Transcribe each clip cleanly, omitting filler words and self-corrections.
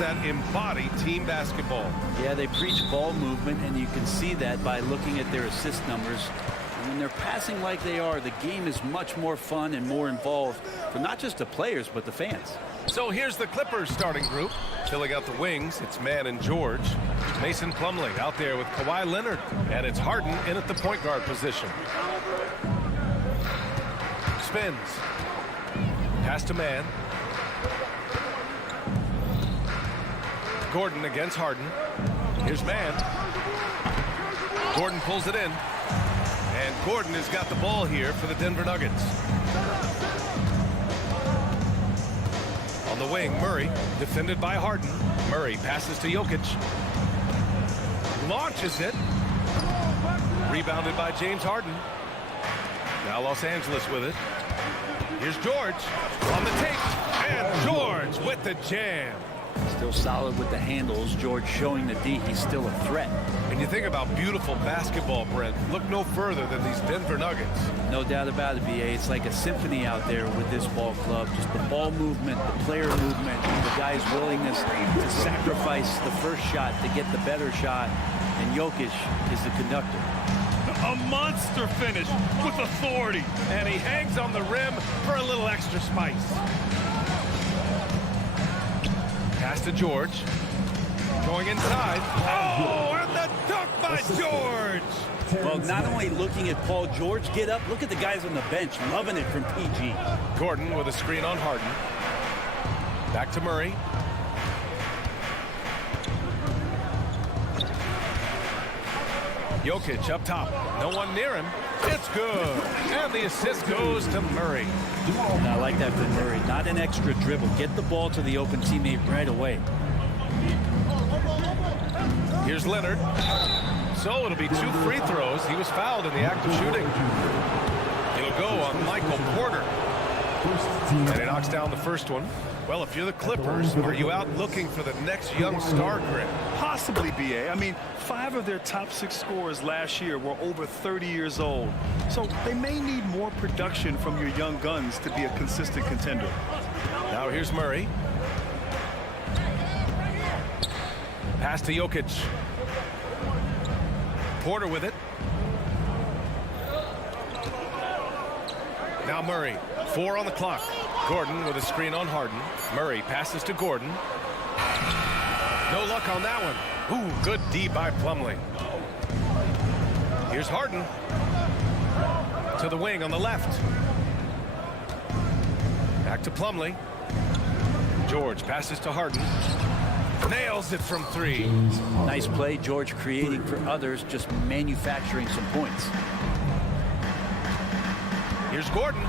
that embody team basketball. Yeah, they preach ball movement, and you can see that by looking at their assist numbers. And when they're passing like they are, the game is much more fun and more involved for not just the players, but the fans. So here's the Clippers starting group. Filling out the wings, it's Mann and George. Mason Plumlee out there with Kawhi Leonard. And it's Harden in at the point guard position. Spins. Pass to Mann. Gordon against Harden. Here's Mann. Gordon pulls it in. And Gordon has got the ball here for the Denver Nuggets. On the wing, Murray, defended by Harden. Murray passes to Jokic. Launches it. Rebounded by James Harden. Now Los Angeles with it. Here's George on the take. And George with the jam. Still solid with the handles. George showing the D he's still a threat. And you think about beautiful basketball, Brent. Look no further than these Denver Nuggets. No doubt about it, BA. It's like a symphony out there with this ball club. Just the ball movement, the player movement, the guy's willingness to sacrifice the first shot to get the better shot. And Jokic is the conductor. A monster finish with authority. And he hangs on the rim for a little extra spice. Pass to George. Going inside. Oh, and the dunk by George. Well, not only looking at Paul George get up, look at the guys on the bench loving it from PG. Gordon with a screen on Harden. Back to Murray. Jokic up top. No one near him. It's good. And the assist goes to Murray. I like that from Murray. Not an extra dribble. Get the ball to the open teammate right away. Here's Leonard. So it'll be 2 free throws. He was fouled in the act of shooting. It'll go on Michael Porter. And he knocks down the first one. Well, if you're the Clippers, are you out looking for the next young star grid? Possibly, BA. I mean, 5 of their top 6 scorers last year were over 30 years old. So they may need more production from your young guns to be a consistent contender. Now here's Murray. Pass to Jokic. Porter with it. Now Murray. 4 on the clock. Gordon with a screen on Harden. Murray passes to Gordon. No luck on that one. Ooh, good D by Plumlee. Here's Harden. To the wing on the left. Back to Plumlee. George passes to Harden. Nails it from 3. Nice play, George creating for others, just manufacturing some points. Here's Gordon.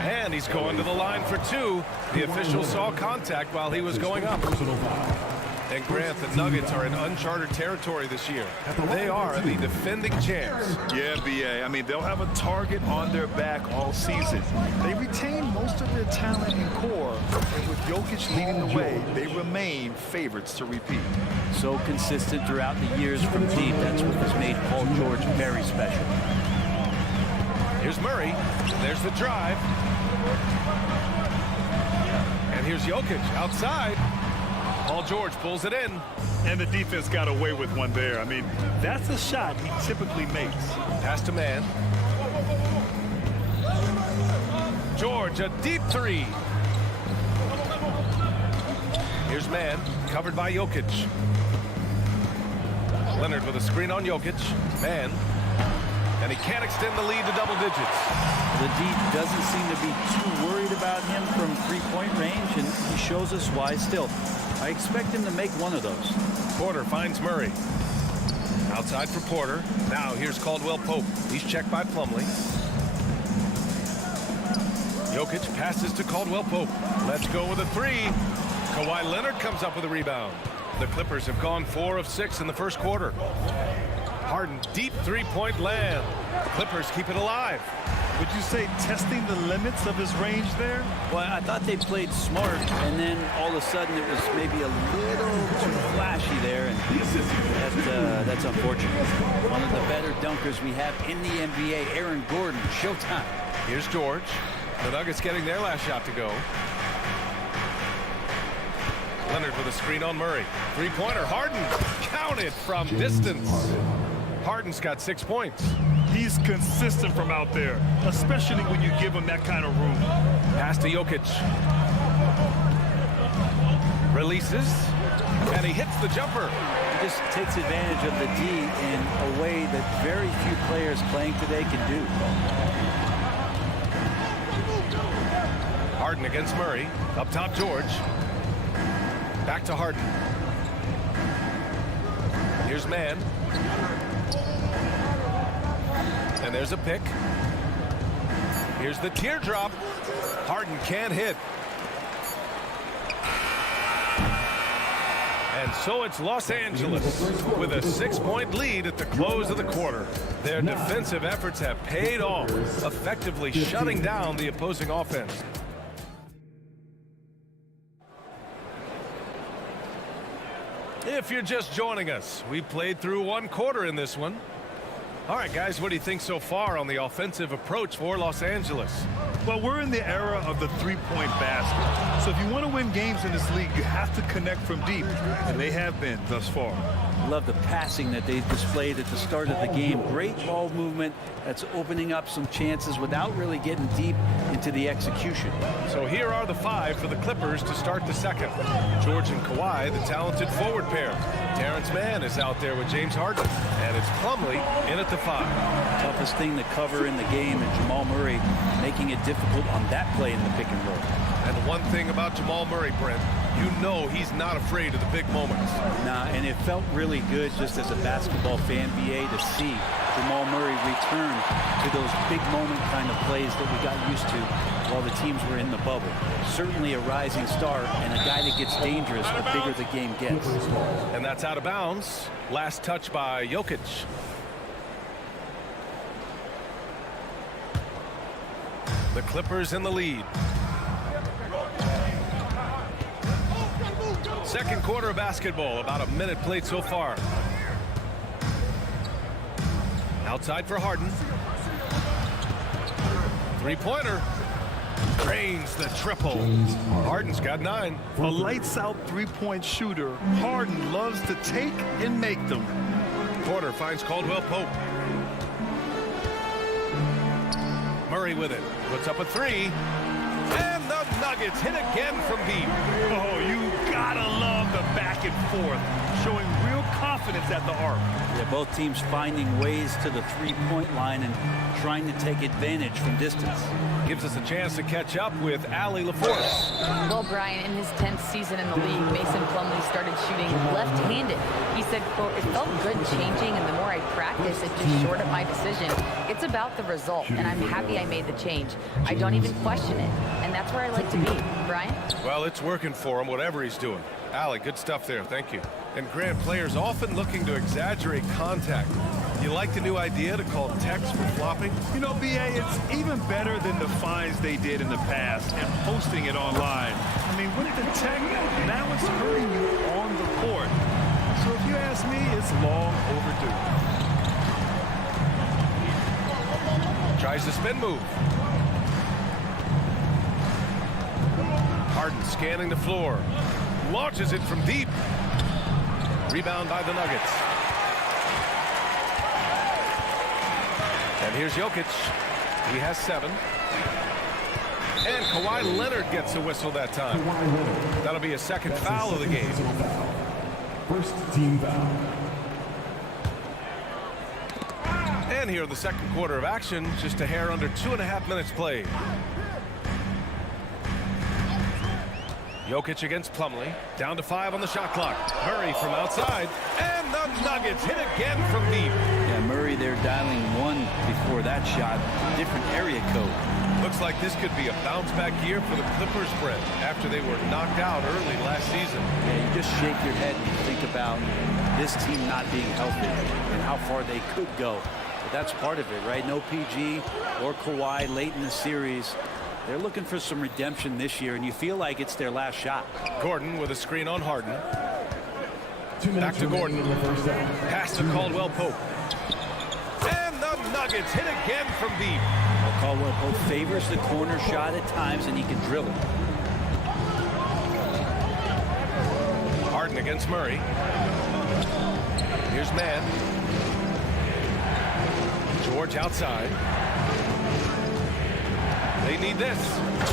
And he's going to the line for 2. The official saw contact while he was going up. And Grant, the Nuggets are in uncharted territory this year. They are the defending champs. Yeah, BA. I mean, they'll have a target on their back all season. They retain most of their talent and core, and with Jokic leading the way, they remain favorites to repeat. So consistent throughout the years from deep. That's what has made Paul George very special. Here's Murray. There's the drive. And here's Jokic outside. Paul George pulls it in. And the defense got away with one there. I mean, that's a shot he typically makes. Pass to Mann. George, a deep 3. Here's Mann, covered by Jokic. Leonard with a screen on Jokic. Mann. And he can't extend the lead to double digits. The D doesn't seem to be too worried about him from 3-point range, and he shows us why still. I expect him to make one of those. Porter finds Murray. Outside for Porter. Now here's Caldwell Pope. He's checked by Plumlee. Jokic passes to Caldwell Pope. Let's go with a 3. Kawhi Leonard comes up with a rebound. The Clippers have gone 4 of 6 in the first quarter. Harden, deep 3-point land. Clippers keep it alive. Would you say testing the limits of his range there? Well, I thought they played smart, and then all of a sudden it was maybe a little too flashy there, and that's unfortunate. One of the better dunkers we have in the NBA, Aaron Gordon, showtime. Here's George. The Nuggets getting their last shot to go. Leonard with a screen on Murray. Three-pointer, Harden, counted from distance. Harden's got 6 points. He's consistent from out there, especially when you give him that kind of room. Pass to Jokic. Releases, and he hits the jumper. He just takes advantage of the D in a way that very few players playing today can do. Harden against Murray. Up top, George. Back to Harden. Here's Mann. And there's a pick. Here's the teardrop. Harden can't hit. And so it's Los Angeles with a 6-point lead at the close of the quarter. Their defensive efforts have paid off, effectively shutting down the opposing offense. If you're just joining us, we played through 1 quarter in this one. All right, guys, what do you think so far on the offensive approach for Los Angeles? Well, we're in the era of the three-point basket. So if you want to win games in this league, you have to connect from deep, and they have been thus far. Love the passing that they displayed at the start of the game. Great ball movement that's opening up some chances without really getting deep into the execution. So here are the 5 for the Clippers to start the second. George and Kawhi, the talented forward pair. Terrence Mann is out there with James Harden, and it's Plumlee in at the 5. Toughest thing to cover in the game, and Jamal Murray making it difficult on that play in the pick and roll. And one thing about Jamal Murray, Brent, you know he's not afraid of the big moments. Nah, and it felt really good just as a basketball fan, BA, to see Jamal Murray return to those big moment kind of plays that we got used to while the teams were in the bubble. Certainly a rising star and a guy that gets dangerous the bigger the game gets. And that's out of bounds. Last touch by Jokic. The Clippers in the lead. Second quarter of basketball, about a minute played so far. Outside for Harden. Three-pointer. Drains the triple. Harden's got 9. A lights-out three-point shooter, Harden loves to take and make them. Porter finds Caldwell Pope. Murray with it. Puts up a 3. And the Nuggets hit again from deep. Oh, you gotta love the back and forth, showing real confidence at the arc. Yeah, both teams finding ways to the three-point line and trying to take advantage from distance. Gives us a chance to catch up with Allie LaForce. Well, Brian, in his 10th season in the league, Mason Plumlee started shooting left-handed. He said, quote, "It felt good changing, and the more I practice, it just shored up my decision. It's about the result, and I'm happy I made the change. I don't even question it, and that's where I like to be." Brian? Well, it's working for him, whatever he's doing. Allie, good stuff there. Thank you. And Grant, players often looking to exaggerate contact. You like the new idea to call text for flopping? You know, BA, it's even better than the fines they did in the past and posting it online. I mean, with the tech, now it's hurting you on the court. So if you ask me, it's long overdue. Tries the spin move. Harden scanning the floor. Launches it from deep. Rebound by the Nuggets. And here's Jokic. He has 7. And Kawhi Leonard gets a whistle that time. That'll be a second foul of the game. First team foul. And here in the second quarter of action, just a hair under 2.5 minutes played. Jokic against Plumlee. Down to 5 on the shot clock. Murray from outside. And the Nuggets hit again from deep. Yeah, Murray there dialing 1 before that shot. Different area code. Looks like this could be a bounce-back year for the Clippers, Brent, after they were knocked out early last season. Yeah, you just shake your head and you think about this team not being healthy and how far they could go. But that's part of it, right? No PG or Kawhi late in the series. They're looking for some redemption this year, and you feel like it's their last shot. Gordon with a screen on Harden. Back to Gordon. Pass to Caldwell Pope. And the Nuggets hit again from deep. Well, Caldwell Pope favors the corner shot at times, and he can drill it. Harden against Murray. Here's Mann. George outside. They need this.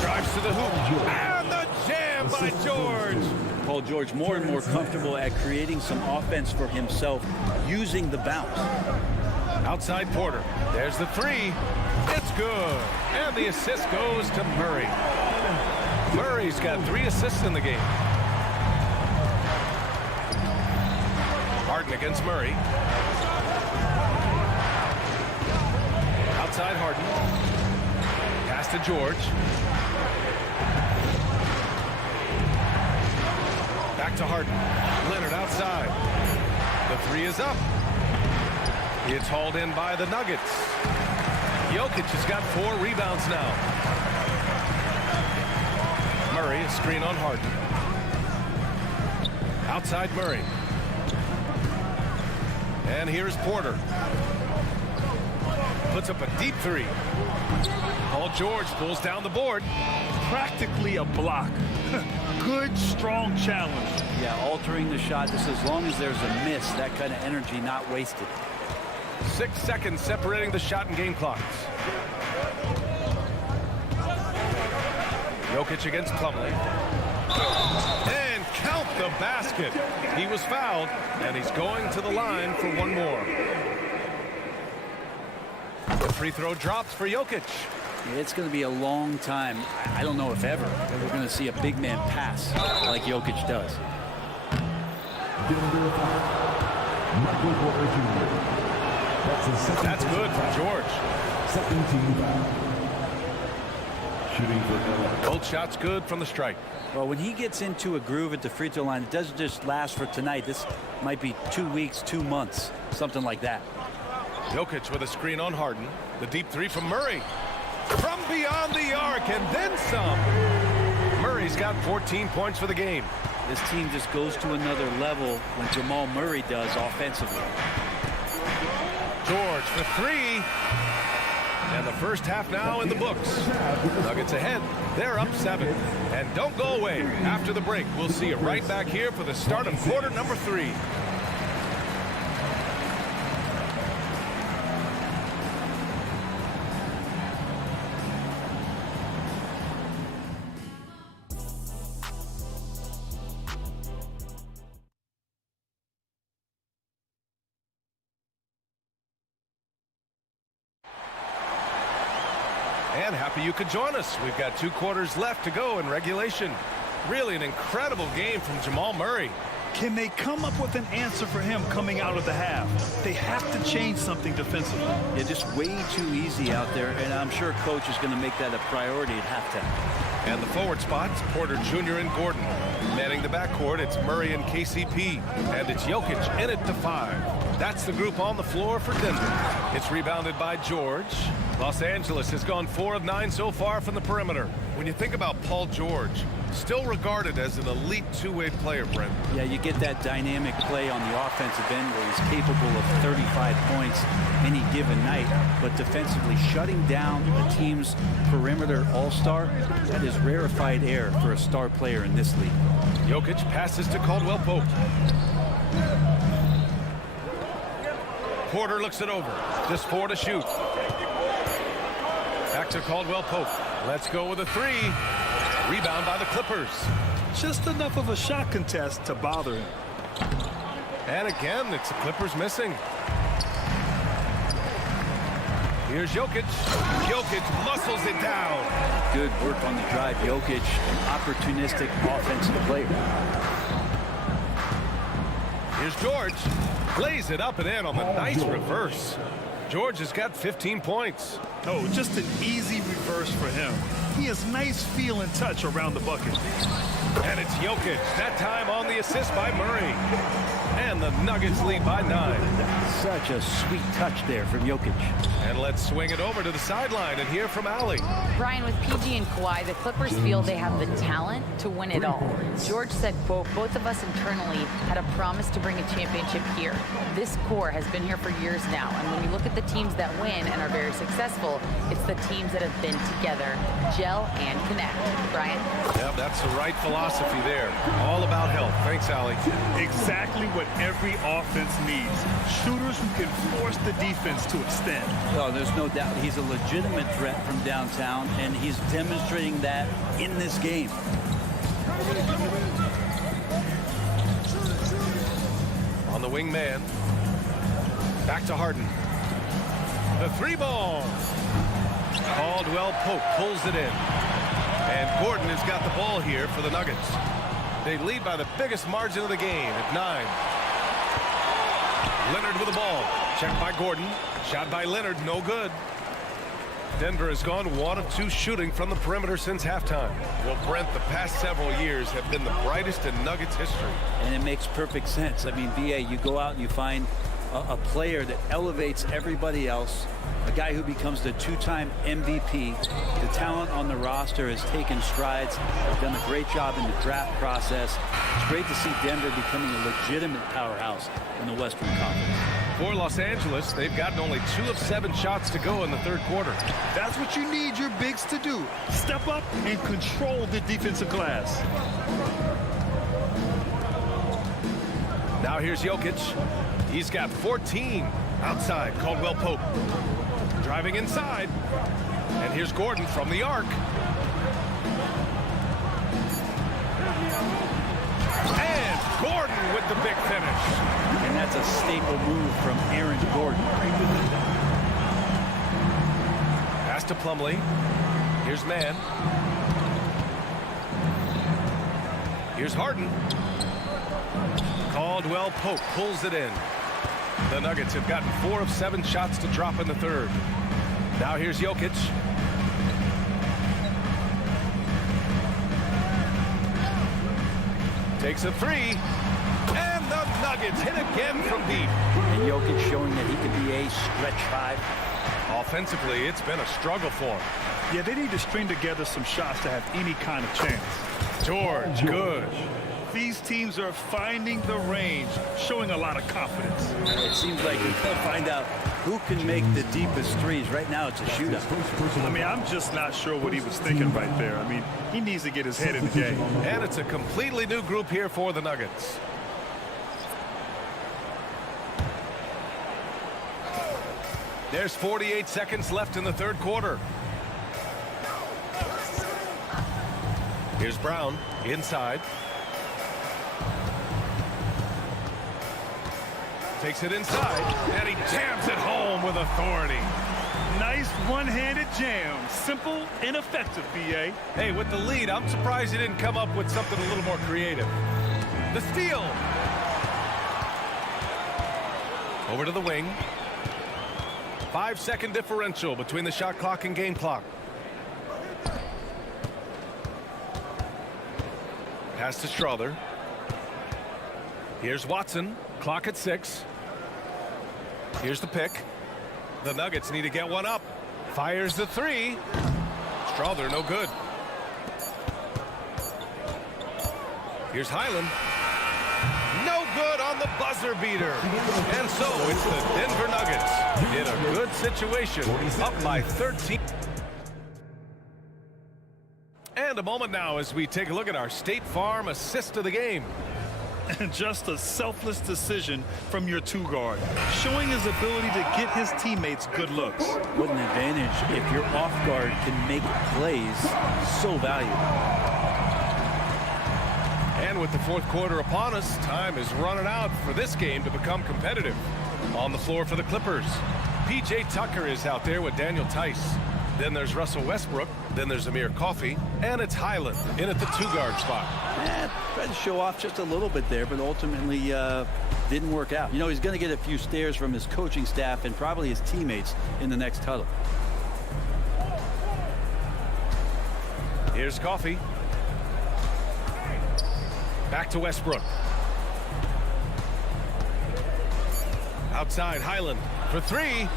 Drives to the hoop. And the jam by George. Paul George more and more comfortable at creating some offense for himself using the bounce. Outside Porter. There's the three. It's good. And the assist goes to Murray. Murray's got 3 assists in the game. Harden against Murray. Outside Harden. Pass to George. Back to Harden. Leonard outside. The 3 is up. It's hauled in by the Nuggets. Jokic has got 4 rebounds now. Murray, a screen on Harden. Outside Murray. And here's Porter. Puts up a deep 3. Paul George pulls down the board. Practically a block. Good, strong challenge. Yeah, altering the shot just as long as there's a miss, that kind of energy not wasted. 6 seconds separating the shot and game clocks. Jokic against Plumlee. And count the basket. He was fouled, and he's going to the line for 1 more. The free throw drops for Jokic. It's going to be a long time, I don't know if ever, that we're going to see a big man pass like Jokic does. That's good for George. Second team foul. Shooting for LA. Both shots good from the strike. Well, when he gets into a groove at the free throw line, it doesn't just last for tonight. This might be 2 weeks, 2 months, something like that. Jokic with a screen on Harden. The deep 3 from Murray. From beyond the arc and then some. Murray's got 14 points for the game. This team just goes to another level when Jamal Murray does offensively. George for 3. And the first half now in the books. Nuggets ahead. They're up 7. And don't go away. After the break, we'll see you right back here for the start of quarter number 3. And happy you could join us. We've got 2 quarters left to go in regulation. Really an incredible game from Jamal Murray. Can they come up with an answer for him coming out of the half? They have to change something defensively. Yeah, just way too easy out there, and I'm sure coach is going to make that a priority at halftime. And the forward spots, Porter Jr. and Gordon. Manning the backcourt, it's Murray and KCP. And it's Jokic in it to 5. That's the group on the floor for Denver. It's rebounded by George. Los Angeles has gone 4 of 9 so far from the perimeter. When you think about Paul George, still regarded as an elite 2-way player, Brent. Yeah, you get that dynamic play on the offensive end where he's capable of 35 points any given night, but defensively shutting down a team's perimeter all-star, that is rarefied air for a star player in this league. Jokic passes to Caldwell Pope. Porter looks it over. Just 4 to shoot. Back to Caldwell Pope. Let's go with a 3. Rebound by the Clippers. Just enough of a shot contest to bother him. And again, it's the Clippers missing. Here's Jokic. Jokic muscles it down. Good work on the drive. Jokic, an opportunistic offensive player. Here's George. Lays it up and in on the nice reverse. George has got 15 points. Oh, just an easy reverse for him. He has nice feel and touch around the bucket. And it's Jokic, that time on the assist by Murray. And the Nuggets lead by 9. Such a sweet touch there from Jokic. And let's swing it over to the sideline and hear from Allie. Brian, with PG and Kawhi, the Clippers feel they have the talent to win it all. George said, quote, both of us internally had a promise to bring a championship here. This core has been here for years now, and when you look at the teams that win and are very successful, it's the teams that have been together, gel and connect. Brian? Yeah, that's the right philosophy there. All about health. Thanks, Allie. Exactly what every offense needs. Shooters who can force the defense to extend. Oh, there's no doubt he's a legitimate threat from downtown, and he's demonstrating that in this game. On the wing man. Back to Harden. The 3-ball. Caldwell Pope pulls it in. And Gordon has got the ball here for the Nuggets. They lead by the biggest margin of the game at 9. Leonard with the ball. Checked by Gordon. Shot by Leonard. No good. Denver has gone 1 of 2 shooting from the perimeter since halftime. Well, Brent, the past several years have been the brightest in Nuggets history. And it makes perfect sense. I mean, VA, you go out and you find a player that elevates everybody else, a guy who becomes the 2-time MVP. The talent on the roster has taken strides. They've done a great job in the draft process. It's great to see Denver becoming a legitimate powerhouse in the Western Conference. For Los Angeles, they've gotten only 2 of 7 shots to go in the third quarter. That's what you need your bigs to do. Step up and control the defensive glass. Now here's Jokic. He's got 14 outside. Caldwell Pope driving inside. And here's Gordon from the arc. And Gordon with the big finish. And that's a staple move from Aaron Gordon. Pass to Plumlee. Here's Mann. Here's Harden. Caldwell Pope pulls it in. The Nuggets have gotten 4 of 7 shots to drop in the third. Now here's Jokic. Takes a 3. And the Nuggets hit again from deep. And Jokic showing that he can be a stretch 5. Offensively, it's been a struggle for him. Yeah, they need to string together some shots to have any kind of chance. George, good. These teams are finding the range, showing a lot of confidence. It seems like we can find out who can make the deepest threes. Right now, it's a shootout. I mean, I'm just not sure what he was thinking right there. I mean, he needs to get his head in the game. And it's a completely new group here for the Nuggets. There's 48 seconds left in the third quarter. Here's Brown inside. Takes it inside, and he jams it home with authority. Nice one-handed jam. Simple and effective, B.A. Hey, with the lead, I'm surprised he didn't come up with something a little more creative. The steal. Over to the wing. 5-second differential between the shot clock and game clock. Pass to Strother. Here's Watson. Clock at 6. Here's the pick. The Nuggets need to get one up. Fires the 3. Strother, no good. Here's Highland. No good on the buzzer beater. And so it's the Denver Nuggets in a good situation, up by 13. And a moment now as we take a look at our State Farm assist of the game. And just a selfless decision from your 2-guard, showing his ability to get his teammates good looks. What an advantage if your off guard can make plays so valuable. And with the fourth quarter upon us, time is running out for this game to become competitive. On the floor for the Clippers, P.J. Tucker is out there with Daniel Tice. Then there's Russell Westbrook. Then there's Amir Coffey. And it's Highland in at the 2-guard spot. Tried to show off just a little bit there, but ultimately didn't work out. You know, he's going to get a few stares from his coaching staff and probably his teammates in the next huddle. Here's Coffey. Back to Westbrook. Outside, Highland for three.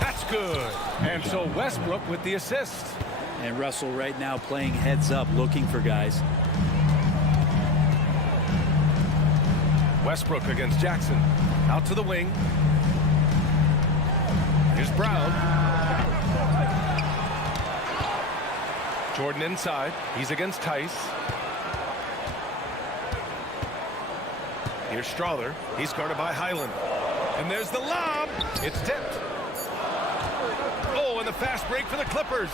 That's good. And so Westbrook with the assist. And Russell right now playing heads up, looking for guys. Westbrook against Jackson. Out to the wing. Here's Brown. Jordan inside. He's against Tice. Here's Strother. He's guarded by Highland. And there's the lob. It's tipped. Oh, and the fast break for the Clippers.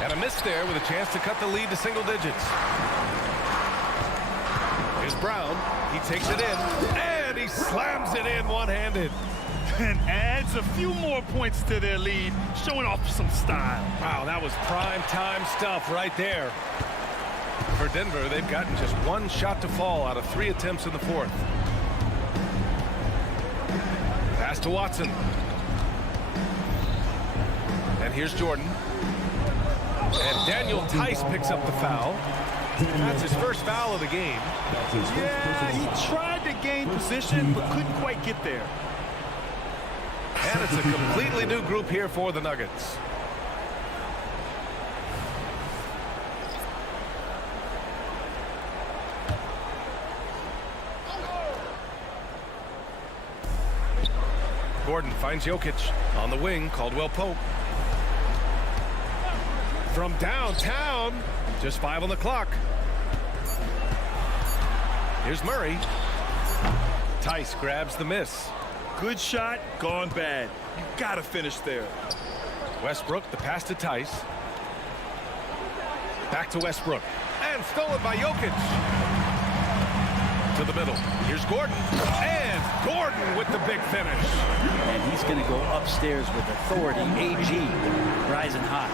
And a miss there with a chance to cut the lead to single digits. Here's Brown. He takes it in. And he slams it in one-handed. And adds a few more points to their lead, showing off some style. Wow, that was prime time stuff right there. For Denver, they've gotten just one shot to fall out of 3 attempts in the fourth. Pass to Watson. And here's Jordan. And Daniel Tice picks up the foul. That's his first foul of the game. Yeah, he tried to gain position, but couldn't quite get there. And it's a completely new group here for the Nuggets. Gordon finds Jokic on the wing. Caldwell Pope. From downtown, just 5 on the clock. Here's Murray. Tice grabs the miss. Good shot, gone bad. You gotta finish there. Westbrook, the pass to Tice. Back to Westbrook. And stolen by Jokic. To the middle. Here's Gordon. And Gordon with the big finish. And he's going to go upstairs with authority. AG rising high.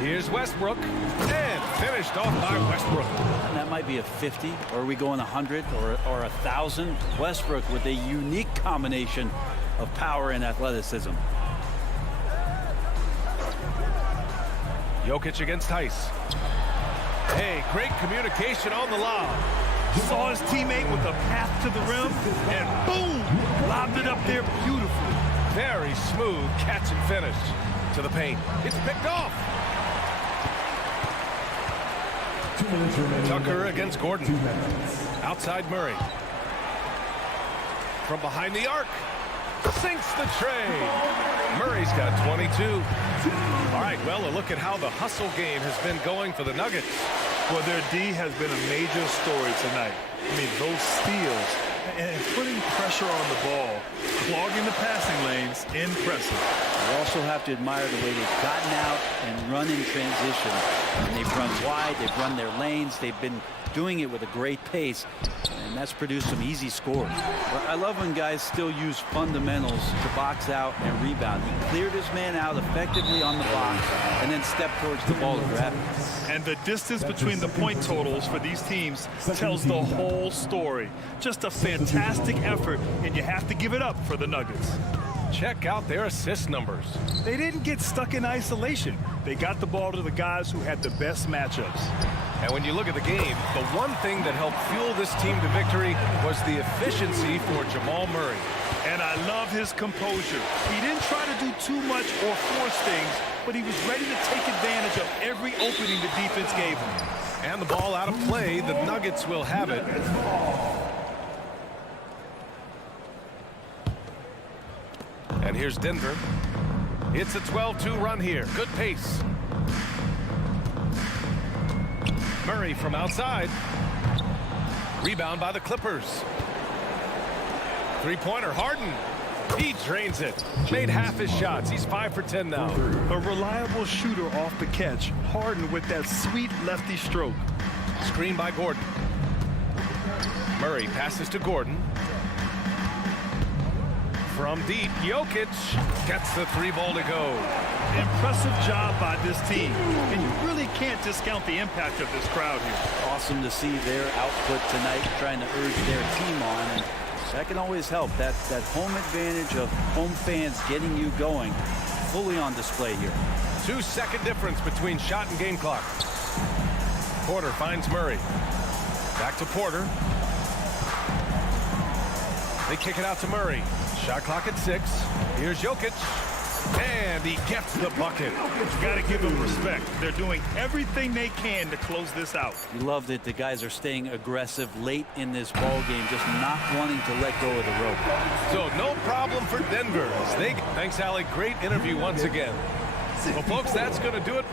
Here's Westbrook. And finished off by Westbrook. And that might be a 50, or are we going 100 or 1,000? Westbrook with a unique combination of power and athleticism. Jokic against Tice. Hey, great communication on the lob. Saw his teammate with a path to the rim, and boom! Lobbed it up there beautifully. Very smooth catch and finish. To the paint. It's picked off. 2 minutes remaining. Tucker against Gordon. 2 minutes. Outside Murray. From behind the arc. Sinks the tray. Murray's got 22. All right, well, a look at how the hustle game has been going for the Nuggets. Well, their D has been a major story tonight. I mean, those steals and putting pressure on the ball, clogging the passing lanes, impressive. You also have to admire the way they've gotten out and run in transition. And they've run wide, they've run their lanes, they've been doing it with a great pace, and that's produced some easy scores. But I love when guys still use fundamentals to box out and rebound. He cleared his man out effectively on the box and then stepped towards the ball to grab it. And the distance between the point totals for these teams tells the whole story. Just a fantastic effort, and you have to give it up for the Nuggets. Check out their assist numbers. They didn't get stuck in isolation. They got the ball to the guys who had the best matchups. And when you look at the game, the one thing that helped fuel this team to victory was the efficiency for Jamal Murray. And I love his composure. He didn't try to do too much or force things, but he was ready to take advantage of every opening the defense gave him. And the ball out of play, the Nuggets will have it. And here's Denver. It's a 12-2 run here. Good pace. Murray from outside. Rebound by the Clippers. Three-pointer, Harden. He drains it. Made half his shots. He's 5 for 10 now. A reliable shooter off the catch. Harden with that sweet lefty stroke. Screen by Gordon. Murray passes to Gordon. From deep, Jokic gets the 3-ball to go. Impressive job by this team. And you really can't discount the impact of this crowd here. Awesome to see their output tonight, trying to urge their team on. And that can always help. That home advantage of home fans getting you going, fully on display here. 2-second difference between shot and game clock. Porter finds Murray. Back to Porter. They kick it out to Murray. Shot clock at 6. Here's Jokic. And he gets the bucket. Got to give them respect. They're doing everything they can to close this out. You love that the guys are staying aggressive late in this ball game, just not wanting to let go of the rope. So no problem for Denver. Thanks, Allie. Great interview once again. Well, folks, that's going to do it.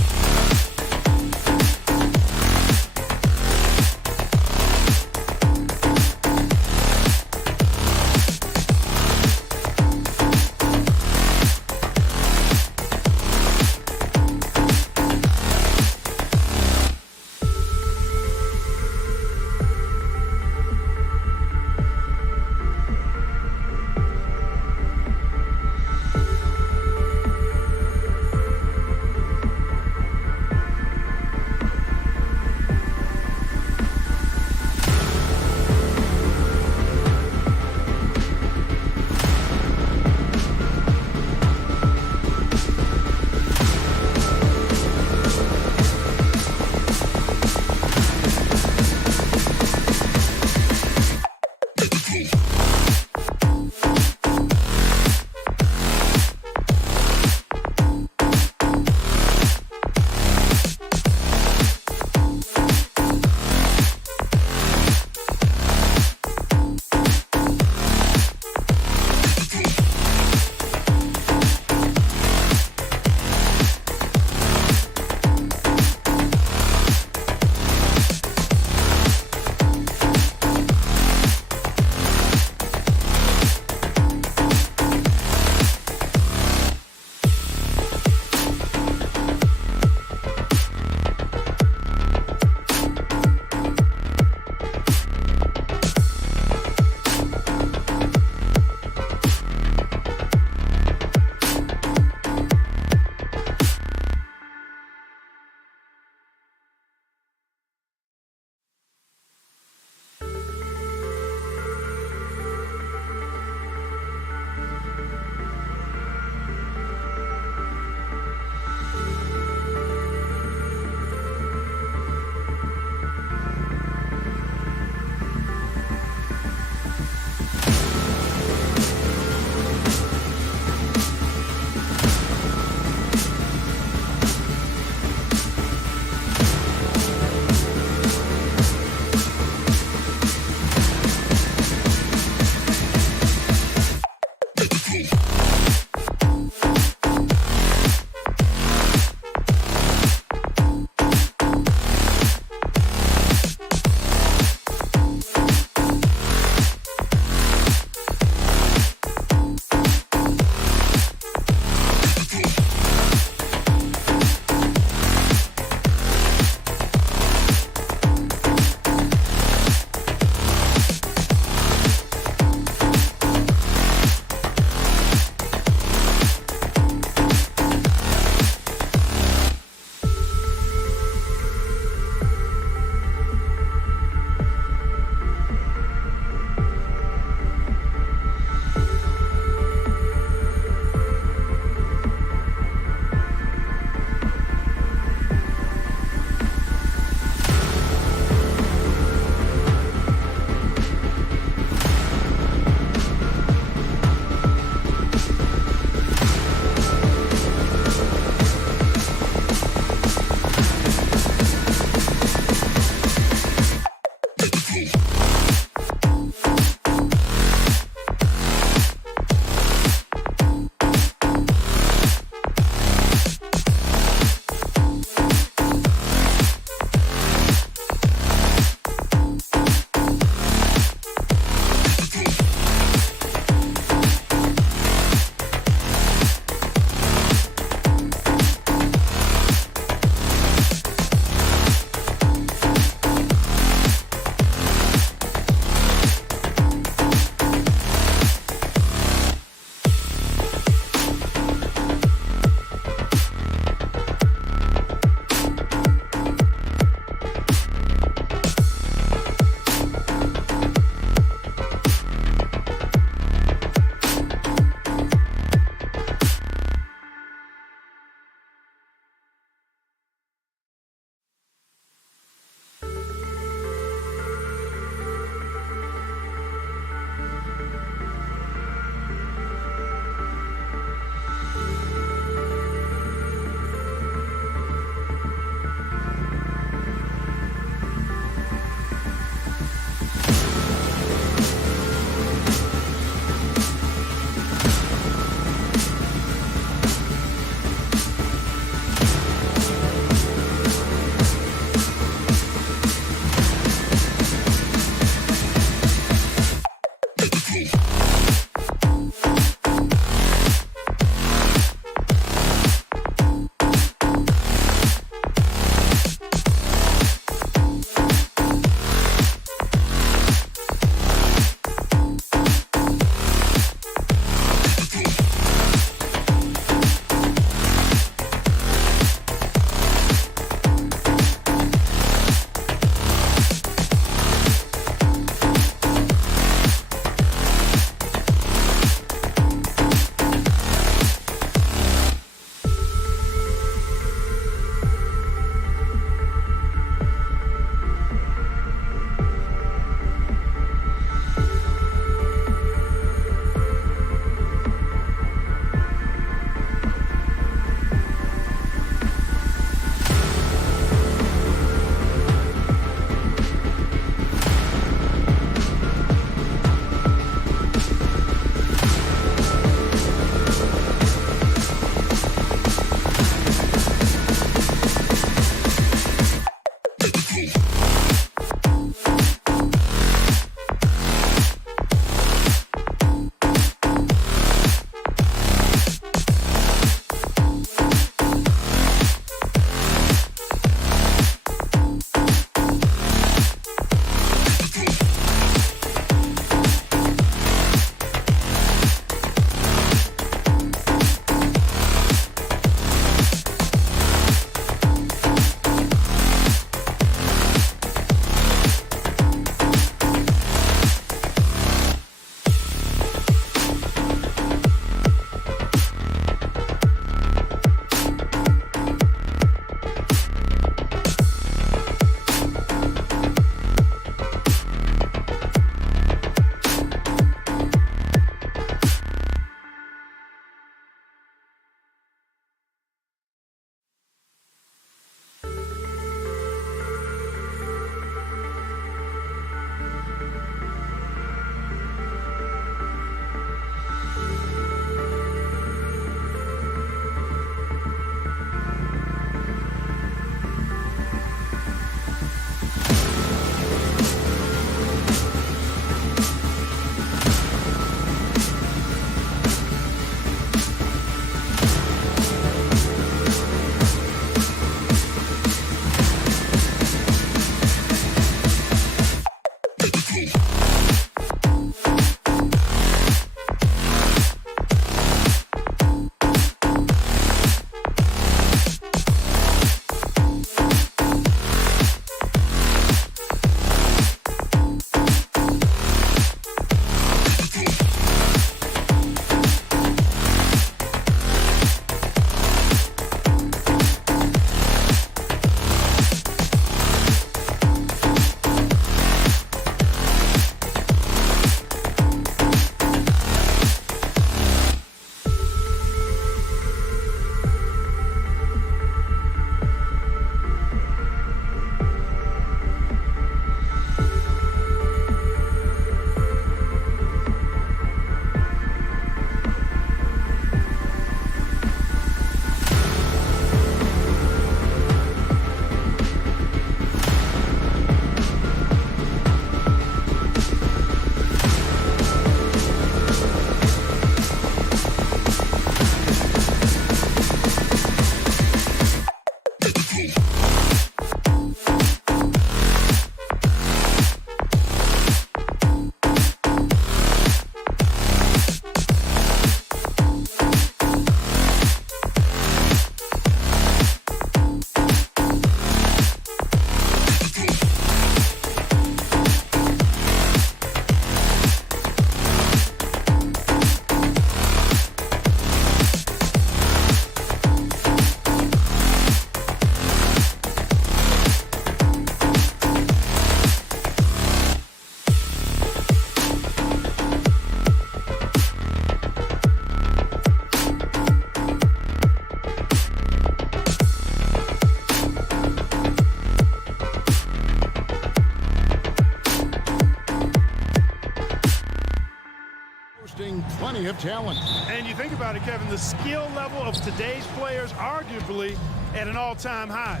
sea of talent. And you think about it, Kevin, the skill level of today's players arguably at an all-time high.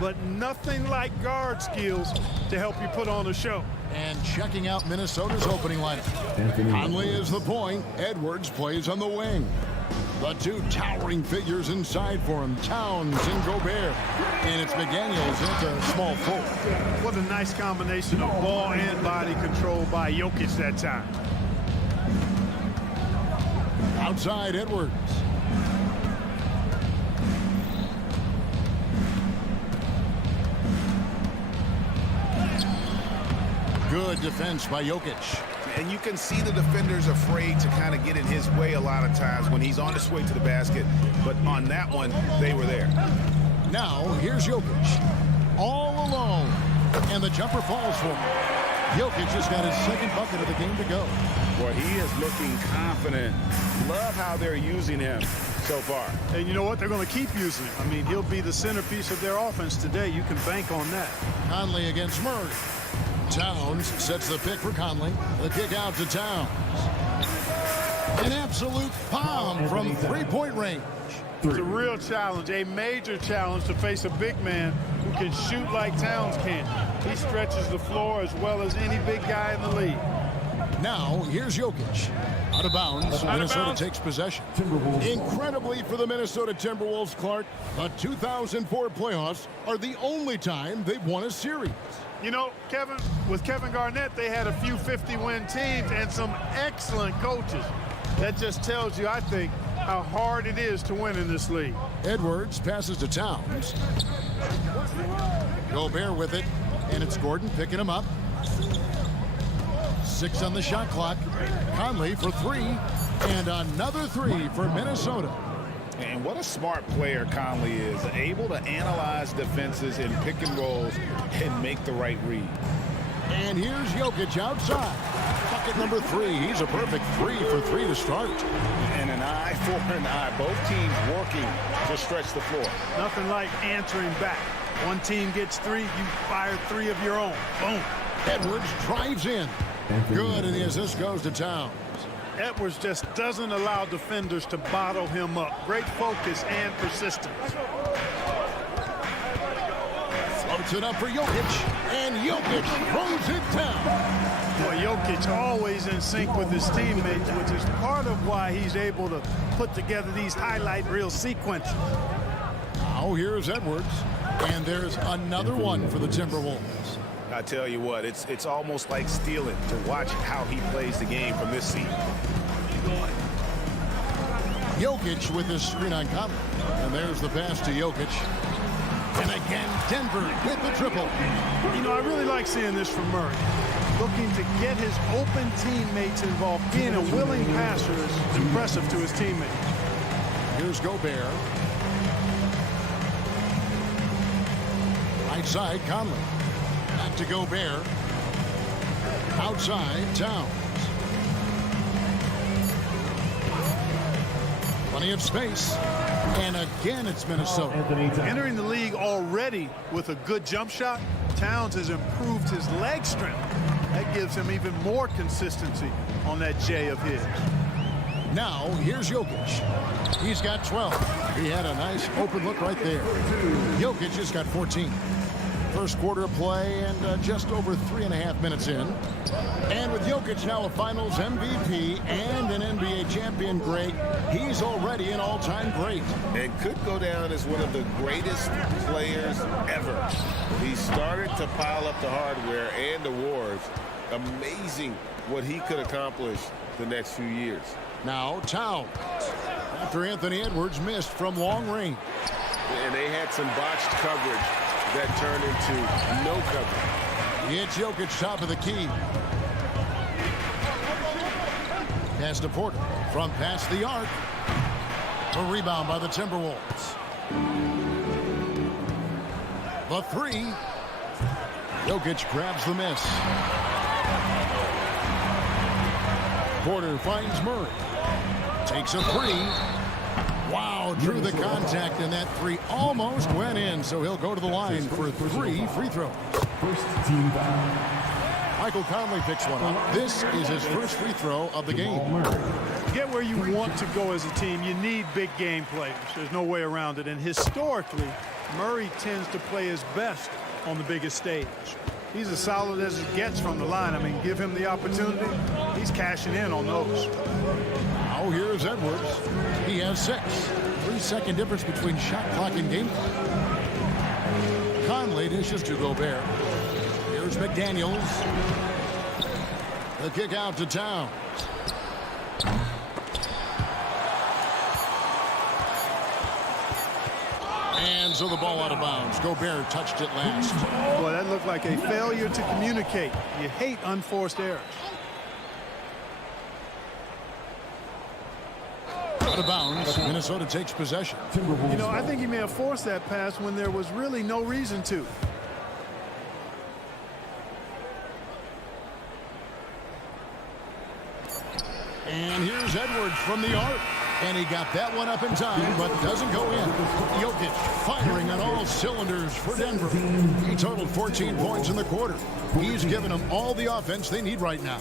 But nothing like guard skills to help you put on a show. And checking out Minnesota's opening lineup. Conley is the point. Edwards plays on the wing. The two towering figures inside for him, Towns and Gobert. And it's McDaniels into small forward. What a nice combination of ball and body control by Jokic that time. Outside Edwards. Good defense by Jokic. And you can see the defenders afraid to kind of get in his way a lot of times when he's on his way to the basket. But on that one, they were there. Now, here's Jokic. All alone. And the jumper falls for him. Jokic just got his second bucket of the game to go. Boy, he is looking confident. Love how they're using him so far. And you know what? They're going to keep using him. I mean, he'll be the centerpiece of their offense today. You can bank on that. Conley against Murray. Towns sets the pick for Conley. The kick out to Towns. An absolute bomb from three-point range. It's a real challenge, a major challenge to face a big man who can shoot like Towns can. He stretches the floor as well as any big guy in the league. Now, here's Jokic. Out of bounds. Minnesota takes possession. Incredibly for the Minnesota Timberwolves, Clark, the 2004 playoffs are the only time they've won a series. You know, Kevin, with Kevin Garnett, they had a few 50-win teams and some excellent coaches. That just tells you, I think, how hard it is to win in this league. Edwards passes to Towns. Gobert with it, and it's Gordon picking him up. 6 on the shot clock. Conley for 3, and another 3 for Minnesota. And what a smart player Conley is, able to analyze defenses in pick and rolls and make the right read. And here's Jokic outside. Bucket number 3. He's a perfect 3 for 3 to start. And an eye for an eye. Both teams working to stretch the floor. Nothing like answering back. One team gets 3, you fire 3 of your own. Boom. Edwards drives in. Good, and the assist goes to Towns. Edwards just doesn't allow defenders to bottle him up. Great focus and persistence. Floats it up for Jokic, and Jokic throws it down. Boy, Jokic always in sync with his teammates, which is part of why he's able to put together these highlight reel sequences. Now here's Edwards, and there's another one for the Timberwolves. I tell you what, it's almost like stealing to watch how he plays the game from this seat. Jokic with his screen on Conley. And there's the pass to Jokic. And again, Denver with the triple. You know, I really like seeing this from Murray. Looking to get his open teammates involved. Being a willing passer is impressive to his teammates. Here's Gobert. Right side, Conley. Back to Gobert. Outside, Towns. Plenty of space. And again, it's Minnesota. Entering the league already with a good jump shot, Towns has improved his leg strength. That gives him even more consistency on that J of his. Now, here's Jokic. He's got 12. He had a nice open look right there. Jokic has got 14. First quarter of play and just over 3.5 minutes in. And with Jokic now a Finals MVP and an NBA champion great, he's already an all-time great. And could go down as one of the greatest players ever. He started to pile up the hardware and awards. Amazing what he could accomplish the next few years. Now Towns. After Anthony Edwards missed from long range. And they had some botched coverage that turned into no coverage. It's Jokic top of the key. Pass to Porter from past the arc. A rebound by the Timberwolves. The 3. Jokic grabs the miss. Porter finds Murray. Takes a 3. Wow, drew the contact, and that 3 almost went in, so he'll go to the line for 3 free throws. First team foul. Michael Conley picks one up. This is his first free throw of the game. get where you want to go as a team, you need big game players. There's no way around it. And historically, Murray tends to play his best on the biggest stage. He's as solid as it gets from the line. I mean, give him the opportunity, he's cashing in on those. Now here's Edwards. He has 6. 3-second difference between shot clock and game clock. Conley dishes to Gobert. Here's McDaniels. The kick out to Towns. And so the ball out of bounds. Gobert touched it last. Boy, that looked like a failure to communicate. You hate unforced errors. Out of bounds. Minnesota takes possession. You know, I think he may have forced that pass when there was really no reason to. And here's Edwards from the arc. And he got that one up in time, but doesn't go in. Jokic firing on all cylinders for Denver. He totaled 14 points in the quarter. He's given them all the offense they need right now.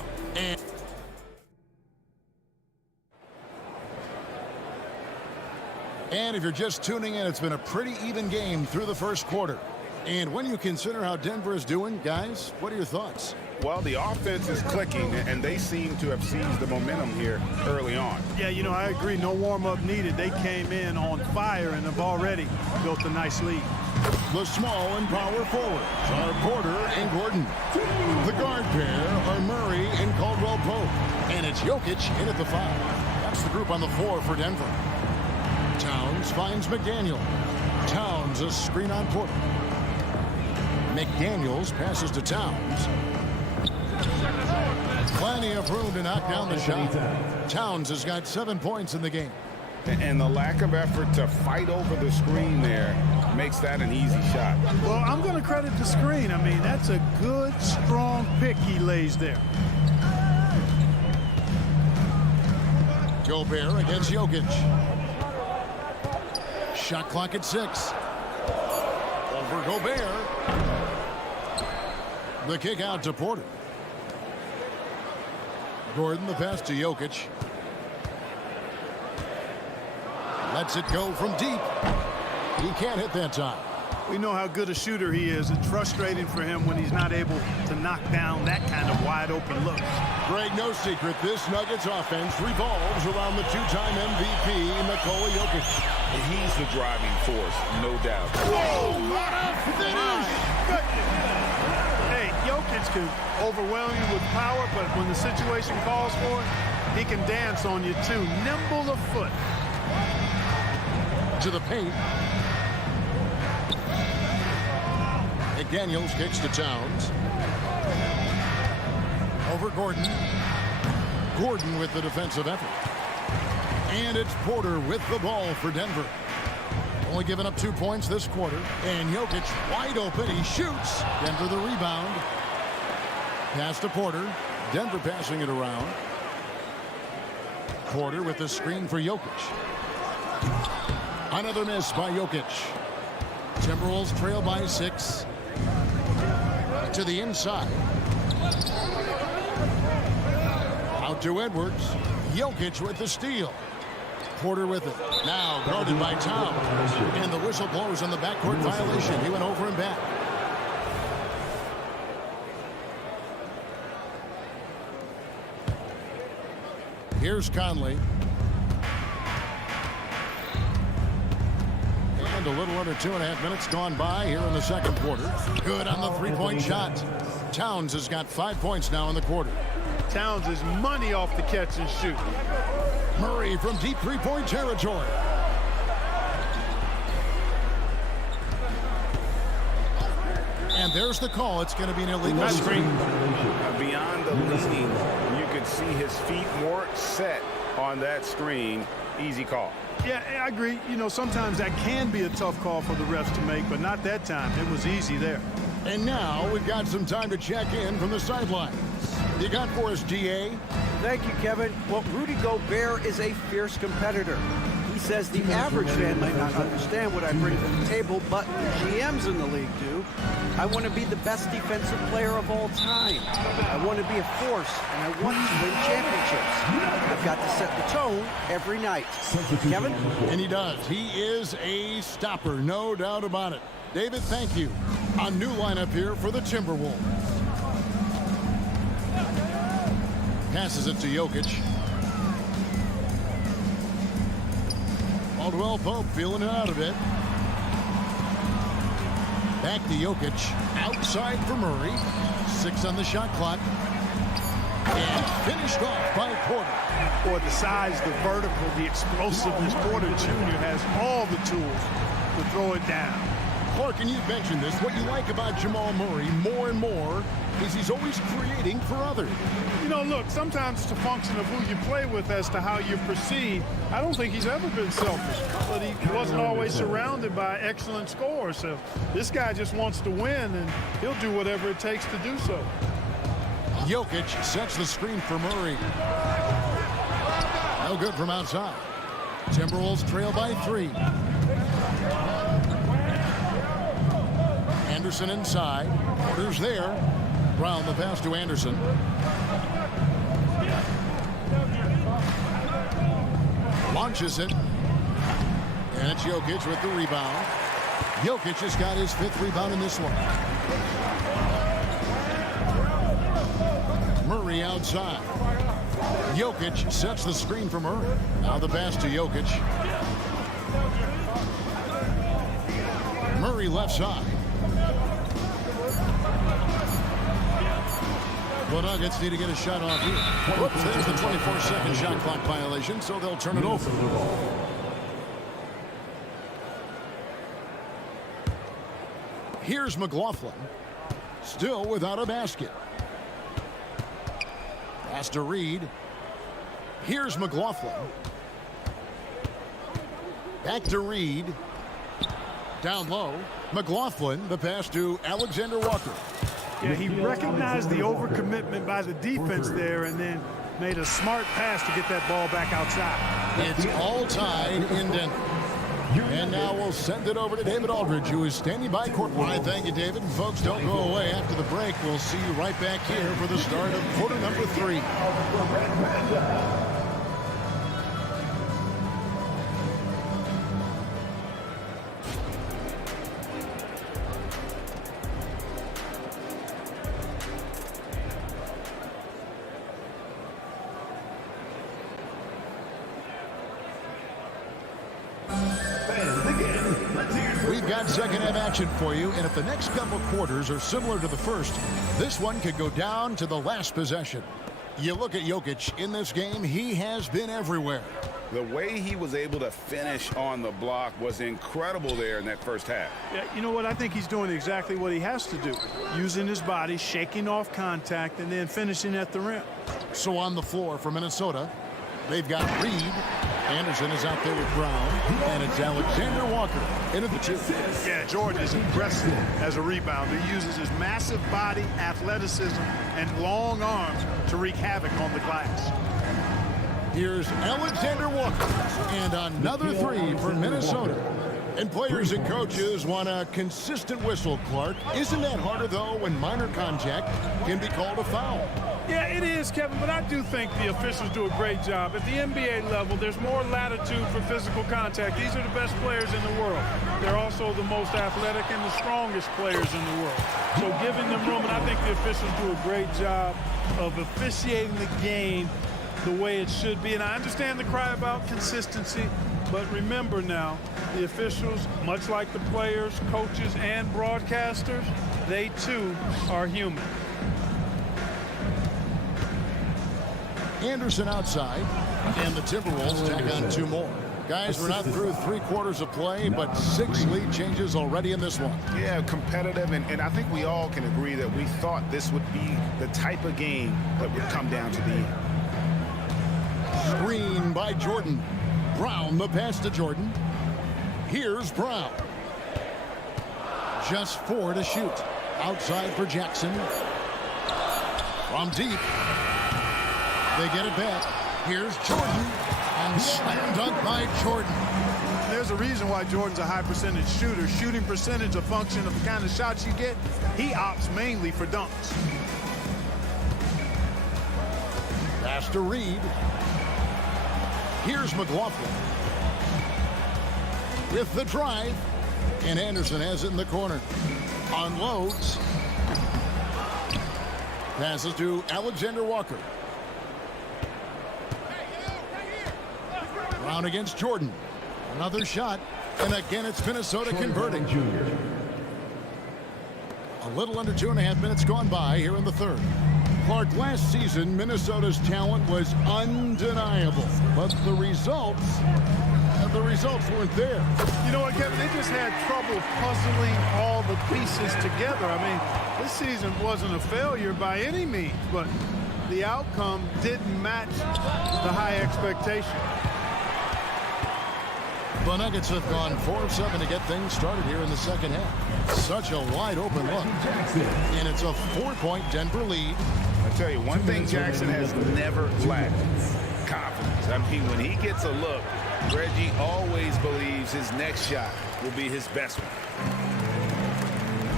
And if you're just tuning in, it's been a pretty even game through the first quarter. And when you consider how Denver is doing, guys, what are your thoughts? Well, the offense is clicking, and they seem to have seized the momentum here early on. Yeah, you know, I agree. No warm-up needed. They came in on fire and have already built a nice lead. The small and power forwards are Porter and Gordon. The guard pair are Murray and Caldwell Pope. And it's Jokic in at the 5. That's the group on the floor for Denver. Towns finds McDaniel. Towns a screen on Porter. McDaniels passes to Towns. Plenty of room to knock down the shot. Towns has got 7 points in the game. And the lack of effort to fight over the screen there makes that an easy shot. Well, I'm going to credit the screen. I mean, that's a good, strong pick he lays there. Gobert against Jokic. Shot clock at 6. Over Gobert. The kick out to Porter. Gordon the pass to Jokic. Lets it go from deep. He can't hit that time. We know how good a shooter he is. It's frustrating for him when he's not able to knock down that kind of wide open look. Greg, no secret, this Nuggets offense revolves around the 2-time MVP, Nikola Jokic. He's the driving force, no doubt. Whoa, what a finish! Hey, Jokic can overwhelm you with power, but when the situation calls for it, he can dance on you too. Nimble of foot. To the paint. McDaniels kicks to Towns. Over Gordon. Gordon with the defensive effort. And it's Porter with the ball for Denver. Only giving up 2 points this quarter. And Jokic wide open. He shoots. Denver the rebound. Pass to Porter. Denver passing it around. Porter with the screen for Jokic. Another miss by Jokic. Timberwolves trail by 6. To the inside. Out to Edwards. Jokic with the steal. Porter with it. Now guarded by Towns. And the whistle blows on the backcourt violation. He went over and back. Here's Conley. And a little under 2.5 minutes gone by here in the second quarter. Good on the 3-point shot. Towns has got 5 points now in the quarter. Towns is money off the catch and shoot. Murray from deep 3-point territory. And there's the call. It's going to be an illegal screen. Beyond the leaning, you could see his feet more set on that screen. Easy call. Yeah, I agree. You know, sometimes that can be a tough call for the refs to make, but not that time. It was easy there. And now we've got some time to check in from the sidelines. You got for us, DA? Thank you, Kevin. Well, Rudy Gobert is a fierce competitor. He says the average fan might not understand what I bring to the table, but the GMs in the league do. I want to be the best defensive player of all time. I want to be a force, and I want to win championships. I've got to set the tone every night. Kevin? And he does. He is a stopper, no doubt about it. David, thank you. A new lineup here for the Timberwolves. Passes it to Jokic. Caldwell Pope feeling it out a bit. Back to Jokic. Outside for Murray. 6 on the shot clock. And finished off by Porter. Boy, the size, the vertical, the explosiveness. Porter Jr. has all the tools to throw it down. Clark, and you've mentioned this, what you like about Jamal Murray more and more is he's always creating for others. You know, look, sometimes it's a function of who you play with as to how you proceed. I don't think he's ever been selfish, but he wasn't always surrounded by excellent scorers. So this guy just wants to win, and he'll do whatever it takes to do so. Jokic sets the screen for Murray. No good from outside. Timberwolves trail by 3. Anderson inside. Porter's there. Brown the pass to Anderson. Launches it. And it's Jokic with the rebound. Jokic has got his 5th rebound in this one. Murray outside. Jokic sets the screen for Murray. Now the pass to Jokic. Murray left side. The Nuggets need to get a shot off here. Whoops, there's the 24-second shot clock violation, so they'll turn it over. Here's McLaughlin. Still without a basket. Pass to Reed. Here's McLaughlin. Back to Reed. Down low. McLaughlin, the pass to Alexander Walker. Yeah, he recognized the overcommitment by the defense there and then made a smart pass to get that ball back outside. It's all tied in Denver. And now we'll send it over to David Aldridge, who is standing by courtside. Thank you, David. And folks, don't go away. After the break, we'll see you right back here for the start of quarter number 3. We've got second half action for you, and if the next couple quarters are similar to the first, this one could go down to the last possession. You look at Jokic in this game, he has been everywhere. The way he was able to finish on the block was incredible there in that first half. Yeah, you know what? I think he's doing exactly what he has to do. Using his body, shaking off contact, and then finishing at the rim. So on the floor for Minnesota, they've got Reed. Anderson is out there with Brown, and it's Alexander Walker into the 2. Yeah, Jordan is impressive as a rebounder. He uses his massive body, athleticism, and long arms to wreak havoc on the glass. Here's Alexander Walker, and another 3 for Minnesota. And players and coaches want a consistent whistle, Clark. Isn't that harder, though, when minor contact can be called a foul? Yeah, it is, Kevin, but I do think the officials do a great job. At the NBA level, there's more latitude for physical contact. These are the best players in the world. They're also the most athletic and the strongest players in the world. So giving them room, and I think the officials do a great job of officiating the game the way it should be. And I understand the cry about consistency, but remember now, the officials, much like the players, coaches, and broadcasters, they too are human. Anderson outside, and the Timberwolves tack on 2 more. Guys, we're not through 3 quarters of play, but 6 lead changes already in this one. Yeah, competitive, and I think we all can agree that we thought this would be the type of game that would come down to the end. Screen by Jordan. Brown, the pass to Jordan. Here's Brown. Just 4 to shoot. Outside for Jackson. From deep. They get it back. Here's Jordan. And Slam dunk by Jordan. There's a reason why Jordan's a high percentage shooter. Shooting percentage a function of the kind of shots you get. He opts mainly for dunks. Pass to Reed. Here's McLaughlin with the drive, and Anderson has it in the corner. Unloads. Passes to Alexander Walker. Brown against Jordan. Another shot, and again it's Minnesota converting. A little under 2.5 minutes gone by here in the third. Clark, last season, Minnesota's talent was undeniable, but the results weren't there. You know what, Kevin? They just had trouble puzzling all the pieces together. I mean, this season wasn't a failure by any means, but the outcome didn't match the high expectation. The Nuggets have gone 4 of 7 to get things started here in the second half. Such a wide open look. And it's a 4-point Denver lead. I tell you, one thing Jackson has never lacked: confidence. I mean, when he gets a look, Reggie always believes his next shot will be his best one.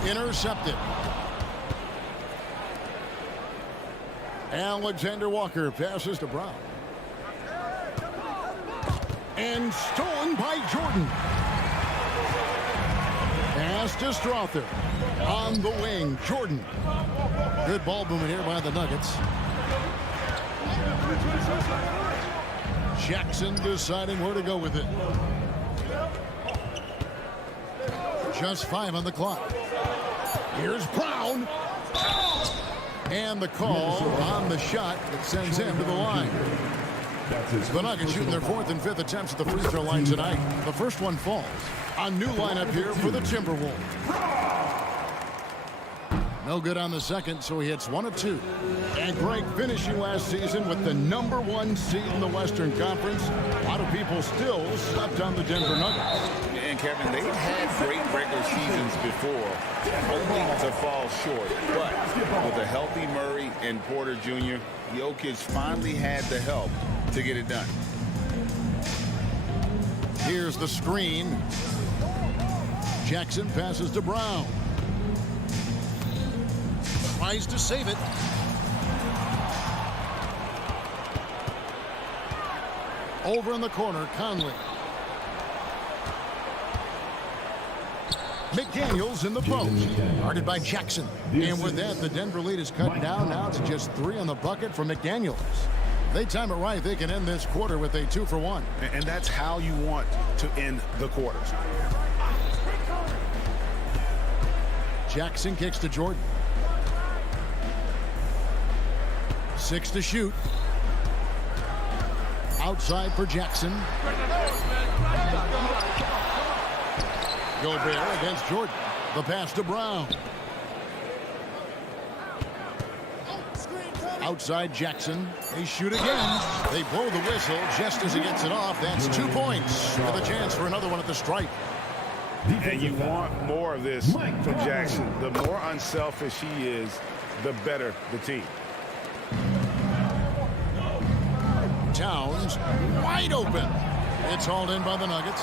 Intercepted. Alexander Walker passes to Brown. And stolen by Jordan. Pass to Strother. On the wing, Jordan. Good ball movement here by the Nuggets. Jackson deciding where to go with it. Just 5 on the clock. Here's Brown. And the call on the shot that sends him to the line. The Nuggets shooting their 4th and 5th attempts at the free throw line tonight. The first one falls. A new lineup here for the Timberwolves. No good on the second, so he hits 1 of 2. And Greg, finishing last season with the #1 seed in the Western Conference. A lot of people still slept on the Denver Nuggets. And Kevin, they've had great regular seasons before, only to fall short. But with a healthy Murray and Porter Jr., Jokic finally had the help to get it done. Here's the screen. Jackson passes to Brown. Tries to save it. Over in the corner, Conley. McDaniels in the post. Guarded by Jackson. And with that, the Denver lead is cut down now to just 3 on the bucket for McDaniels. They time it right, they can end this quarter with a 2-for-1. And that's how you want to end the quarters. Jackson kicks to Jordan. 6 to shoot. Outside for Jackson. Gobert against Jordan. The pass to Brown. Outside Jackson. They shoot again. They blow the whistle just as he gets it off. That's 2 points with a chance for another one at the stripe. And you want more of this from Jackson. The more unselfish he is, the better the team. Towns wide open. It's hauled in by the Nuggets.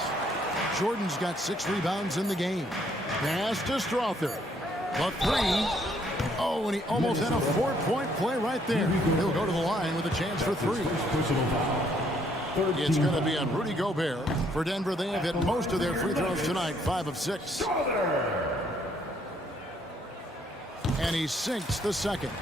Jordan's got 6 rebounds in the game. Pass to Strother. The 3. Oh, and he almost had a 4-point play right there. He'll go to the line with a chance for 3. It's going to be on Rudy Gobert. For Denver, they have hit most of their free throws tonight, 5 of 6. And he sinks the second.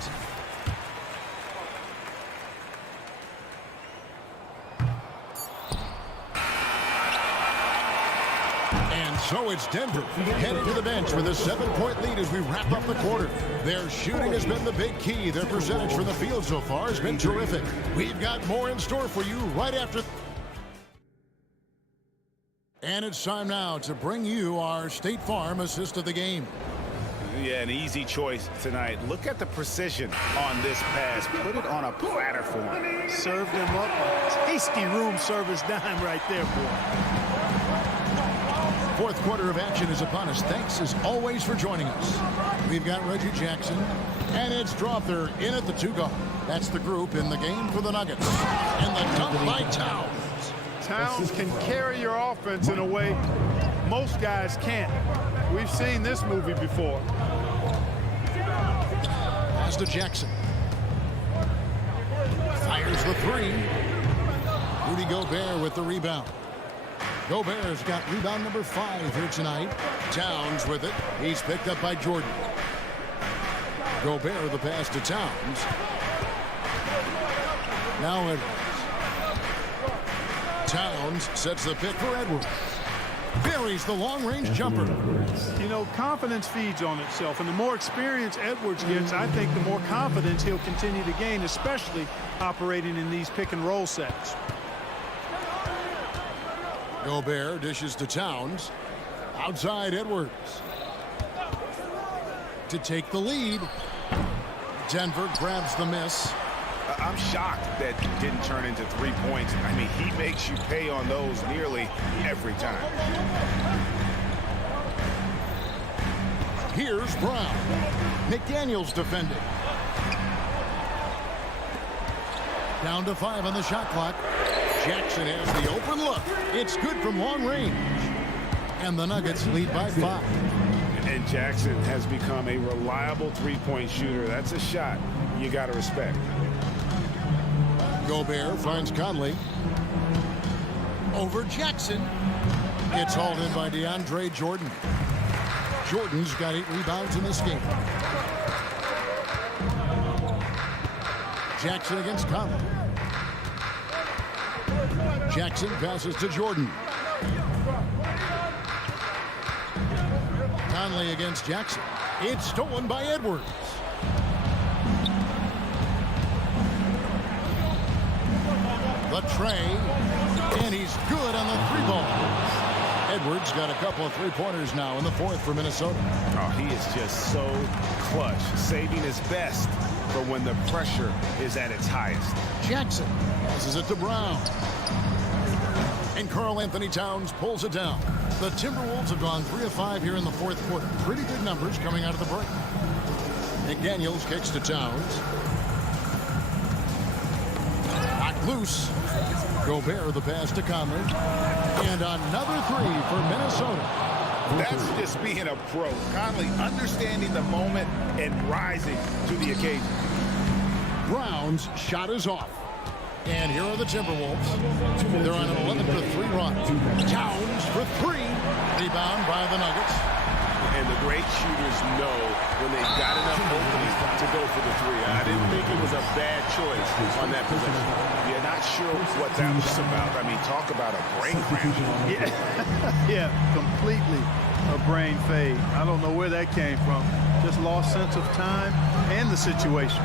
So it's Denver headed to the bench with a 7-point lead as we wrap up the quarter. Their shooting has been the big key. Their percentage from the field so far has been terrific. We've got more in store for you right after. And it's time now to bring you our State Farm assist of the game. Yeah, an easy choice tonight. Look at the precision on this pass. Put it on a platter for him. Served him up a tasty room service dime right there, boy. Fourth quarter of action is upon us. Thanks, as always, for joining us. We've got Reggie Jackson, and it's Strother in at the 2 guard. That's the group in the game for the Nuggets. And the dunk by Towns. Towns can carry your offense in a way most guys can't. We've seen this movie before. Pass to Jackson. Fires the three. Rudy Gobert with the rebound. Gobert's got rebound number 5 here tonight. Towns with it. He's picked up by Jordan. Gobert the pass to Towns. Now Edwards. Towns sets the pick for Edwards. Buries the long-range jumper. You know, confidence feeds on itself, and the more experience Edwards gets, I think the more confidence he'll continue to gain, especially operating in these pick-and-roll sets. Gobert dishes to Towns. Outside Edwards. To take the lead. Denver grabs the miss. I'm shocked that didn't turn into 3 points. I mean, he makes you pay on those nearly every time. Here's Brown. McDaniels defending. Down to 5 on the shot clock. Jackson has the open look. It's good from long range. And the Nuggets lead by 5. And Jackson has become a reliable three-point shooter. That's a shot you got to respect. Gobert finds Conley. Over Jackson. It's hauled in by DeAndre Jordan. Jordan's got 8 rebounds in this game. Jackson against Conley. Jackson passes to Jordan. Conley against Jackson. It's stolen by Edwards. The tray, and he's good on the 3 ball. Edwards got a couple of 3-pointers now in the 4th for Minnesota. Oh, he is just so clutch, saving his best for when the pressure is at its highest. Jackson passes it to Brown. And Karl Anthony Towns pulls it down. The Timberwolves have gone 3 of 5 here in the 4th quarter. Pretty good numbers coming out of the break. McDaniels kicks to Towns. Knocked loose. Gobert the pass to Conley. And another 3 for Minnesota. That's just being a pro. Conley understanding the moment and rising to the occasion. Brown's shot is off. And here are the Timberwolves. They're on an 11-3 run. Towns for 3. Rebound by the Nuggets. And the great shooters know when they've got enough openings to go for the 3. I didn't think it was a bad choice on that possession. You're not sure what that was about. I mean, talk about a brain cramp. Yeah, completely a brain fade. I don't know where that came from. Just lost sense of time and the situation.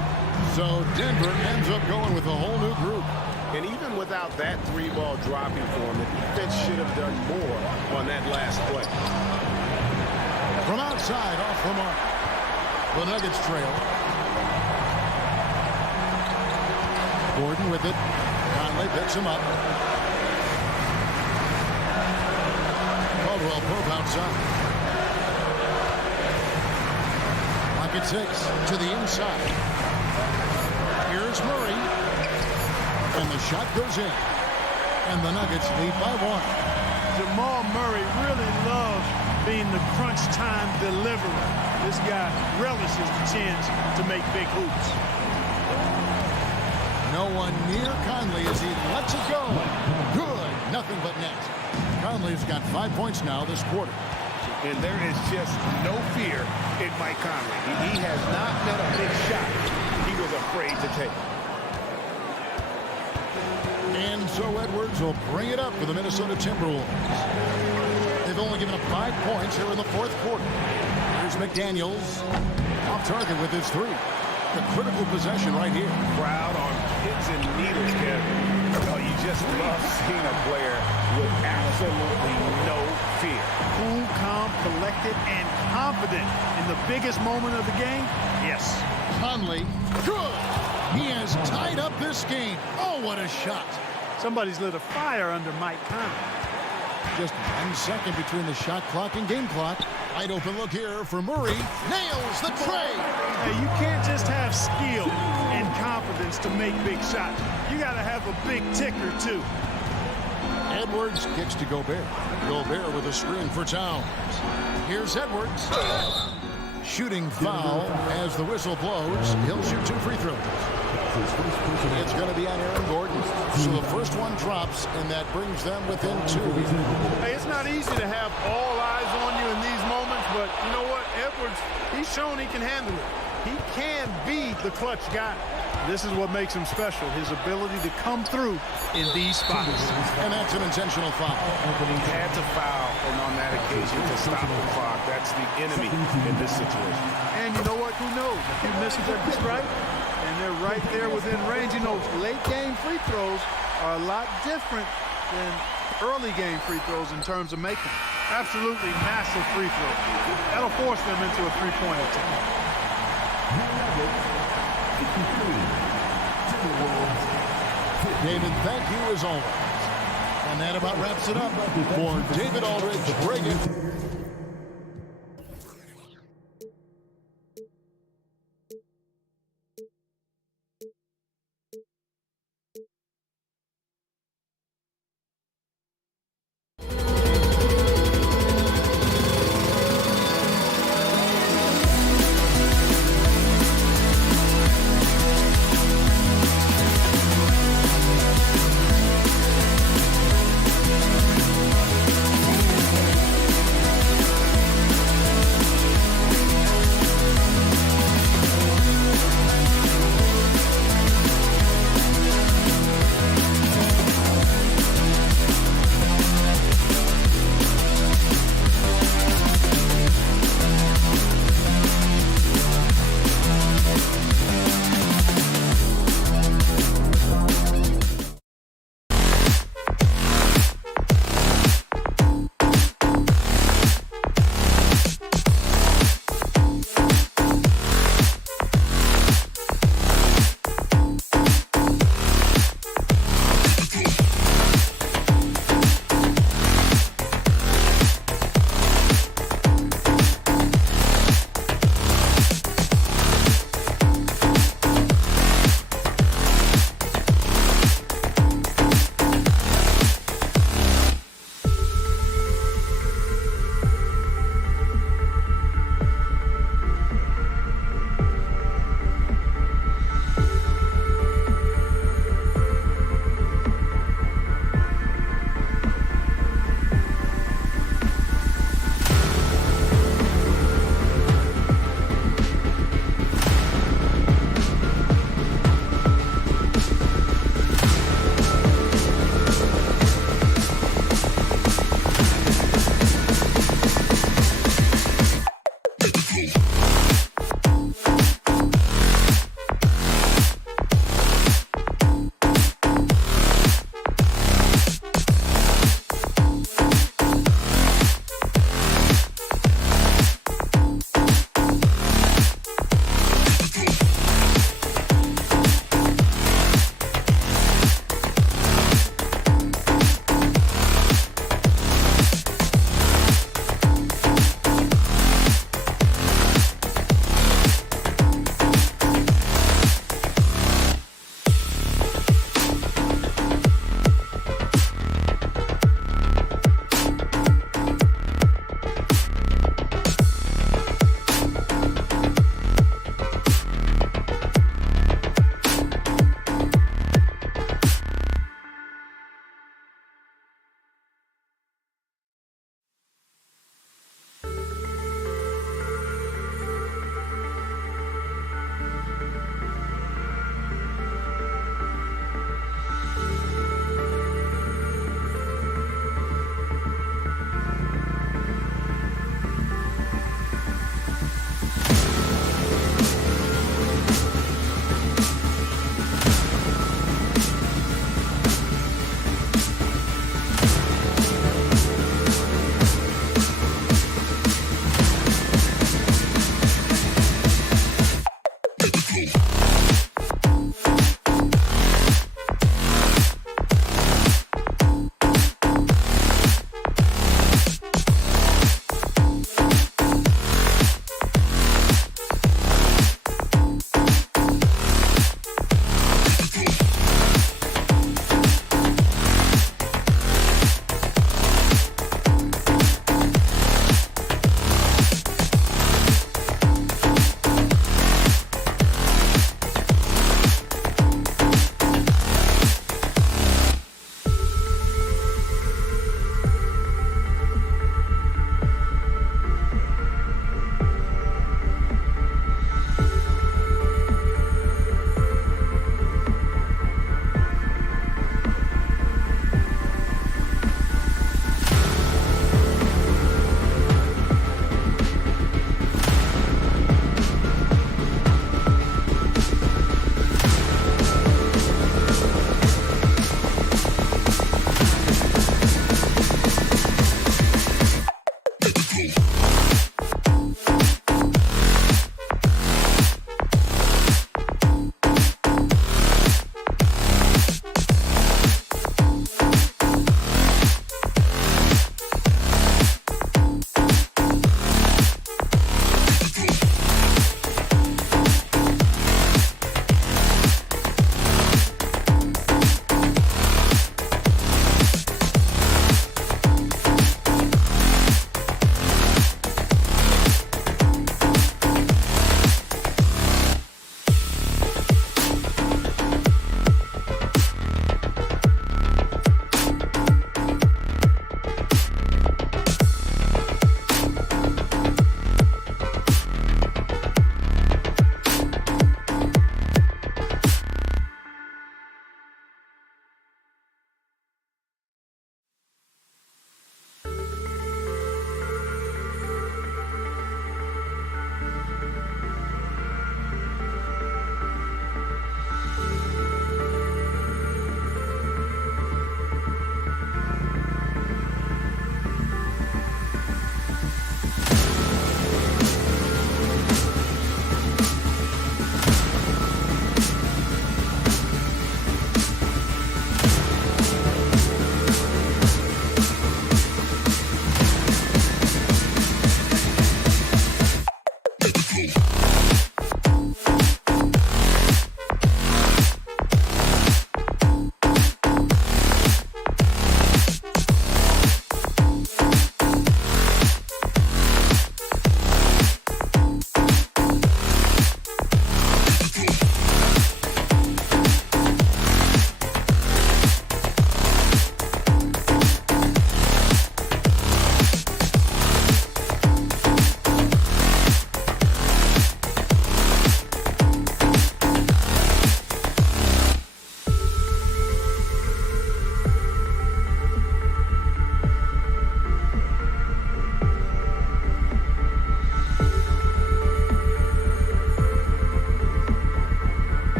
So Denver ends up going with a whole new group. And even without that 3-ball dropping for him, the defense should have done more on that last play. From outside, off the mark. The Nuggets trail. Gordon with it. Conley picks him up. Caldwell Pope outside. Lock at 6 to the inside. Here's Murray. And the shot goes in. And the Nuggets lead by 1. Jamal Murray really loves being the crunch time deliverer. This guy relishes the chance to make big hoops. No one near Conley as he lets it go. Good. Nothing but net. Conley's got 5 points now this quarter. And there is just no fear in Mike Conley. He has not met a big shot he was afraid to take. And so Edwards will bring it up for the Minnesota Timberwolves. They've only given up 5 points here in the 4th quarter. Here's McDaniels off target with his 3. The critical possession right here. Crowd on pins and needles, Kevin. Oh, you just love seeing a player with absolutely no fear. Cool, calm, collected, and confident in the biggest moment of the game. Yes. Conley, good. He has tied up this game. Oh, what a shot. Somebody's lit a fire under Mike Conley. Just 1 second between the shot clock and game clock. Wide open look here for Murray. Nails the tray. Hey, you can't just have skill and confidence to make big shots. You got to have a big ticker, too. Edwards kicks to Gobert. Gobert with a screen for Towns. Here's Edwards. Shooting foul as the whistle blows. He'll shoot 2 free throws. It's going to be on Aaron Gordon. So the first one drops, and that brings them within 2. Hey, it's not easy to have all eyes on you in these moments, but you know what? Edwards, he's shown he can handle it. He can be the clutch guy. This is what makes him special, his ability to come through in these spots. And that's an intentional foul. He had to foul, and on that occasion to stop the clock. That's the enemy in this situation. And you know what? Who knows? If you miss it at the strike, and they're right there within range. You know, late game free throws are a lot different than early game free throws in terms of making. Absolutely massive free throw. That'll force them into a three-point attack. David, thank you as always. And that about wraps it up for David Aldridge. Reagan.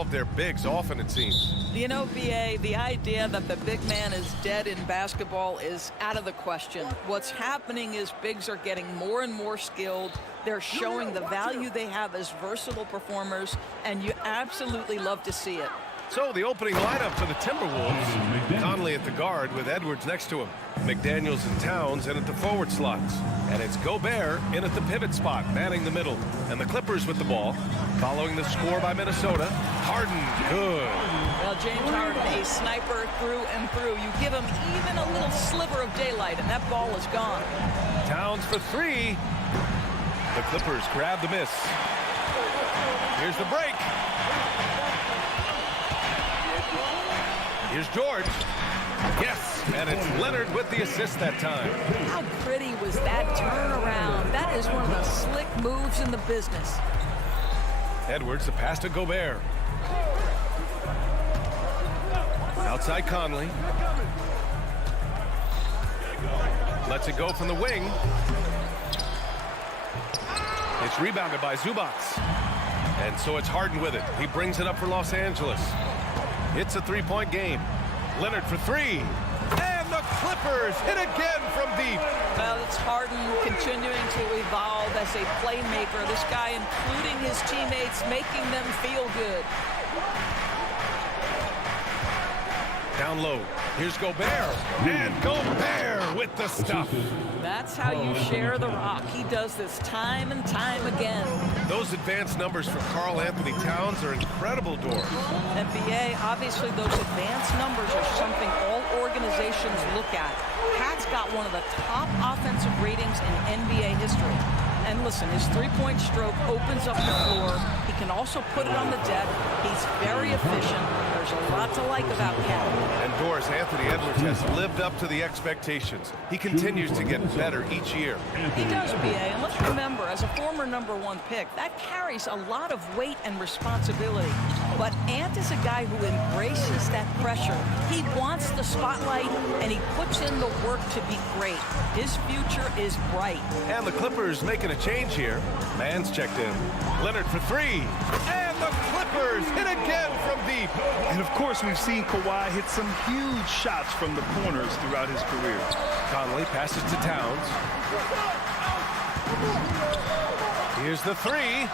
involve their bigs often, it seems. You know, BA, the idea that the big man is dead in basketball is out of the question. What's happening is bigs are getting more and more skilled. They're showing the value they have as versatile performers, and you absolutely love to see it. So the opening lineup for the Timberwolves. Conley at the guard with Edwards next to him. McDaniels and Towns in at the forward slots. And it's Gobert in at the pivot spot, manning the middle. And the Clippers with the ball. Following the score by Minnesota. Harden, good. Well, James Harden, a sniper through and through. You give him even a little sliver of daylight, and that ball is gone. Towns for three. The Clippers grab the miss. Here's the break. Here's George. Yes, and it's Leonard with the assist that time. How pretty was that turnaround? That is one of the slick moves in the business. Edwards, the pass to Gobert. Outside Conley. Lets it go from the wing. It's rebounded by Zubac. And so it's Harden with it. He brings it up for Los Angeles. It's a three-point game. Leonard for three. And the Clippers hit again from deep. Well, it's Harden continuing to evolve as a playmaker. This guy, including his teammates, making them feel good. Down low. Here's Gobert. And Gobert with the stuff. That's how you share the rock. He does this time and time again. Those advanced numbers for Karl Anthony Towns are incredible, Dor. NBA, obviously those advanced numbers are something all organizations look at. Pat's got one of the top offensive ratings in NBA history. And listen, his three-point stroke opens up the floor. He can also put it on the deck. He's very efficient. There's a lot to like about Cat. And Doris, Anthony Edwards has lived up to the expectations. He continues to get better each year. He does, BA. And let's remember, as a former #1 pick, that carries a lot of weight and responsibility. But Ant is a guy who embraces that pressure. He wants the spotlight, and he puts in the work to be great. His future is bright. And the Clippers making a change here. Mann's checked in. Leonard for three. And the Clippers hit again from deep. And of course, we've seen Kawhi hit some huge shots from the corners throughout his career. Conley passes to Towns. Here's the three.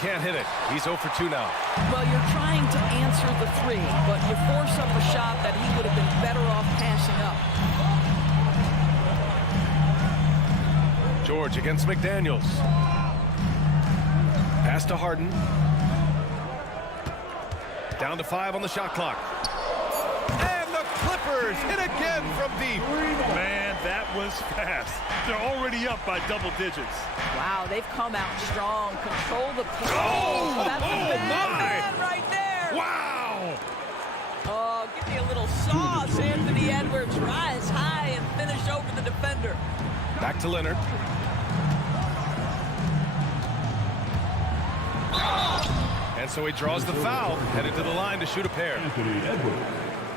Can't hit it. He's 0 for 2 now. Well, you're trying to answer the three, but you force up a shot that he would have been better off passing up. George against McDaniels. Pass to Harden. Down to 5 on the shot clock. And the Clippers hit again from deep. Man, that was fast. They're already up by double digits. Wow, they've come out strong. Control the pace. Oh, that's man right there. Wow. Oh, give me a little sauce. Anthony Edwards rise high and finish over the defender. Back to Leonard. And so he draws the foul, headed to the line to shoot a pair.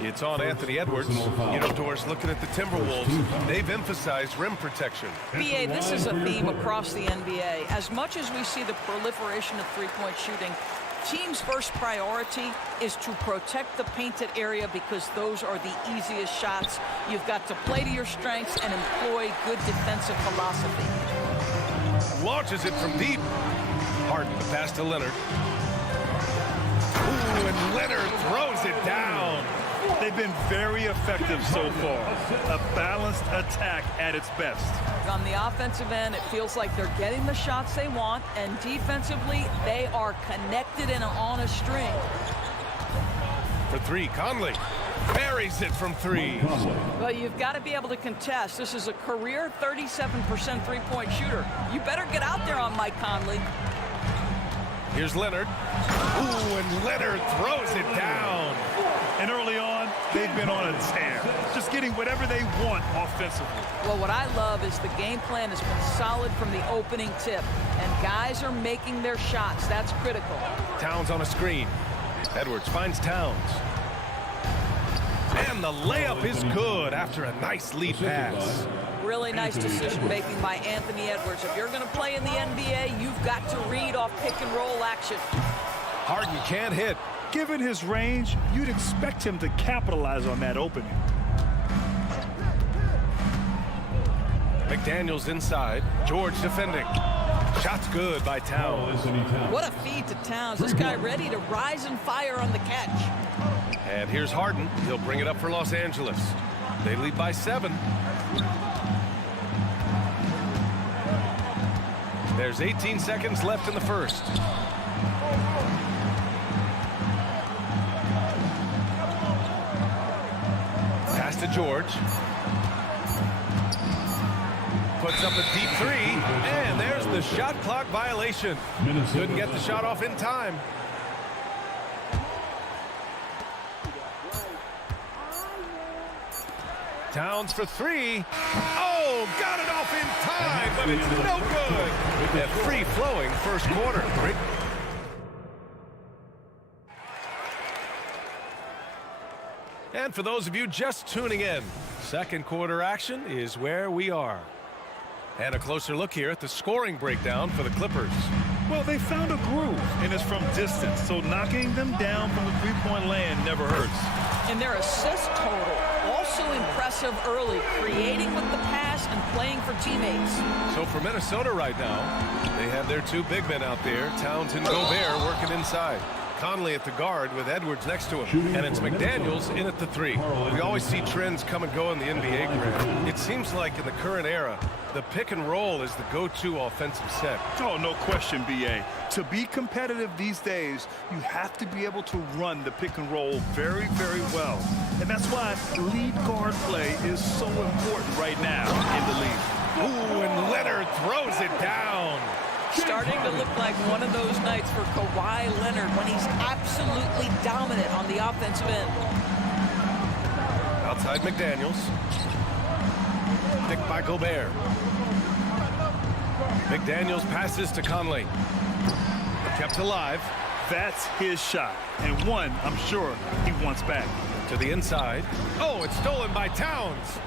It's on Anthony Edwards. You know, Doris, looking at the Timberwolves, they've emphasized rim protection. BA, this is a theme across the NBA. As much as we see the proliferation of three-point shooting, teams' first priority is to protect the painted area because those are the easiest shots. You've got to play to your strengths and employ good defensive philosophy. Launches it from deep. Harden, the pass to Leonard. Ooh, and Leonard throws it down. They've been very effective so far. A balanced attack at its best. On the offensive end, it feels like they're getting the shots they want, and defensively, they are connected and on a string. For three, Conley buries it from three. Well, you've got to be able to contest. This is a career 37% three-point shooter. You better get out there on Mike Conley. Here's Leonard. Ooh, and Leonard throws it down. And early on, they've been on a tear. Just getting whatever they want offensively. Well, what I love is the game plan has been solid from the opening tip. And guys are making their shots. That's critical. Towns on a screen. Edwards finds Towns. And the layup is good after a nice lead pass. Really nice decision-making by Anthony Edwards. If you're going to play in the NBA, you've got to read off pick-and-roll action. Harden can't hit. Given his range, you'd expect him to capitalize on that opening. McDaniels inside. George defending. Shot's good by Towns. What a feed to Towns. This guy ready to rise and fire on the catch. And here's Harden. He'll bring it up for Los Angeles. They lead by 7. There's 18 seconds left in the first. Pass to George. Puts up a deep 3, and there's the shot clock violation. Couldn't get the shot off in time. Towns for 3. Oh, got it off in time, but it's no good. A free-flowing first quarter. Great. And for those of you just tuning in, second quarter action is where we are. And a closer look here at the scoring breakdown for the Clippers. Well, they found a groove, and it's from distance, so knocking them down from the three-point land never hurts. And their assist total, also impressive early, creating with the pass and playing for teammates. So for Minnesota right now, they have their 2 big men out there, Towns and Gobert, working inside. Conley at the guard with Edwards next to him. And it's McDaniels in at the 3. We always see trends come and go in the NBA, Grant. It seems like in the current era, the pick and roll is the go-to offensive set. Oh, no question, B.A. To be competitive these days, you have to be able to run the pick and roll very, very well. And that's why lead guard play is so important right now in the league. Ooh, and Leonard throws it down. Starting to look like one of those nights for Kawhi Leonard when he's absolutely dominant on the offensive end. Outside McDaniels. Picked by Gobert. McDaniels passes to Conley. Kept alive. That's his shot, and one I'm sure he wants back. To the inside. Oh, it's stolen by Towns.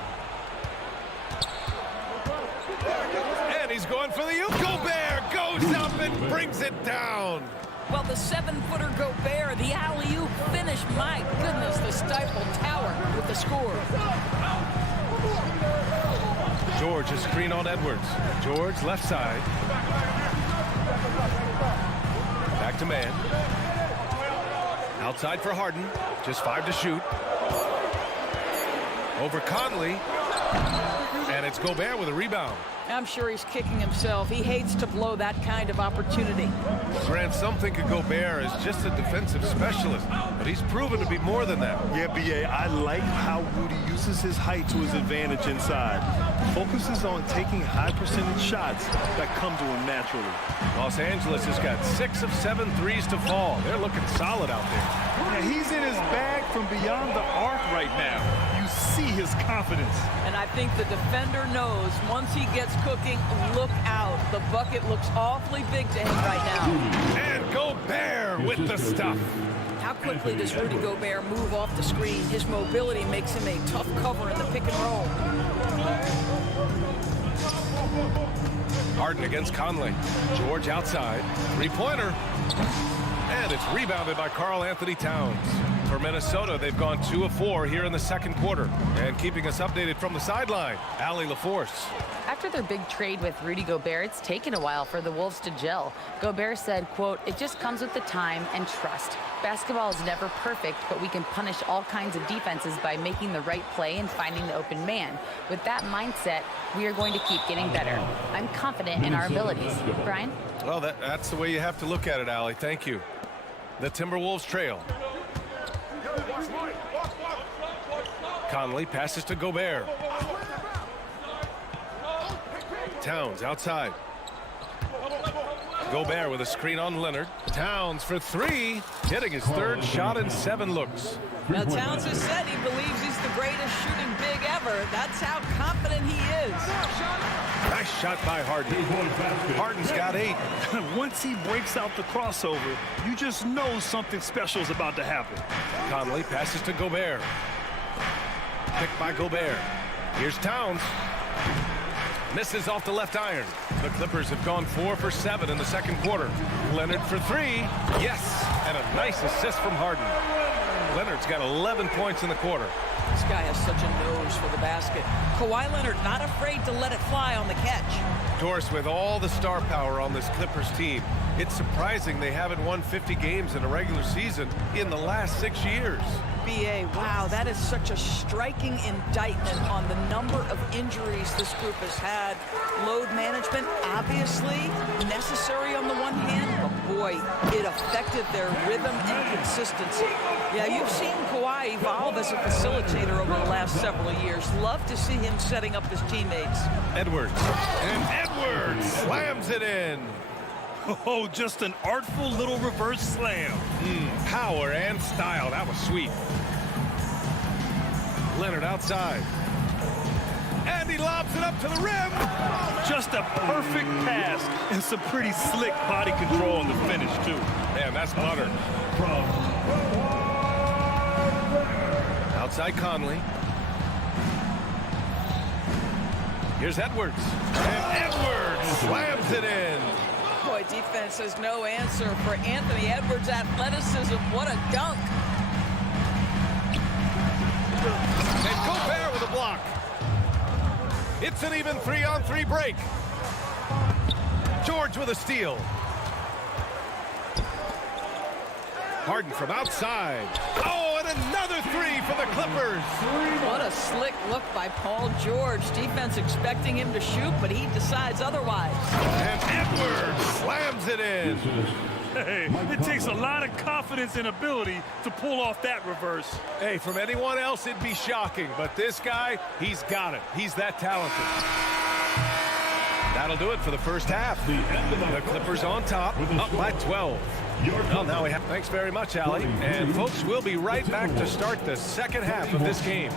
And he's going for the Gobert goes up and brings it down. Well, the 7-footer Gobert, the alley-oop finish. My goodness, the stifled tower with the score. George is screen on Edwards. George left side. Back to man. Outside for Harden. Just 5 to shoot. Over Conley. And it's Gobert with a rebound. I'm sure he's kicking himself. He hates to blow that kind of opportunity. Grant, some think of Gobert as just a defensive specialist, but he's proven to be more than that. Yeah, B.A., I like how Rudy uses his height to his advantage inside. Focuses on taking high percentage shots that come to him naturally. Los Angeles has got 6 of 7 threes to fall. They're looking solid out there. Yeah, he's in his bag from beyond the arc right now. You see his confidence. And I think the defender knows once he gets cooking, look out. The bucket looks awfully big to him right now. And Gobert with the stuff. How quickly does Rudy Gobert move off the screen? His mobility makes him a tough cover in the pick and roll. Harden against Conley. George outside. Three-pointer. And it's rebounded by Karl Anthony Towns. For Minnesota, they've gone 2 of 4 here in the second quarter. And keeping us updated from the sideline, Allie LaForce. After their big trade with Rudy Gobert, it's taken a while for the Wolves to gel. Gobert said, quote, "It just comes with the time and trust. Basketball is never perfect, but we can punish all kinds of defenses by making the right play and finding the open man. With that mindset, we are going to keep getting better. I'm confident in our abilities." Brian? Well, that's the way you have to look at it, Allie. Thank you. The Timberwolves trail. Conley passes to Gobert. Towns outside. Gobert with a screen on Leonard. Towns for 3, hitting his 3rd shot in 7 looks. Now, Towns has said he believes he's the greatest shooting big ever. That's how confident he is. Nice shot by Harden. Harden's got 8. Once he breaks out the crossover, you just know something special is about to happen. Conley passes to Gobert. Picked by Gobert. Here's Towns. Misses off the left iron. The Clippers have gone 4 for 7 in the second quarter. Leonard for 3. Yes, and a nice assist from Harden. Leonard's got 11 points in the quarter. This guy has such a nose for the basket. Kawhi Leonard not afraid to let it fly on the catch. Doris, with all the star power on this Clippers team, it's surprising they haven't won 50 games in a regular season in the last 6 years. BA, wow, that is such a striking indictment on the number of injuries this group has had. Load management, obviously necessary on the one hand, but boy, it affected their rhythm and consistency. Yeah, you've seen Kawhi evolve as a facilitator over the last several years. Love to see him setting up his teammates. Edwards, and Edwards slams it in. Oh, just an artful little reverse slam. Power and style. That was sweet. Leonard outside. And he lobs it up to the rim. Just a perfect pass and some pretty slick body control on the finish, too. Man, that's butter. Outside Conley. Here's Edwards. And Edwards slams it in. Boy, defense has no answer for Anthony Edwards' athleticism. What a dunk. And Gobert with a block. It's an even 3-on-3 break. George with a steal. Harden from outside. Oh, and another 3 for the Clippers. What a slick look by Paul George. Defense expecting him to shoot, but he decides otherwise. And Edwards slams it in. Hey, it takes a lot of confidence and ability to pull off that reverse. Hey, from anyone else, it'd be shocking. But this guy, he's got it. He's that talented. That'll do it for the first half. The Clippers on top, up by 12. Well, now we have. Thanks very much, Allie. And folks, we'll be right back to start the second half of this game.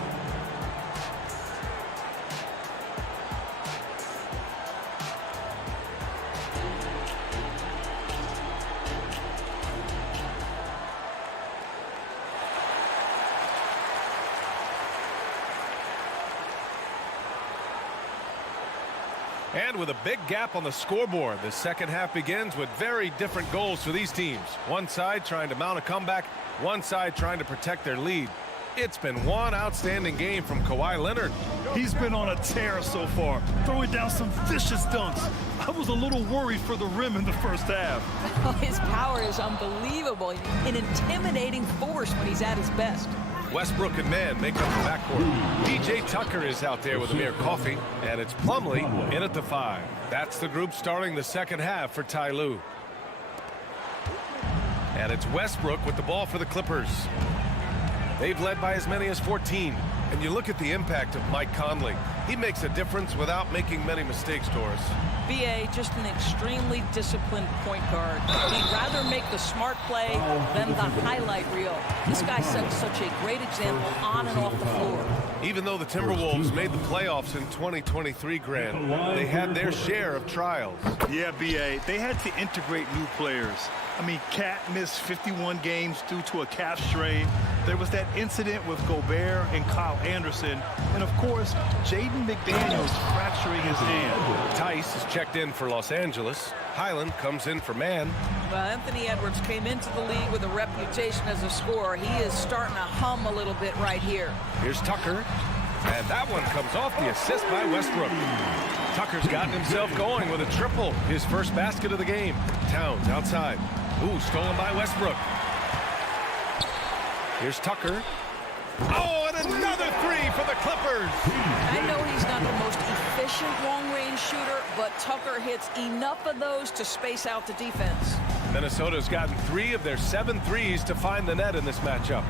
And with a big gap on the scoreboard, the second half begins with very different goals for these teams. One side trying to mount a comeback, one side trying to protect their lead. It's been one outstanding game from Kawhi Leonard. He's been on a tear so far, throwing down some vicious dunks. I was a little worried for the rim in the first half. His power is unbelievable. An intimidating force when he's at his best. Westbrook and Mann make up the backcourt. P.J. Tucker is out there with Amir Coffey, and it's Plumlee in at the 5. That's the group starting the second half for Ty Lue. And it's Westbrook with the ball for the Clippers. They've led by as many as 14. And you look at the impact of Mike Conley. He makes a difference without making many mistakes, Doris. BA, just an extremely disciplined point guard. He'd rather make the smart play than the highlight reel. This guy sets such a great example on and off the floor. Even though the Timberwolves made the playoffs in 2023, Grant, they had their share of trials. Yeah, BA, they had to integrate new players. I mean, Cat missed 51 games due to a calf strain. There was that incident with Gobert and Kyle Anderson. And, of course, Jaden McDaniels fracturing his hand. Tice is checked in for Los Angeles. Highland comes in for Mann. Well, Anthony Edwards came into the league with a reputation as a scorer. He is starting to hum a little bit right here. Here's Tucker. And that one comes off the assist by Westbrook. Tucker's gotten himself going with a triple. His first basket of the game. Towns outside. Ooh, stolen by Westbrook. Here's Tucker. Oh, and another 3 for the Clippers. I know he's not the most efficient long-range shooter, but Tucker hits enough of those to space out the defense. Minnesota's gotten 3 of their 7 threes to find the net in this matchup.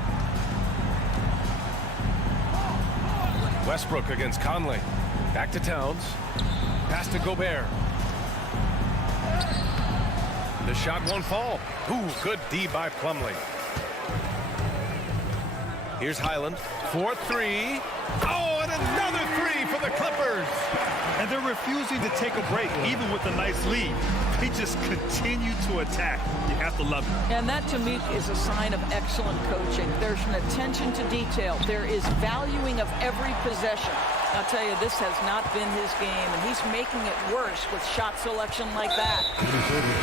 Westbrook against Conley. Back to Towns. Pass to Gobert. The shot won't fall. Ooh, good D by Plumlee. Here's Highland. 4-3. Oh, and another 3 for the Clippers. And they're refusing to take a break, even with a nice lead. They just continue to attack. You have to love it. And that, to me, is a sign of excellent coaching. There's an attention to detail. There is valuing of every possession. I'll tell you, this has not been his game, and he's making it worse with shot selection like that.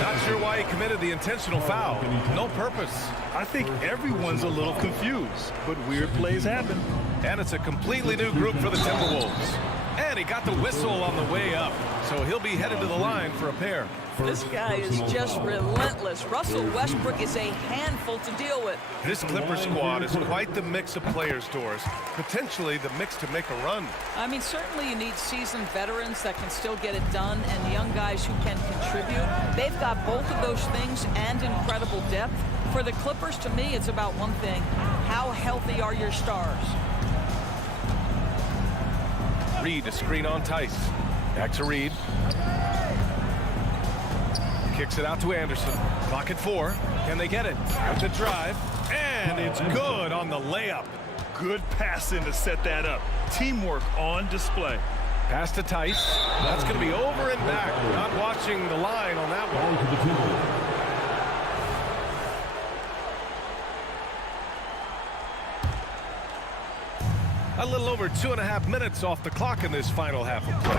Not sure why he committed the intentional foul. No purpose. I think everyone's a little confused, but weird plays happen. And it's a completely new group for the Timberwolves. And he got the whistle on the way up, so he'll be headed to the line for a pair. This guy is just relentless. Russell Westbrook is a handful to deal with. This Clipper squad is quite the mix of players, Doris. Potentially the mix to make a run. I mean, certainly you need seasoned veterans that can still get it done and young guys who can contribute. They've got both of those things and incredible depth. For the Clippers, to me, it's about one thing. How healthy are your stars? Reed to screen on Tice. Back to Reed. Kicks it out to Anderson. Clock at 4. Can they get it? With the drive. And it's good on the layup. Good passing to set that up. Teamwork on display. Pass to Tice. That's going to be over and back. Not watching the line on that one. A little over 2.5 minutes off the clock in this final half of play.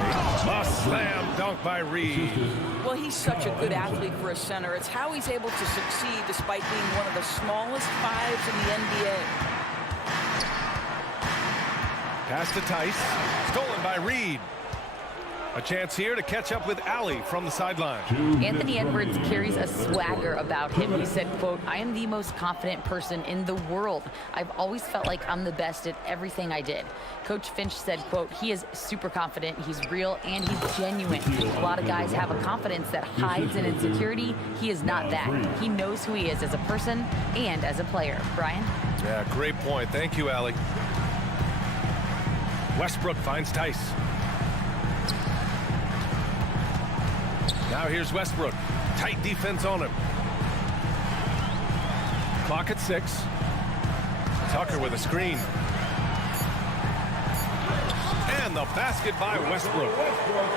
A slam dunk by Reed. Well, he's such a good athlete for a center. It's how he's able to succeed despite being one of the smallest fives in the NBA. Pass to Tice. Stolen by Reed. A chance here to catch up with Allie from the sideline. Anthony Edwards carries a swagger about him. He said, quote, "I am the most confident person in the world. I've always felt like I'm the best at everything I did." Coach Finch said, quote, "He is super confident, he's real, and he's genuine. A lot of guys have a confidence that hides in insecurity. He is not that. He knows who he is as a person and as a player." Brian? Yeah, great point. Thank you, Allie. Westbrook finds Tice. Now here's Westbrook. Tight defense on him. Clock at 6. Tucker with a screen. And the basket by Westbrook.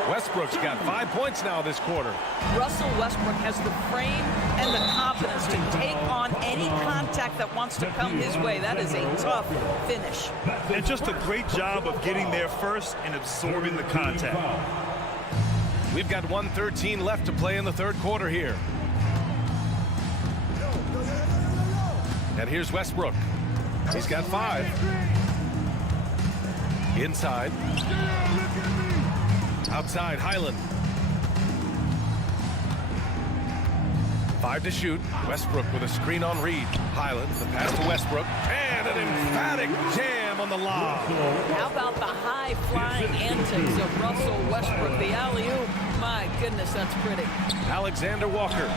Westbrook's got 5 points now this quarter. Russell Westbrook has the frame and the confidence to take on any contact that wants to come his way. That is a tough finish. And just a great job of getting there first and absorbing the contact. We've got 1:13 left to play in the third quarter here. And here's Westbrook. He's got 5. Inside. Outside, Highland. 5 to shoot. Westbrook with a screen on Reed. Highland, the pass to Westbrook. And an emphatic jam on the lob. How about the high-flying antics of Russell Westbrook? The alley-oop. My goodness, that's pretty. Alexander Walker.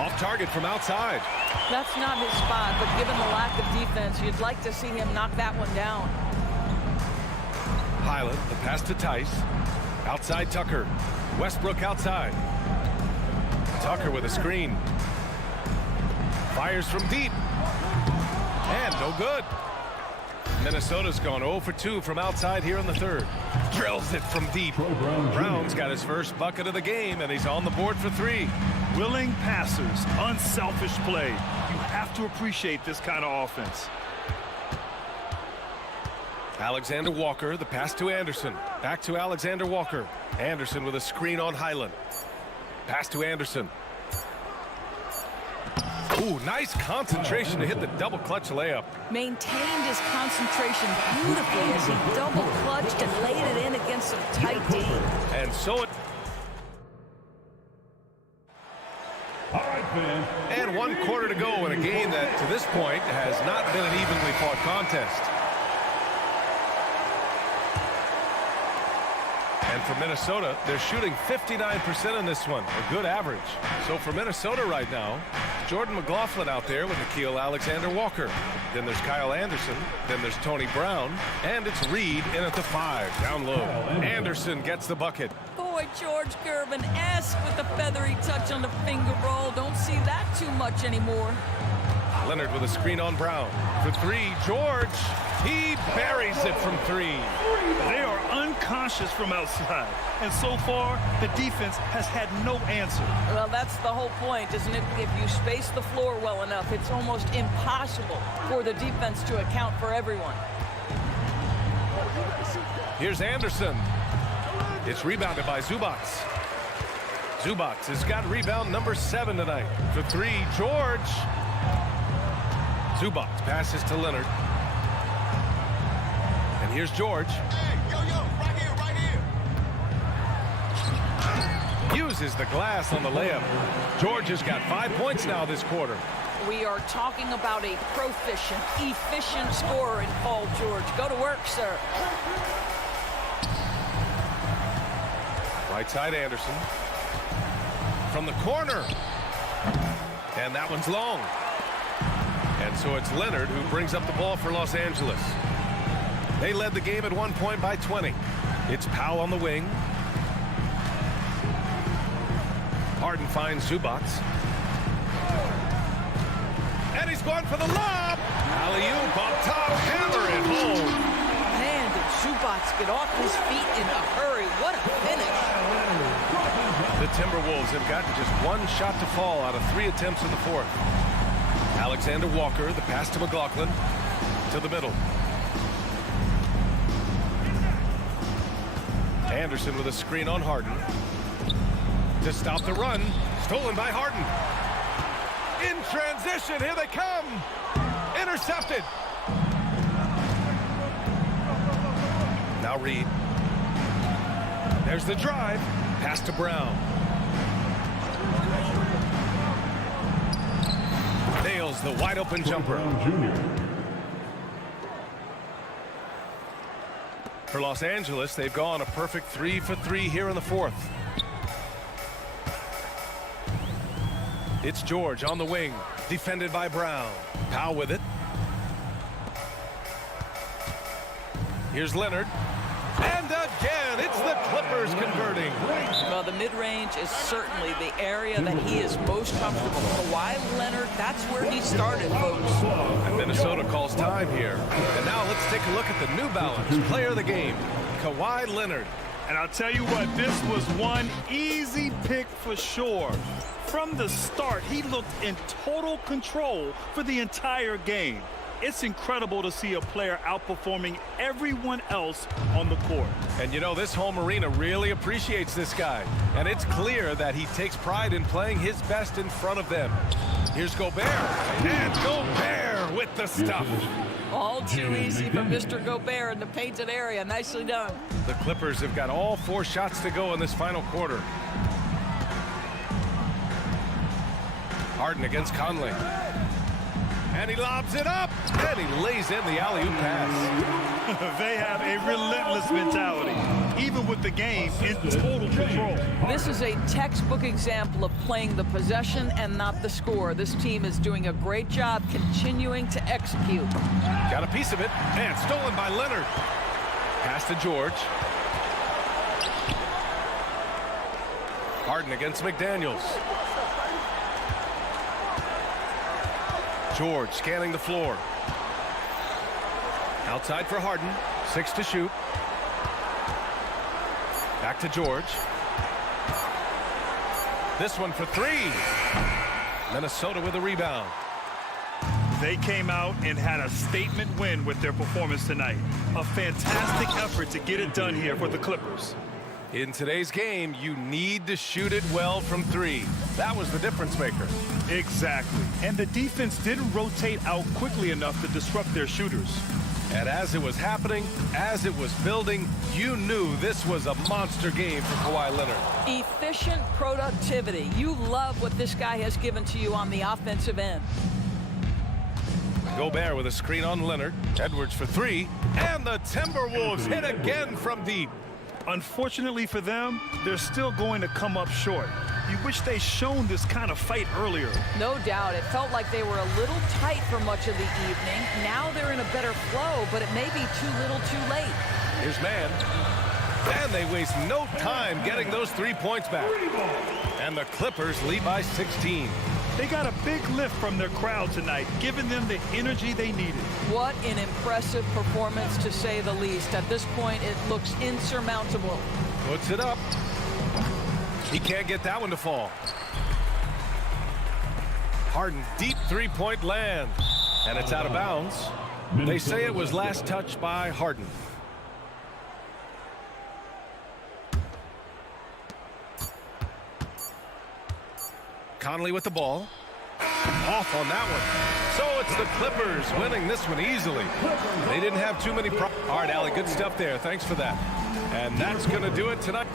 Off target from outside. That's not his spot, but given the lack of defense, you'd like to see him knock that one down. Highland, the pass to Tice. Outside Tucker. Westbrook outside. Tucker with a screen. Fires from deep. And no good. Minnesota's gone 0 for 2 from outside here in the third. Drills it from deep. Brown's got his first bucket of the game, and he's on the board for 3. Willing passers, unselfish play. You have to appreciate this kind of offense. Alexander Walker, the pass to Anderson. Back to Alexander Walker. Anderson with a screen on Highland. Pass to Anderson. Ooh, nice concentration to hit the double clutch layup. Maintained his concentration beautifully as he double clutched and laid it in against some tight D. And so it... And 1 quarter to go in a game that, to this point, has not been an evenly fought contest. And for Minnesota, they're shooting 59% in this one, a good average. So for Minnesota right now, Jordan McLaughlin out there with Nickeil Alexander-Walker. Then there's Kyle Anderson. Then there's Tony Brown. And it's Reed in at the 5, down low. Anderson gets the bucket. Boy, George Gervin-esque with the feathery touch on the finger roll. Don't see that too much anymore. Leonard with a screen on Brown. For 3, George. He buries it from 3. They are unconscious from outside. And so far, the defense has had no answer. Well, that's the whole point, isn't it? If you space the floor well enough, it's almost impossible for the defense to account for everyone. Here's Anderson. It's rebounded by Zubac. Zubac has got rebound number 7 tonight. For 3, George. Zubac passes to Leonard. And here's George. Uses the glass on the layup. George has got 5 points now this quarter. We are talking about a proficient, efficient scorer in Paul George. Go to work, sir. Right side Anderson. From the corner. And that one's long. And so it's Leonard who brings up the ball for Los Angeles. They led the game at one point by 20. It's Powell on the wing. Harden finds Zubac. And he's going for the lob. Alley-oop on top, hammer it home. Man, did Zubac get off his feet in a hurry. What a finish. The Timberwolves have gotten just one shot to fall out of 3 attempts in the fourth. Alexander Walker, the pass to McLaughlin, to the middle. Anderson with a screen on Harden. To stop the run, stolen by Harden. In transition, here they come. Intercepted. Now Reed. There's the drive. Pass to Brown. Nails the wide open jumper. For Los Angeles, they've gone a perfect 3 for 3 here in the fourth. It's George on the wing, defended by Brown. Powell with it. Here's Leonard. And again, it's the Clippers converting. Well, the mid-range is certainly the area that he is most comfortable. Kawhi Leonard, that's where he started, folks. And Minnesota calls time here. And now let's take a look at the New Balance player of the game, Kawhi Leonard. And I'll tell you what, this was one easy pick for sure. From the start, he looked in total control for the entire game. It's incredible to see a player outperforming everyone else on the court. And you know, this home arena really appreciates this guy. And it's clear that he takes pride in playing his best in front of them. Here's Gobert. And Gobert with the stuff. All too easy for Mr. Gobert in the painted area. Nicely done. The Clippers have got all 4 shots to go in this final quarter. Harden against Conley. And he lobs it up. And he lays in the alley-oop pass. They have a relentless mentality, even with the game in total control. This is a textbook example of playing the possession and not the score. This team is doing a great job continuing to execute. Got a piece of it. And stolen by Leonard. Pass to George. Harden against McDaniels. George scanning the floor. Outside for Harden. 6 to shoot. Back to George. This one for 3. Minnesota with a rebound. They came out and had a statement win with their performance tonight. A fantastic effort to get it done here for the Clippers. In today's game, you need to shoot it well from 3. That was the difference maker. Exactly. And the defense didn't rotate out quickly enough to disrupt their shooters. And as it was happening, as it was building, you knew this was a monster game for Kawhi Leonard. Efficient productivity. You love what this guy has given to you on the offensive end. Gobert with a screen on Leonard. Edwards for 3. And the Timberwolves hit again from deep. Unfortunately for them, they're still going to come up short. You wish they'd shown this kind of fight earlier. No doubt. It felt like they were a little tight for much of the evening. Now they're in a better flow, but it may be too little too late. Here's Mann. And they waste no time getting those 3 points back. And the Clippers lead by 16. They got a big lift from their crowd tonight, giving them the energy they needed. What an impressive performance, to say the least. At this point, it looks insurmountable. Puts it up. He can't get that one to fall. Harden, deep 3-point land. And it's out of bounds. They say it was last touched by Harden. Conley with the ball. Off on that one. So it's the Clippers winning this one easily. They didn't have too many problems. All right, Allie, good stuff there. Thanks for that. And that's going to do it tonight.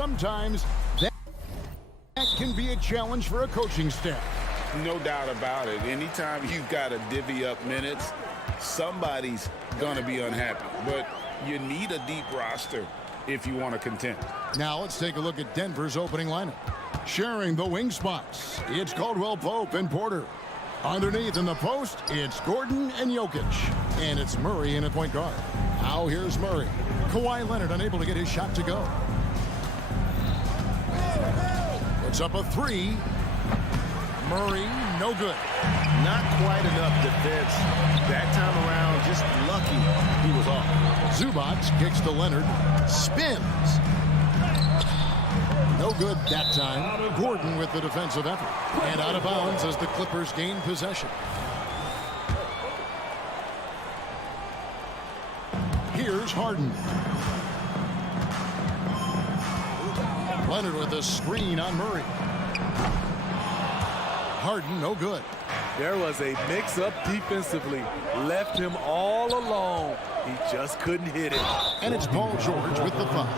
sometimes that can be a challenge for a coaching staff. No doubt about it. Anytime you've got to divvy up minutes, somebody's going to be unhappy. But you need a deep roster if you want to contend. Now let's take a look at Denver's opening lineup. Sharing the wing spots, it's Caldwell Pope and Porter. Underneath in the post, it's Gordon and Jokic. And it's Murray in at point guard. Now here's Murray. Kawhi Leonard unable to get his shot to go. Puts up a three. Murray, no good. Not quite enough defense that time around. Just lucky he was off. Zubac kicks to Leonard. Spins. No good that time. Gordon with the defensive effort. And out of bounds as the Clippers gain possession. Here's Harden. Leonard with a screen on Murray. Harden, no good. There was a mix-up defensively. Left him all alone. He just couldn't hit it. And it's Paul George with the foul.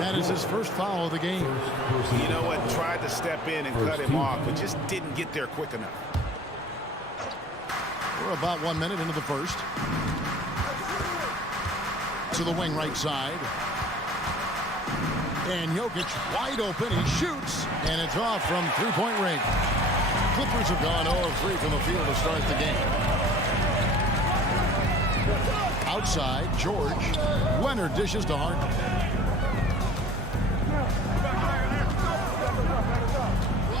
That is his first foul of the game. You know what? Tried to step in and cut him off, but just didn't get there quick enough. We're about 1 minute into the first. To the wing right side. And Jokic wide open. He shoots, and it's off from three-point range. Clippers have gone 0-3 from the field to start the game. Outside, George. Leonard dishes to Harden.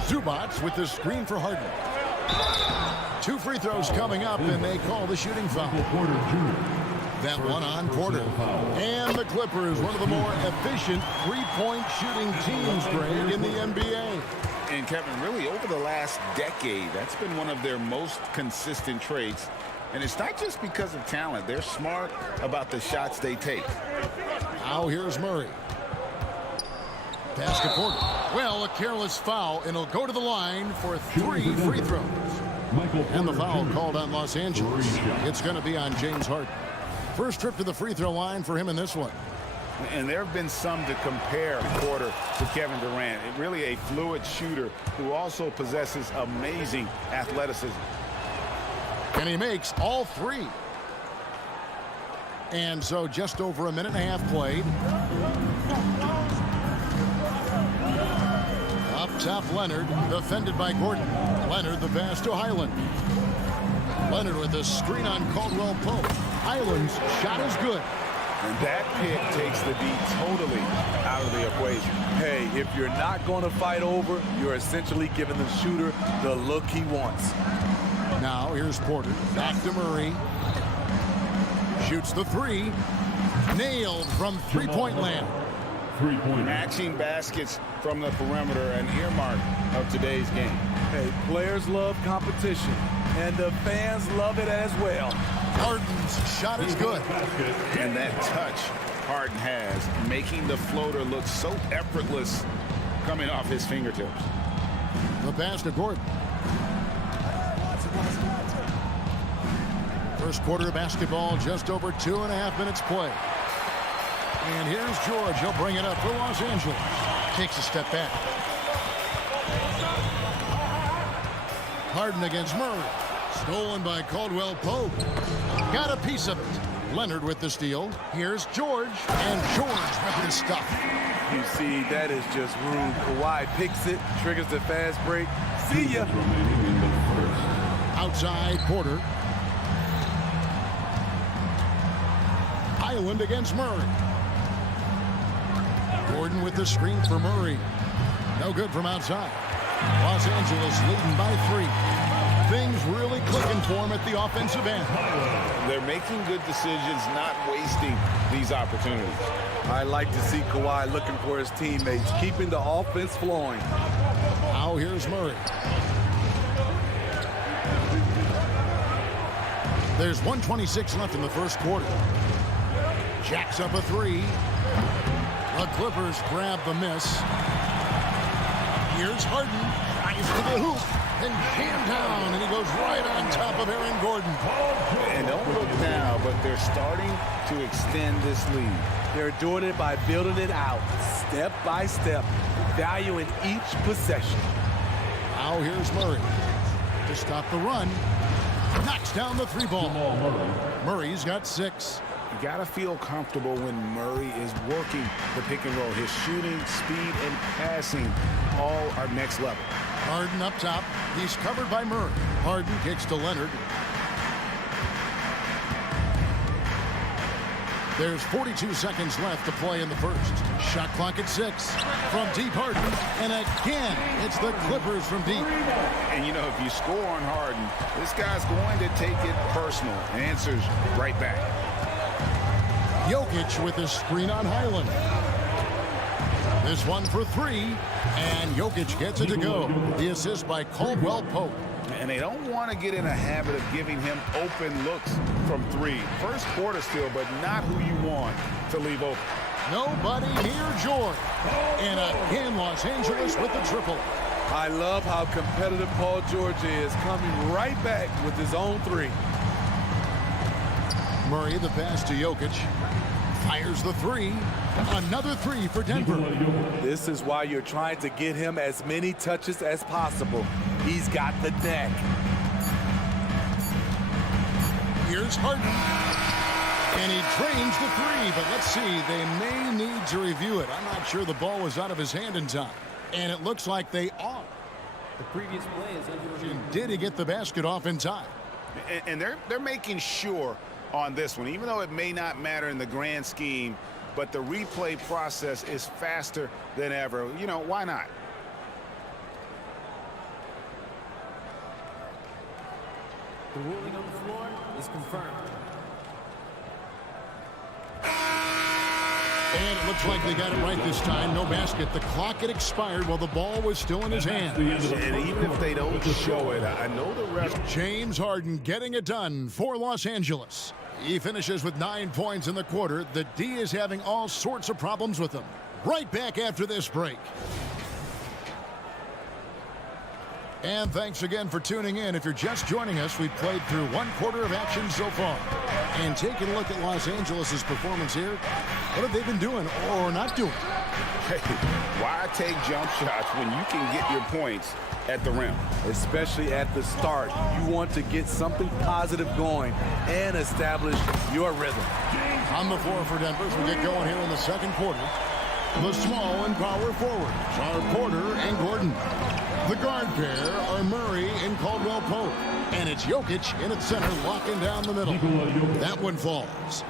Zubac with the screen for Harden. 2 free throws coming up, and they call the shooting foul. That one on Porter. And the Clippers, one of the more efficient three-point shooting teams, Greg, in the NBA. And Kevin, really over the last decade, that's been one of their most consistent traits. And it's not just because of talent. They're smart about the shots they take. Now here's Murray. Pass to Porter. Well, a careless foul, and he'll go to the line for 3 free throws. And the foul called on Los Angeles. It's going to be on James Harden. First trip to the free throw line for him in this one. And there have been some to compare Porter to Kevin Durant. Really a fluid shooter who also possesses amazing athleticism. And he makes all 3. And so just over 1.5 minutes played. Up top, Leonard, defended by Gordon. Leonard the pass to Highland. Leonard with the screen on Caldwell Pope. Highland's shot is good. And that pick takes the D totally out of the equation. Hey, if you're not going to fight over, you're essentially giving the shooter the look he wants. Now here's Porter. Back to Murray. Shoots the 3. Nailed from three-point land. Matching baskets from the perimeter, an earmark of today's game. Hey, players love competition, and the fans love it as well. Harden's shot is good. And that touch Harden has, making the floater look so effortless coming off his fingertips. The pass to Gordon. First quarter of basketball, just over 2.5 minutes play. And here's George. He'll bring it up for Los Angeles. Takes a step back. Harden against Murray. Stolen by Caldwell Pope. Got a piece of it. Leonard with the steal. Here's George. And George with the stuff. You see, that is just rude. Kawhi picks it, triggers the fast break. See ya. Outside, Porter. Highland against Murray. Gordon with the screen for Murray. No good from outside. Los Angeles leading by 3. Things really clicking for him at the offensive end. They're making good decisions, not wasting these opportunities. I like to see Kawhi looking for his teammates, keeping the offense flowing. Now here's Murray. There's 1:26 left in the first quarter. Jacks up a 3. The Clippers grab the miss. Here's Harden. Tries to the hoop. And jammed down. And he goes right on top of Aaron Gordon. And don't look now, but they're starting to extend this lead. They're doing it by building it out, step by step, valuing each possession. Now here's Murray to stop the run. Knocks down the three ball. Murray's got 6. You got to feel comfortable when Murray is working the pick and roll. His shooting, speed, and passing all are next level. Harden up top. He's covered by Murray. Harden kicks to Leonard. There's 42 seconds left to play in the first. Shot clock at 6. From deep, Harden. And again, it's the Clippers from deep. And, you know, if you score on Harden, this guy's going to take it personal. Answers right back. Jokic with a screen on Highland. This one for 3. And Jokic gets it to go. The assist by Caldwell Pope. And they don't want to get in a habit of giving him open looks from 3. First quarter still, but not who you want to leave open. Nobody near George. And again, Los Angeles with the triple. I love how competitive Paul George is, coming right back with his own 3. Murray, the pass to Jokic. Fires the 3. Another 3 for Denver. This is why you're trying to get him as many touches as possible. He's got the deck. Here's Harden. And he drains the 3, but let's see. They may need to review it. I'm not sure the ball was out of his hand in time. And it looks like they are. The previous play is under review. Did he get the basket off in time? And they're making sure on this one, even though it may not matter in the grand scheme, but the replay process is faster than ever. You know, why not? The ruling on the floor is confirmed. And it looks like they got it right this time. No basket. The clock had expired while the ball was still in his hand. And even if they don't show it, I know the ref. James Harden getting it done for Los Angeles. He finishes with 9 points in the quarter. The D is having all sorts of problems with him. Right back after this break. And thanks again for tuning in. If you're just joining us, we've played through 1 quarter of action so far. And taking a look at Los Angeles' performance here, what have they been doing or not doing? Hey, why take jump shots when you can get your points at the rim? Especially at the start. You want to get something positive going and establish your rhythm. On the floor for Denver as we get going here in the second quarter. The small and power forwards are Porter and Gordon. The guard pair are Murray and Caldwell Pope. And it's Jokic in its center, locking down the middle. That one falls.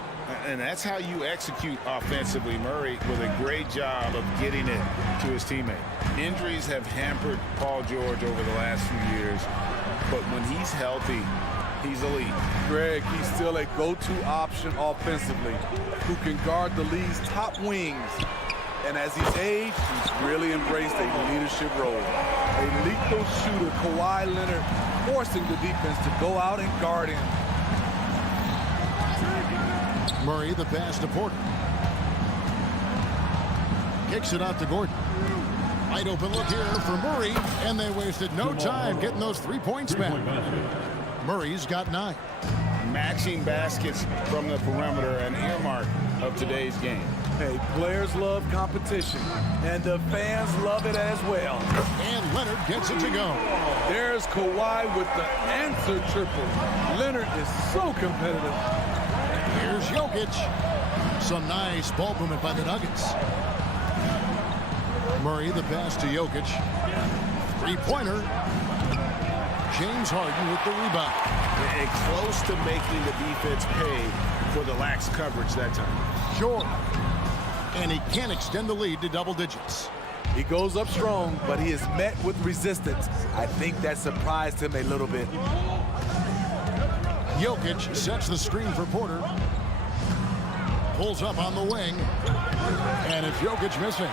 And that's how you execute offensively. Murray with a great job of getting it to his teammate. Injuries have hampered Paul George over the last few years, but when he's healthy, he's elite. Greg, he's still a go-to option offensively, who can guard the league's top wings. And as he's aged, he's really embraced a leadership role. A lethal shooter, Kawhi Leonard, forcing the defense to go out and guard him. Murray, the pass to Porter. Kicks it out to Gordon. Wide open look here for Murray, and they wasted no time getting those 3 points back. Murray's got 9. Matching baskets from the perimeter, an earmark of today's game. Hey, players love competition, and the fans love it as well. And Leonard gets it to go. There's Kawhi with the answer triple. Leonard is so competitive. Here's Jokic. Some nice ball movement by the Nuggets. Murray, the pass to Jokic. 3-pointer. James Harden with the rebound. And close to making the defense pay for the lax coverage that time. Sure. And he can't extend the lead to double digits. He goes up strong, but he is met with resistance. I think that surprised him a little bit. Jokic sets the screen for Porter. Pulls up on the wing. And it's Jokic missing.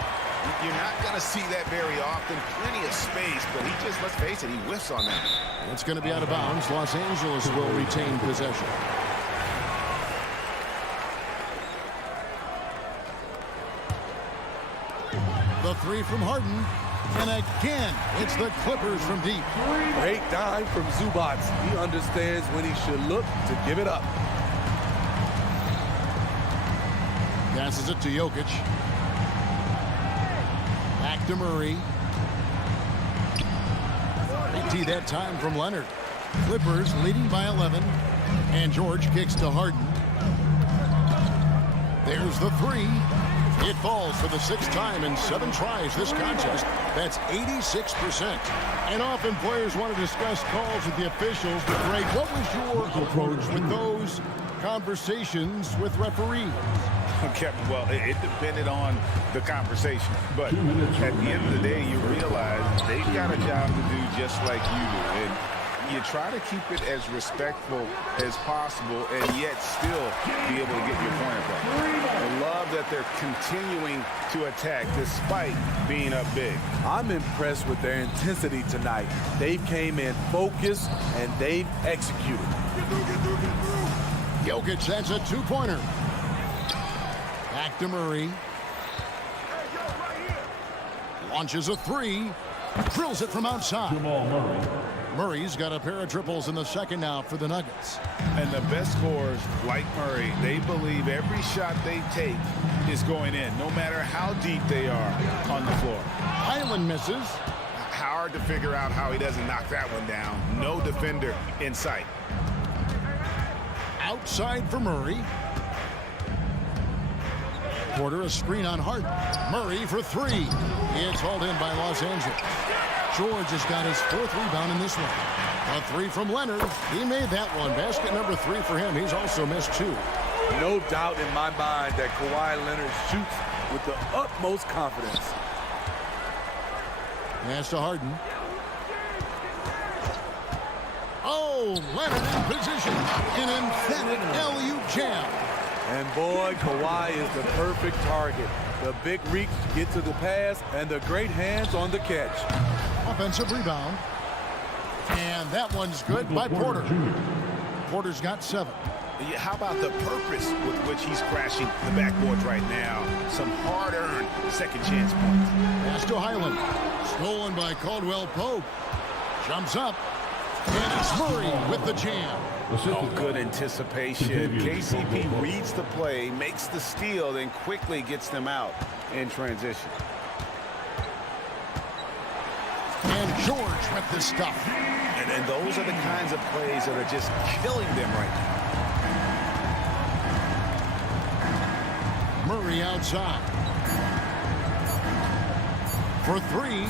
You're not going to see that very often. Plenty of space, but he just, let's face it, he whiffs on that. It's going to be out of bounds. Los Angeles will retain possession. The 3 from Harden. And again, it's the Clippers from deep. Great dime from Zubac. He understands when he should look to give it up. Passes it to Jokic. Back to Murray. Tee that time from Leonard. Clippers leading by 11. And George kicks to Harden. There's the three. It falls for the 6th time in 7 tries this contest. That's 86%. And often players want to discuss calls with the officials. But Greg, what was your approach with those conversations with referees? Kevin, well, it depended on the conversation. But at the end of the day, you realize they've got a job to do just like you do. And you try to keep it as respectful as possible and yet still be able to get your point across. I love that they're continuing to attack despite being up big. I'm impressed with their intensity tonight. They came in focused and they've executed. Jokic, that's a 2-pointer. Back to Murray. Launches a 3. Drills it from outside. Murray's got a pair of triples in the second now for the Nuggets. And the best scorers, like Murray, they believe every shot they take is going in, no matter how deep they are on the floor. Highland misses. Hard to figure out how he doesn't knock that one down. No defender in sight. Outside for Murray. Porter a screen on Harden. Murray for 3. It's hauled in by Los Angeles. George has got his 4th rebound in this one. A 3 from Leonard. He made that one. Basket number 3 for him. He's also missed 2. No doubt in my mind that Kawhi Leonard shoots with the utmost confidence. Pass to Harden. Oh, Leonard in position. An emphatic alley-oop jam. And boy, Kawhi is the perfect target. The big reach to get to the pass and the great hands on the catch. Offensive rebound. And that one's good by Porter. Porter's got 7. How about the purpose with which he's crashing the backboards right now? Some hard-earned second chance points. Pass to Highland. Stolen by Caldwell Pope. Jumps up. And it's Murray with the jam. Oh, good anticipation. KCP reads the play, makes the steal, then quickly gets them out in transition. And George with the stuff. And those are the kinds of plays that are just killing them right now. Murray outside. For 3.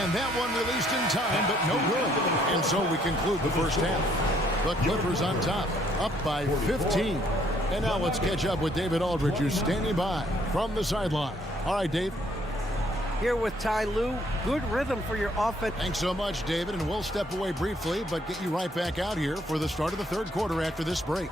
And that one released in time, but no good. And so we conclude the first half. The Clippers on top, up by 15. And now let's catch up with David Aldridge, who's standing by from the sideline. All right, Dave. Here with Ty Lue. Good rhythm for your offense. Thanks so much, David. And we'll step away briefly, but get you right back out here for the start of the 3rd quarter after this break.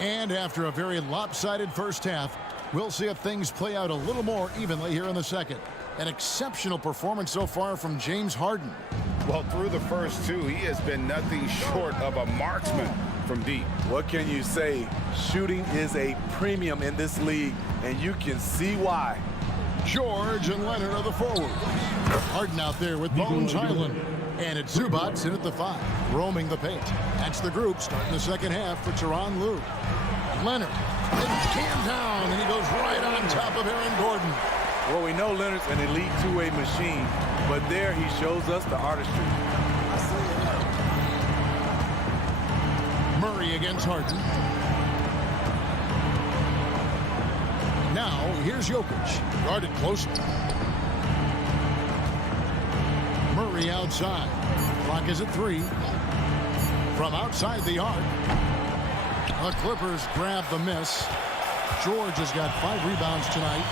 And after a very lopsided first half, we'll see if things play out a little more evenly here in the second. An exceptional performance so far from James Harden. Well, through the first 2, he has been nothing short of a marksman from deep. What can you say? Shooting is a premium in this league, and you can see why. George and Leonard are the forwards. Harden out there with Bones Highland. And it's Zubats in at the 5, roaming the paint. That's the group starting the second half for Tyronn Lue. Leonard, it's jammed down, and he goes right on top of Aaron Gordon. Well, we know Leonard's an elite two-way machine, but there he shows us the artistry. Murray against Harden. Now, here's Jokic, guarded closely. Murray outside. Clock is at 3. From outside the arc. The Clippers grab the miss. George has got 5 rebounds tonight.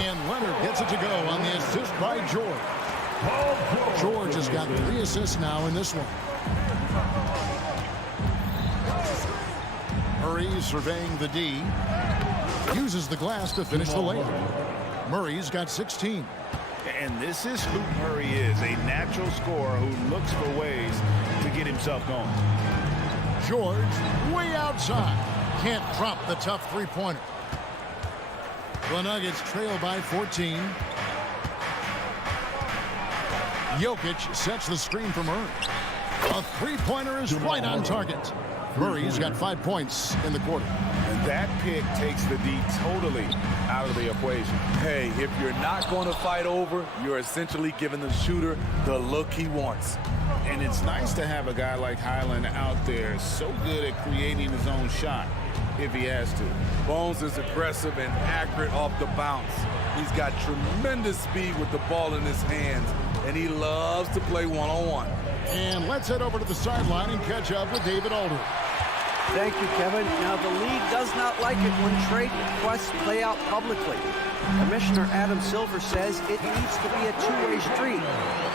And Leonard gets it to go on the assist by George. George has got 3 assists now in this one. Murray surveying the D. Uses the glass to finish the layup. Murray's got 16. And this is who Murray is, a natural scorer who looks for ways to get himself going. George way outside. Can't drop the tough three-pointer. The Nuggets trail by 14. Jokic sets the screen for Murray. A three-pointer is right on target. Murray's got 5 points in the quarter. And that pick takes the D totally out of the equation. Hey, if you're not going to fight over, you're essentially giving the shooter the look he wants. And it's nice to have a guy like Highland out there so good at creating his own shot if he has to. Bones is aggressive and accurate off the bounce. He's got tremendous speed with the ball in his hands, and he loves to play one-on-one. And let's head over to the sideline and catch up with David Aldridge. Thank you, Kevin. Now, the league does not like it when trade requests play out publicly. Commissioner Adam Silver says it needs to be a two-way street.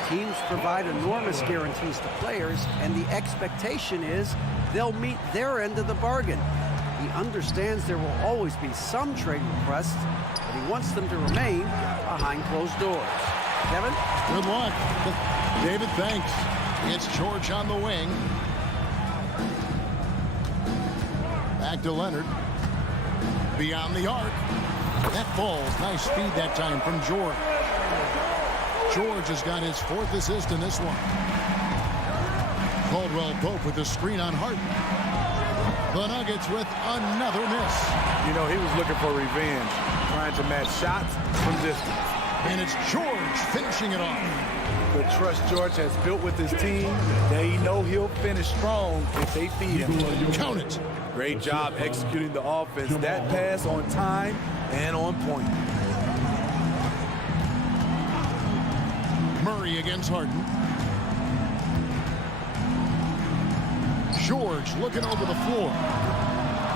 Teams provide enormous guarantees to players, and the expectation is they'll meet their end of the bargain. He understands there will always be some trade requests, but he wants them to remain behind closed doors. Kevin? Good luck. David, thanks. It's George on the wing. Back to Leonard. Beyond the arc. That falls. Nice speed that time from George. George has got his 4th assist in this one. Caldwell Pope with the screen on Harden. The Nuggets with another miss. You know, he was looking for revenge, trying to match shots from distance. And it's George finishing it off. The trust George has built with his team, they know he'll finish strong if they feed him. Count it. Great job executing the offense. That pass on time and on point. Murray against Harden. George looking over the floor.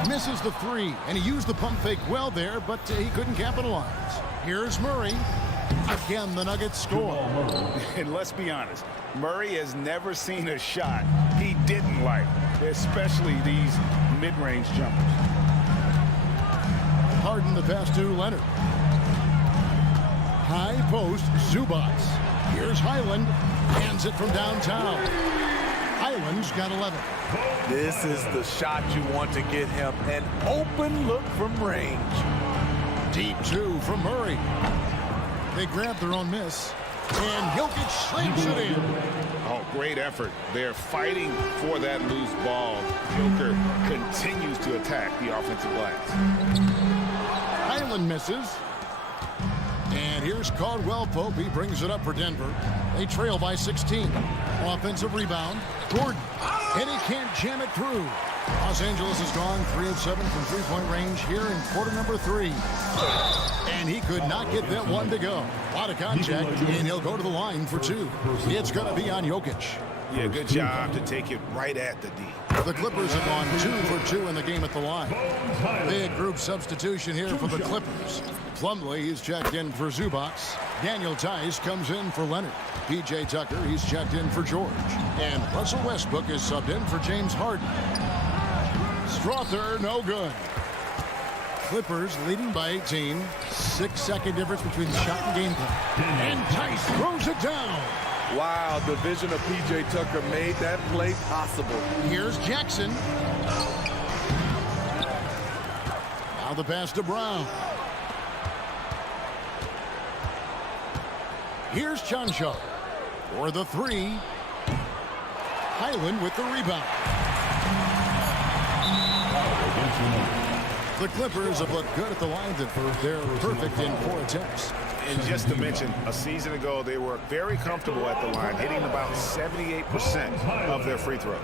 Misses the three, and he used the pump fake well there, but he couldn't capitalize. Here's Murray. Again, the Nuggets score. And let's be honest, Murray has never seen a shot he didn't like, especially these mid-range jumpers. Harden the pass to Leonard. High post, Zubac. Here's Highland. Hands it from downtown. Highland's got 11. This is the shot you want to get him. An open look from range. Deep two from Murray. They grab their own miss. And Jokic slings it in. Oh, great effort. They're fighting for that loose ball. Joker continues to attack the offensive glass. Highland misses. And here's Caldwell Pope. He brings it up for Denver. They trail by 16. Offensive rebound. Gordon. And he can't jam it through. Los Angeles has gone 3 of 7 from three-point range here in quarter number 3. And he could not get that one to go. A lot of contact, and he'll go to the line for 2. It's going to be on Jokic. Yeah, good job to take it right at the D. The Clippers have gone 2 for 2 in the game at the line. Big group substitution here for the Clippers. Plumlee, he's checked in for Zubac. Daniel Tice comes in for Leonard. P.J. Tucker, he's checked in for George. And Russell Westbrook is subbed in for James Harden. Strother, no good. Clippers leading by 18. 6-second difference between the shot and game play. And Tice throws it down. Wow, the vision of P.J. Tucker made that play possible. Here's Jackson. Now the pass to Brown. Here's Chancho for the 3. Highland with the rebound. The Clippers have looked good at the line. They're perfect in 4 attempts. And just to mention, a season ago, they were very comfortable at the line, hitting about 78% of their free throws.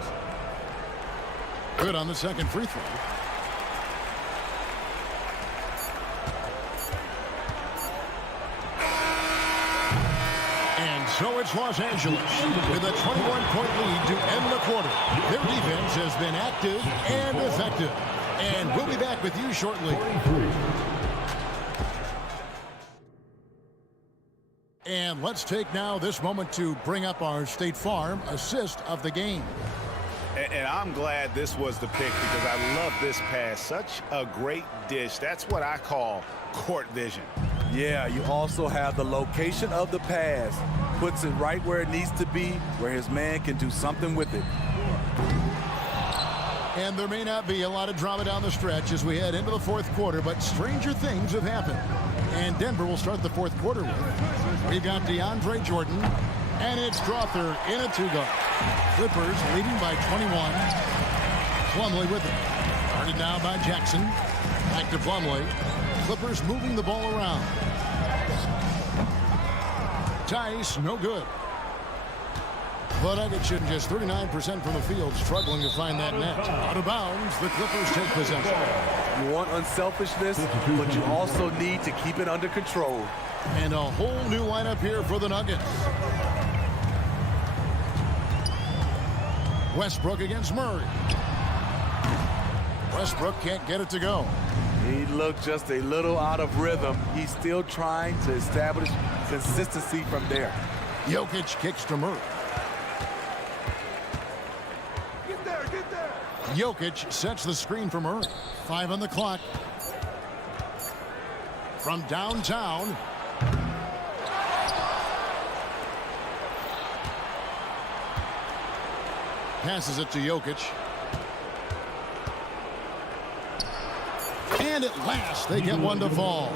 Good on the second free throw. And so it's Los Angeles with a 21-point lead to end the quarter. Their defense has been active and effective. And we'll be back with you shortly. And let's take now this moment to bring up our State Farm assist of the game. And I'm glad this was the pick because I love this pass. Such a great dish. That's what I call court vision. Yeah, you also have the location of the pass. Puts it right where it needs to be, where his man can do something with it. And there may not be a lot of drama down the stretch as we head into the fourth quarter, but stranger things have happened. And Denver will start the fourth quarter with. We've got DeAndre Jordan, and it's Strother in a two-guard. Clippers leading by 21. Plumlee with it. Guarded now by Jackson. Back to Plumlee. Clippers moving the ball around. Tice, no good. But Nuggets shooting just 39% from the field, struggling to find that net. Out of bounds, the Clippers take possession. You want unselfishness, but you also need to keep it under control. And a whole new lineup here for the Nuggets. Westbrook against Murray. Westbrook can't get it to go. He looked just a little out of rhythm. He's still trying to establish consistency from there. Jokic kicks to Murray. Jokic sets the screen for Murray. 5 on the clock. From downtown. Passes it to Jokic. And at last, they get one to fall.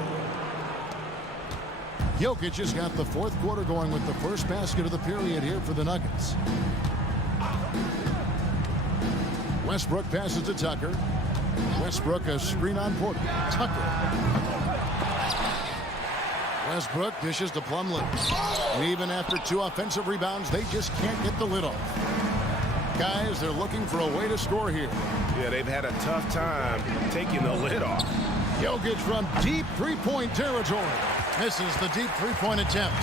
Jokic has got the fourth quarter going with the first basket of the period here for the Nuggets. Westbrook passes to Tucker. Westbrook a screen on Porter. Tucker. Westbrook dishes to Plumlee. And even after 2 offensive rebounds, they just can't get the lid off. Guys, they're looking for a way to score here. Yeah, they've had a tough time taking the lid off. Jokic from deep three-point territory. Misses the deep three-point attempt.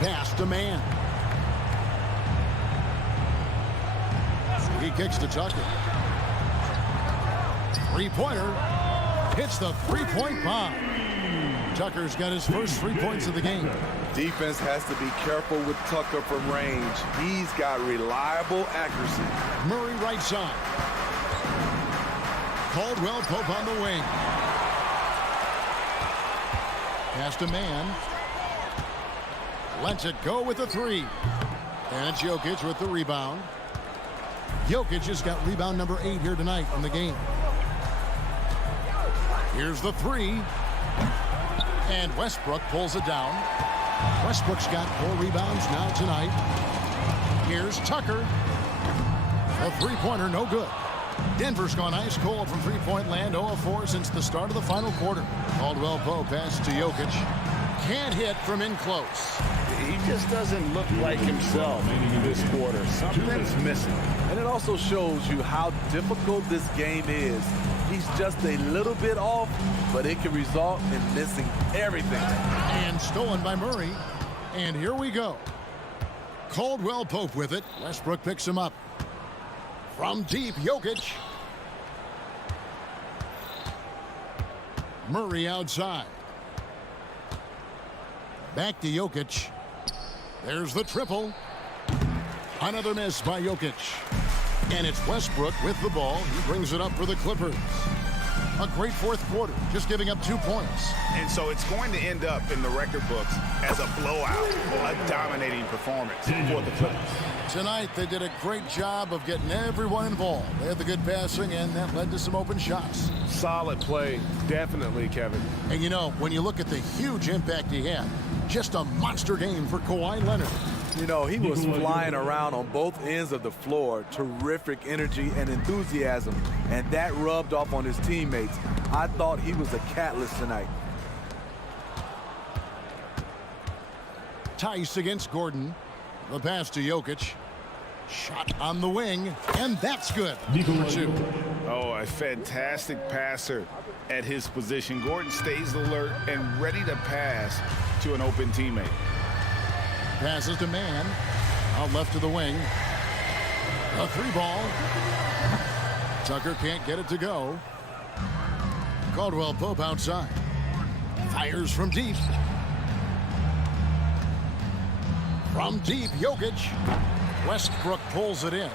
Pass to Man. He kicks to Tucker. Three-pointer. Hits the three-point bomb. Tucker's got his first 3 points of the game. Defense has to be careful with Tucker from range. He's got reliable accuracy. Murray right side. Caldwell Pope on the wing. Pass to Man. Lets it go with the 3. And it's Jokic with the rebound. Jokic has got rebound number 8 here tonight in the game. Here's the 3. And Westbrook pulls it down. Westbrook's got 4 rebounds now tonight. Here's Tucker. A three-pointer, no good. Denver's gone ice cold from three-point land, 0 of 4 since the start of the final quarter. Caldwell Pope pass to Jokic. Can't hit from in close. He just doesn't look like himself this quarter. Something's missing. And it also shows you how difficult this game is. He's just a little bit off, but it can result in missing everything. And stolen by Murray. And here we go. Caldwell Pope with it. Westbrook picks him up. From deep, Jokic. Murray outside. Back to Jokic. There's the triple. Another miss by Jokic. And it's Westbrook with the ball. He brings it up for the Clippers. A great fourth quarter, just giving up 2 points. And so it's going to end up in the record books as a blowout, a dominating performance for the Clippers. Tonight, they did a great job of getting everyone involved. They had the good passing, and that led to some open shots. Solid play, definitely, Kevin. And you know, when you look at the huge impact he had, just a monster game for Kawhi Leonard. You know, he was flying around on both ends of the floor. Terrific energy and enthusiasm. And that rubbed off on his teammates. I thought he was a catalyst tonight. Tice against Gordon. The pass to Jokic. Shot on the wing. And that's good. For 2. Oh, a fantastic passer at his position. Gordon stays alert and ready to pass to an open teammate. Passes to Man. Out left to the wing. A 3-ball. Tucker can't get it to go. Caldwell Pope outside. Fires from deep. From deep, Jokic. Westbrook pulls it in.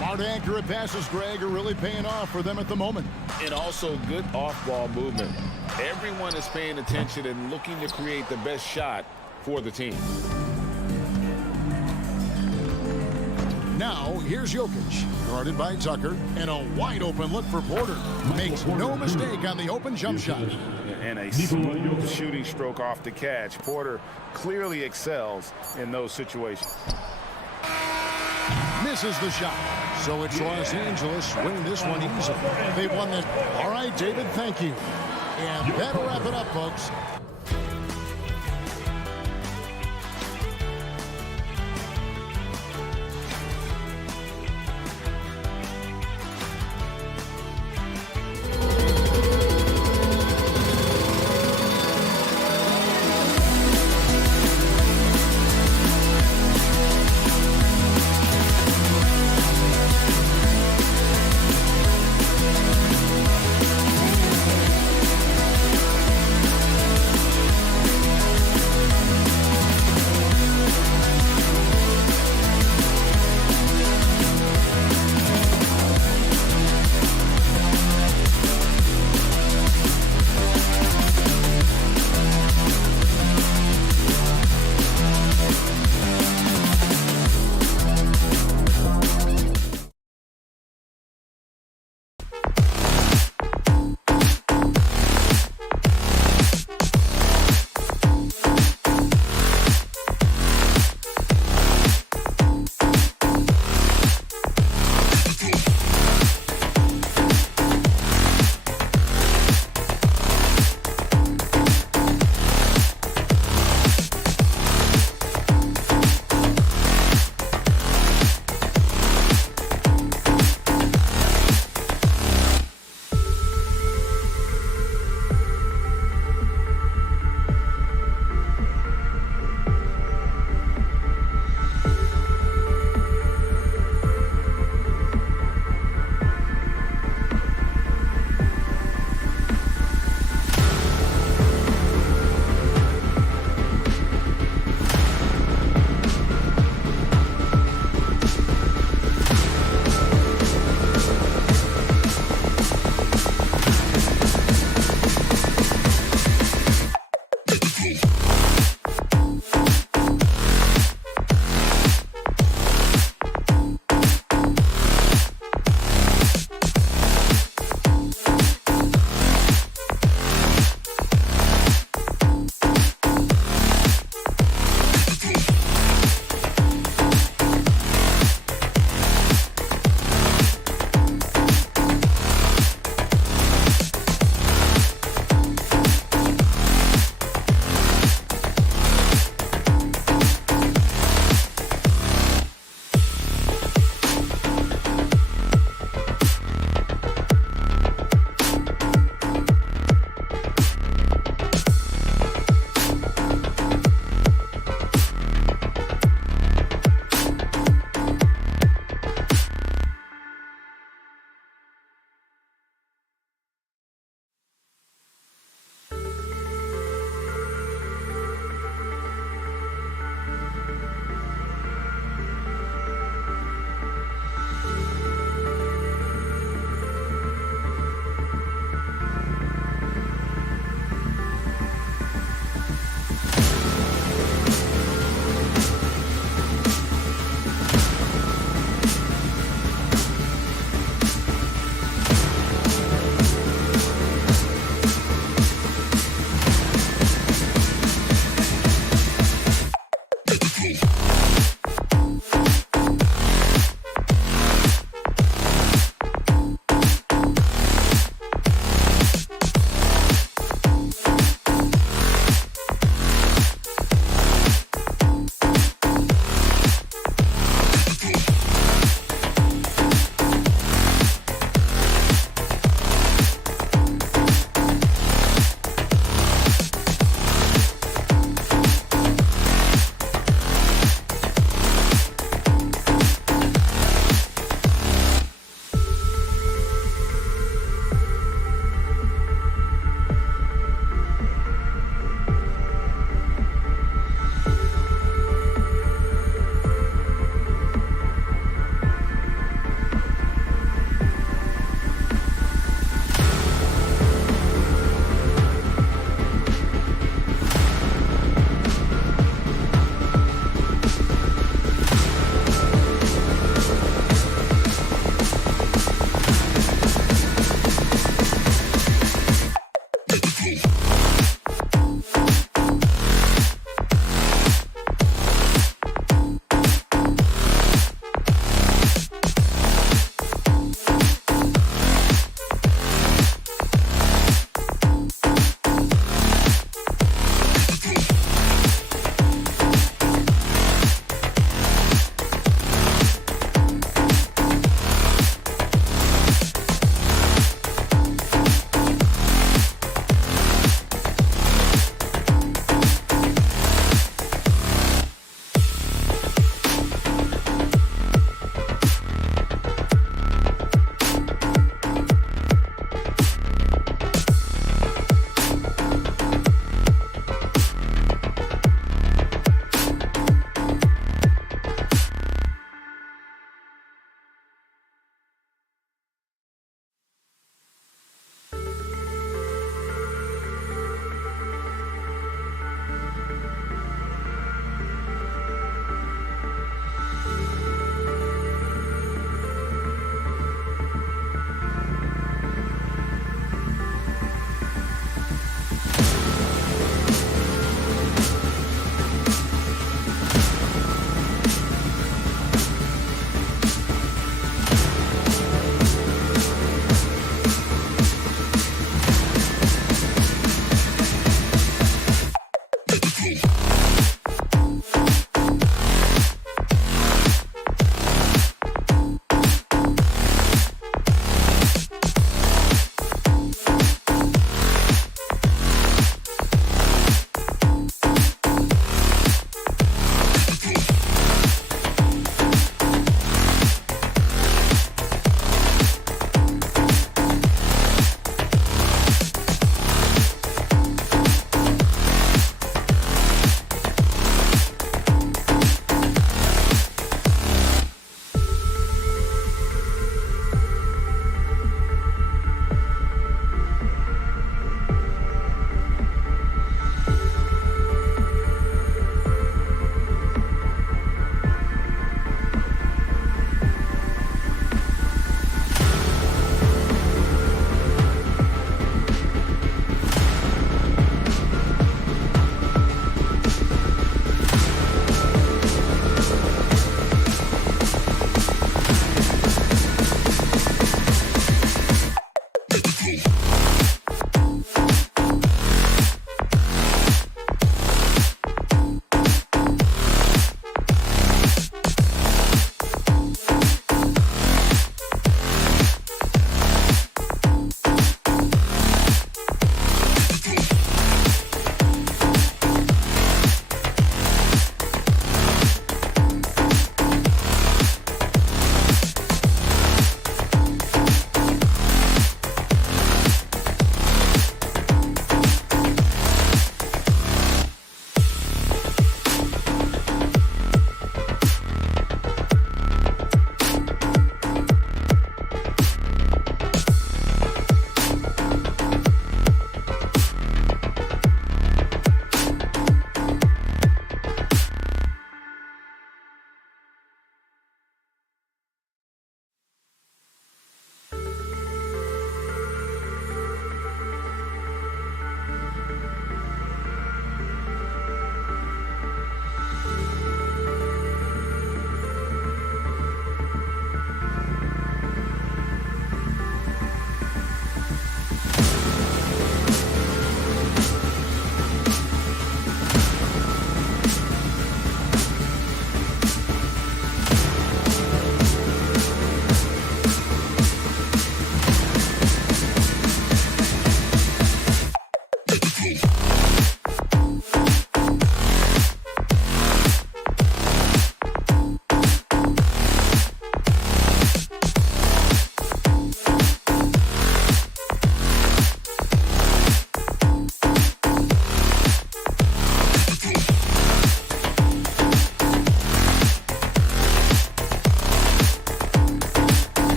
Smart, accurate passes, Greg, are really paying off for them at the moment. And also good off-ball movement. Everyone is paying attention and looking to create the best shot for the team. Now, here's Jokic, guarded by Tucker, and a wide-open look for Porter. Makes no mistake on the open jump shot. And a smooth shooting stroke off the catch. Porter clearly excels in those situations. Misses the shot. So it's Los Angeles winning this one easily. They won it. All right, David, thank you. And that'll wrap it up, folks.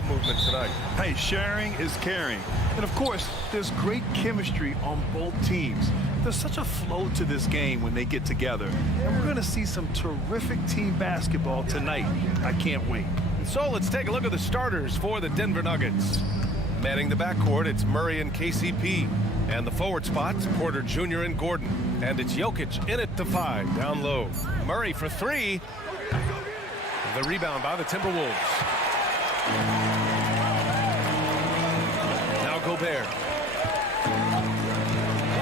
ball movement tonight. Hey, sharing is caring. And of course, there's great chemistry on both teams. There's such a flow to this game when they get together. And we're going to see some terrific team basketball tonight. I can't wait. So let's take a look at the starters for the Denver Nuggets. Manning the backcourt, it's Murray and KCP. And the forward spots, Porter Jr. and Gordon. And it's Jokic in at the 5, down low. Murray for 3. The rebound by the Timberwolves. Now Gobert.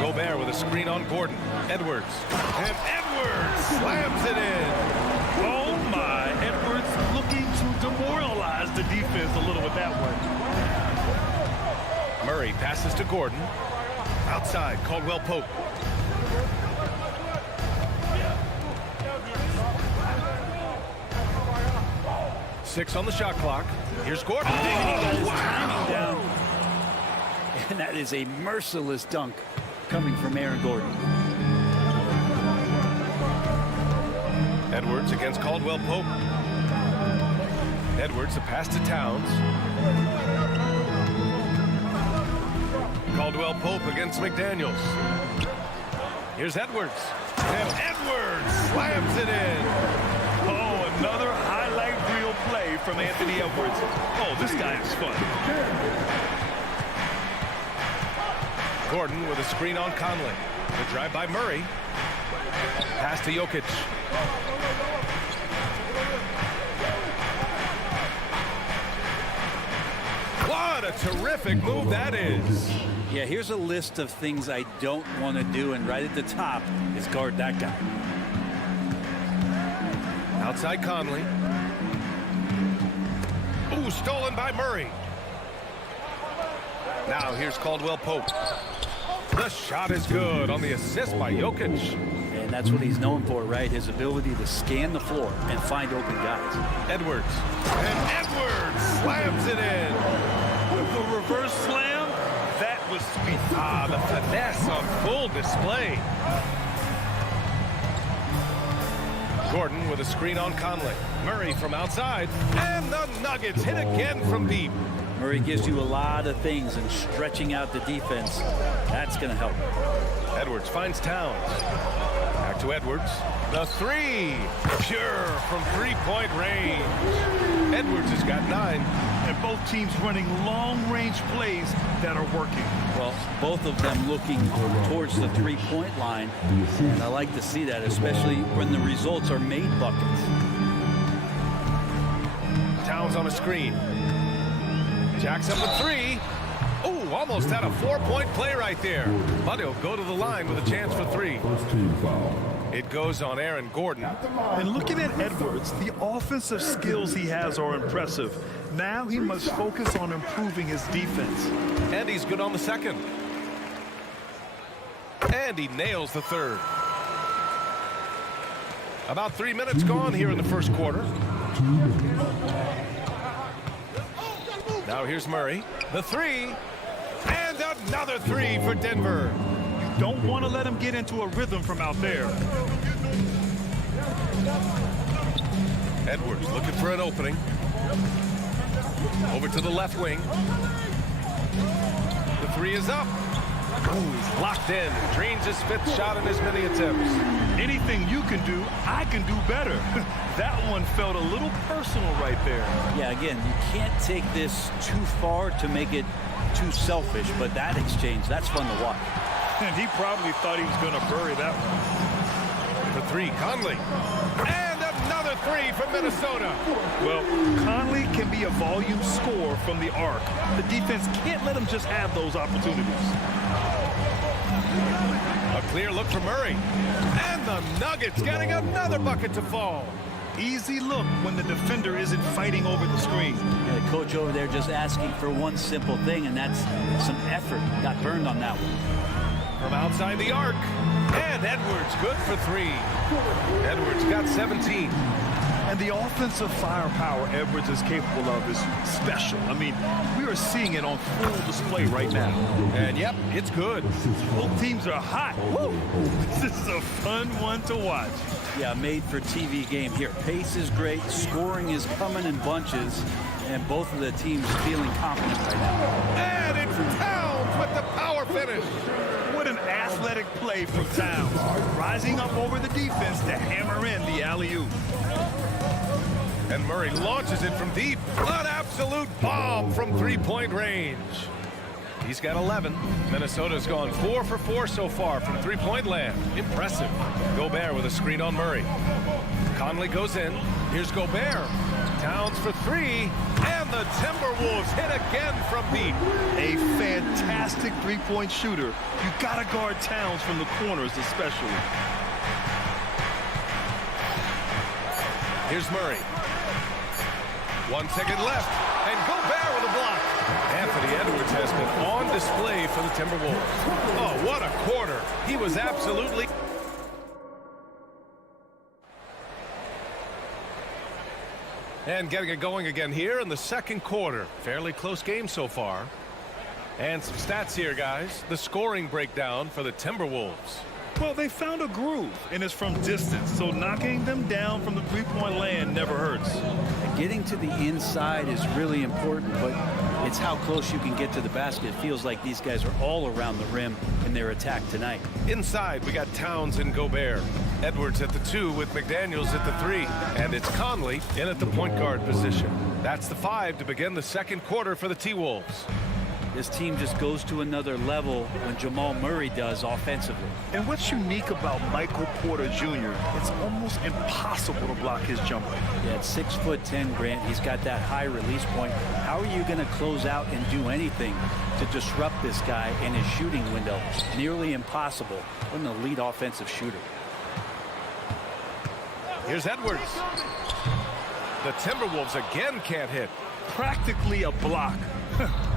Gobert with a screen on Gordon. Edwards. And Edwards slams it in. Oh, my. Edwards looking to demoralize the defense a little with that one. Murray passes to Gordon. Outside, Caldwell Pope. Six on the shot clock. Here's Gordon. He got his timing down. And that is a merciless dunk coming from Aaron Gordon. Edwards against Caldwell Pope. Edwards, a pass to Towns. Caldwell Pope against McDaniels. Here's Edwards. And Edwards slams it in. Oh, another highlight reel play from Anthony Edwards. Oh, this guy is fun. Gordon with a screen on Conley. The drive by Murray. Pass to Jokic. What a terrific move that is. Yeah, here's a list of things I don't want to do, and right at the top is guard that guy. Outside Conley. Ooh, stolen by Murray. Now here's Caldwell Pope. The shot is good on the assist by Jokic. And that's what he's known for, right? His ability to scan the floor and find open guys. Edwards. And Edwards slams it in. The reverse slam, that was sweet. Ah, the finesse on full display. Gordon with a screen on Conley. Murray from outside. And the Nuggets hit again from deep. Murray gives you a lot of things, and stretching out the defense, that's going to help. Edwards finds Towns. Back to Edwards. The 3. Pure from three-point range. Edwards has got 9. And both teams running long-range plays that are working. Well, both of them looking towards the three-point line. And I like to see that, especially when the results are made buckets. Towns on a screen. Jacks up a 3. Oh, almost had a 4-point play right there. But he'll go to the line with a chance for 3. First team foul. It goes on Aaron Gordon. And looking at Edwards, the offensive skills he has are impressive. Now he must focus on improving his defense. And he's good on the second. And he nails the third. About 3 minutes gone here in the first quarter. Now here's Murray. The 3. And another 3 for Denver. You don't want to let him get into a rhythm from out there. Edwards looking for an opening. Over to the left wing. The 3 is up. Oh, he's locked in. Drains his 5th shot in as many attempts. Anything you can do, I can do better. That one felt a little personal right there. Yeah, again, you can't take this too far to make it too selfish, but that exchange, that's fun to watch. And he probably thought he was going to bury that one. The 3, Conley. And another 3 from Minnesota. Well, Conley can be a volume scorer from the arc. The defense can't let him just have those opportunities. A clear look for Murray. And the Nuggets getting another bucket to fall. Easy look when the defender isn't fighting over the screen. Yeah, the coach over there just asking for one simple thing, and that's some effort. Got burned on that one. From outside the arc. And Edwards good for 3. Edwards got 17. And the offensive firepower Edwards is capable of is special. I mean, we are seeing it on full display right now. And yep, it's good. Both teams are hot. Woo! This is a fun one to watch. Yeah, made for TV game here. Pace is great. Scoring is coming in bunches. and both of the teams feeling confident right now. And it's Towns with the power finish. What an athletic play from Towns, rising up over the defense to hammer in the alley-oop. And Murray launches it from deep. An absolute bomb from three-point range. He's got 11. Minnesota's gone 4 for 4 so far from three-point land. Impressive. Gobert with a screen on Murray. Conley goes in. Here's Gobert. Towns for 3. And the Timberwolves hit again from deep. A fantastic three-point shooter. You got to guard Towns from the corners especially. Here's Murray. 1 second left. And Gobert with a block. Anthony Edwards has been on display for the Timberwolves. Oh, what a quarter. He was absolutely... And getting it going again here in the second quarter. Fairly close game so far. And some stats here, guys. The scoring breakdown for the Timberwolves. Well, they found a groove, and it's from distance, so knocking them down from the three-point land never hurts. Getting to the inside is really important, but it's how close you can get to the basket. It feels like these guys are all around the rim in their attack tonight. Inside, we got Towns and Gobert. Edwards at the 2 with McDaniels at the 3. And it's Conley in at the point guard position. That's the 5 to begin the second quarter for the T-Wolves. This team just goes to another level when Jamal Murray does offensively. And what's unique about Michael Porter Jr., it's almost impossible to block his jumper. Yeah, at 6'10", Grant, he's got that high release point. How are you going to close out and do anything to disrupt this guy in his shooting window? Nearly impossible. What an elite offensive shooter. Here's Edwards. The Timberwolves again can't hit. Practically a block.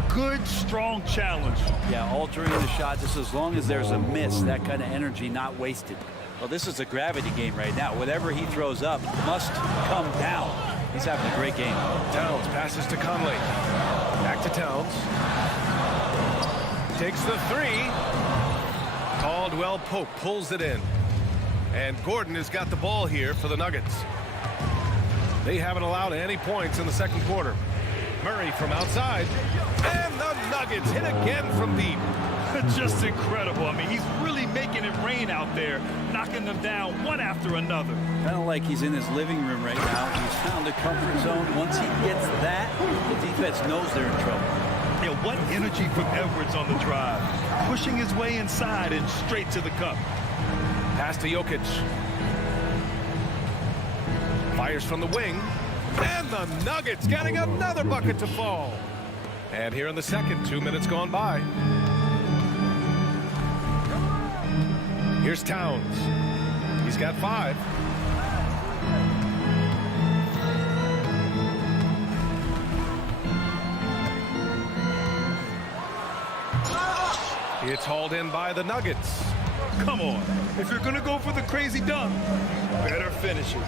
Good, strong challenge. Yeah, altering the shot just as long as there's a miss, that kind of energy not wasted. Well, this is a gravity game right now. Whatever he throws up must come down. He's having a great game. Towns passes to Conley. Back to Towns. Takes the 3. Caldwell Pope pulls it in. And Gordon has got the ball here for the Nuggets. They haven't allowed any points in the second quarter. Murray from outside. And the Nuggets hit again from deep. Just incredible. I mean, he's really making it rain out there, knocking them down one after another. Kind of like he's in his living room right now. He's found the comfort zone. Once he gets that, the defense knows they're in trouble. Yeah, what energy from Edwards on the drive. Pushing his way inside and straight to the cup. Pass to Jokic. Fires from the wing. And the Nuggets getting another bucket to fall. And here in the second, 2 minutes gone by. Here's Towns. He's got 5. It's hauled in by the Nuggets. Come on. If you're going to go for the crazy dunk, better finish it.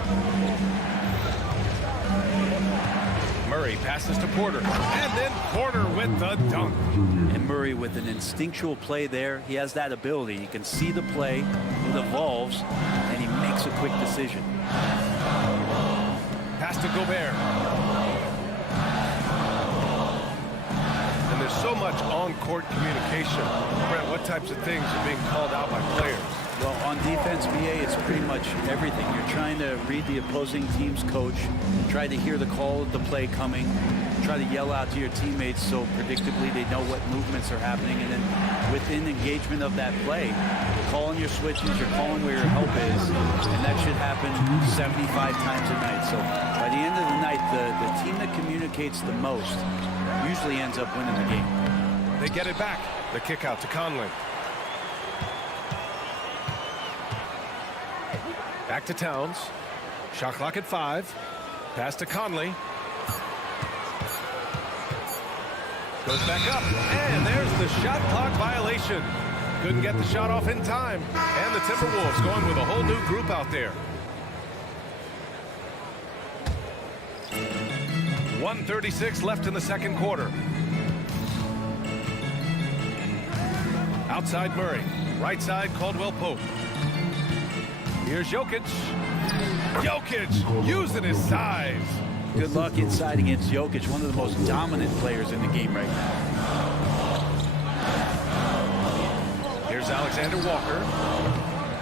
Murray passes to Porter. And then Porter with the dunk. And Murray with an instinctual play there. He has that ability. You can see the play. It evolves. And he makes a quick decision. Pass to Gobert. And there's so much on-court communication. Brent, what types of things are being called out by players? Well, on defense, BA, it's pretty much everything. You're trying to read the opposing team's coach, try to hear the call of the play coming, try to yell out to your teammates so predictably they know what movements are happening, and then within engagement of that play, you're calling your switches, you're calling where your help is, and that should happen 75 times a night. So by the end of the night, the team that communicates the most usually ends up winning the game. They get it back. The kick out to Conley. Back to Towns. Shot clock at 5. Pass to Conley. Goes back up. And there's the shot clock violation. Couldn't get the shot off in time. And the Timberwolves going with a whole new group out there. 1:36 left in the second quarter. Outside Murray. Right side Caldwell Pope. Here's Jokic. Jokic using his size. good luck inside against Jokic, one of the most dominant players in the game right now. Here's Alexander Walker.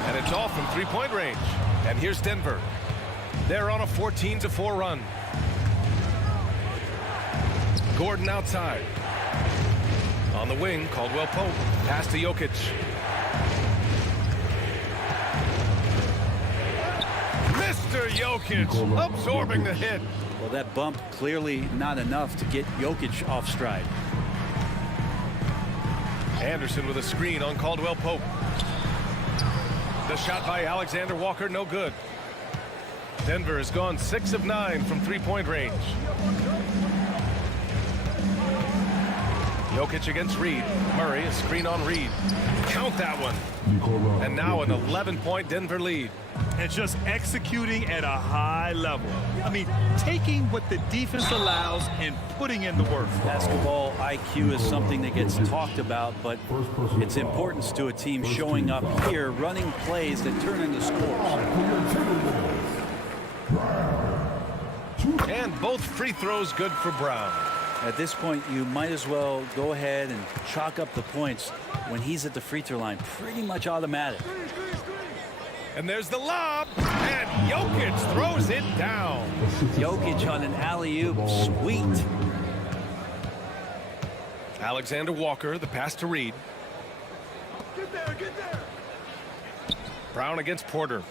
And it's off from three-point range. And here's Denver. They're on a 14-4 run. Gordon outside. On the wing, Caldwell Pope. Pass to Jokic. Mr. Jokic absorbing the hit. Well, that bump clearly not enough to get Jokic off stride. Anderson with a screen on Caldwell Pope. The shot by Alexander Walker, no good. Denver has gone 6 of 9 from three-point range. Jokic against Reed. Murray, a screen on Reed. Count that one. And now an 11-point Denver lead. And just executing at a high level. I mean, taking what the defense allows and putting in the work. Basketball IQ is something that gets talked about, but its importance to a team showing up here, running plays that turn into scores. And both free throws good for Brown. At this point, you might as well go ahead and chalk up the points when he's at the free throw line. Pretty much automatic. And there's the lob, and Jokic throws it down. Jokic on an alley-oop, sweet. Alexander Walker, the pass to Reed. Get there, get there. Brown against Porter.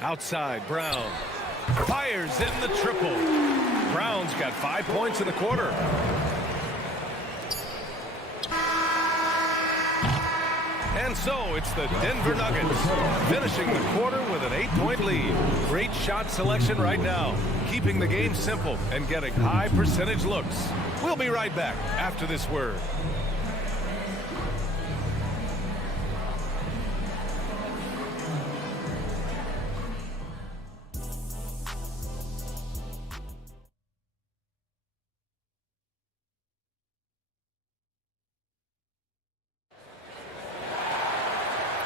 Outside, Brown. Fires in the triple. Brown's got 5 points in the quarter. And so it's the Denver Nuggets finishing the quarter with an 8-point lead. Great shot selection right now, keeping the game simple and getting high percentage looks. We'll be right back after this word.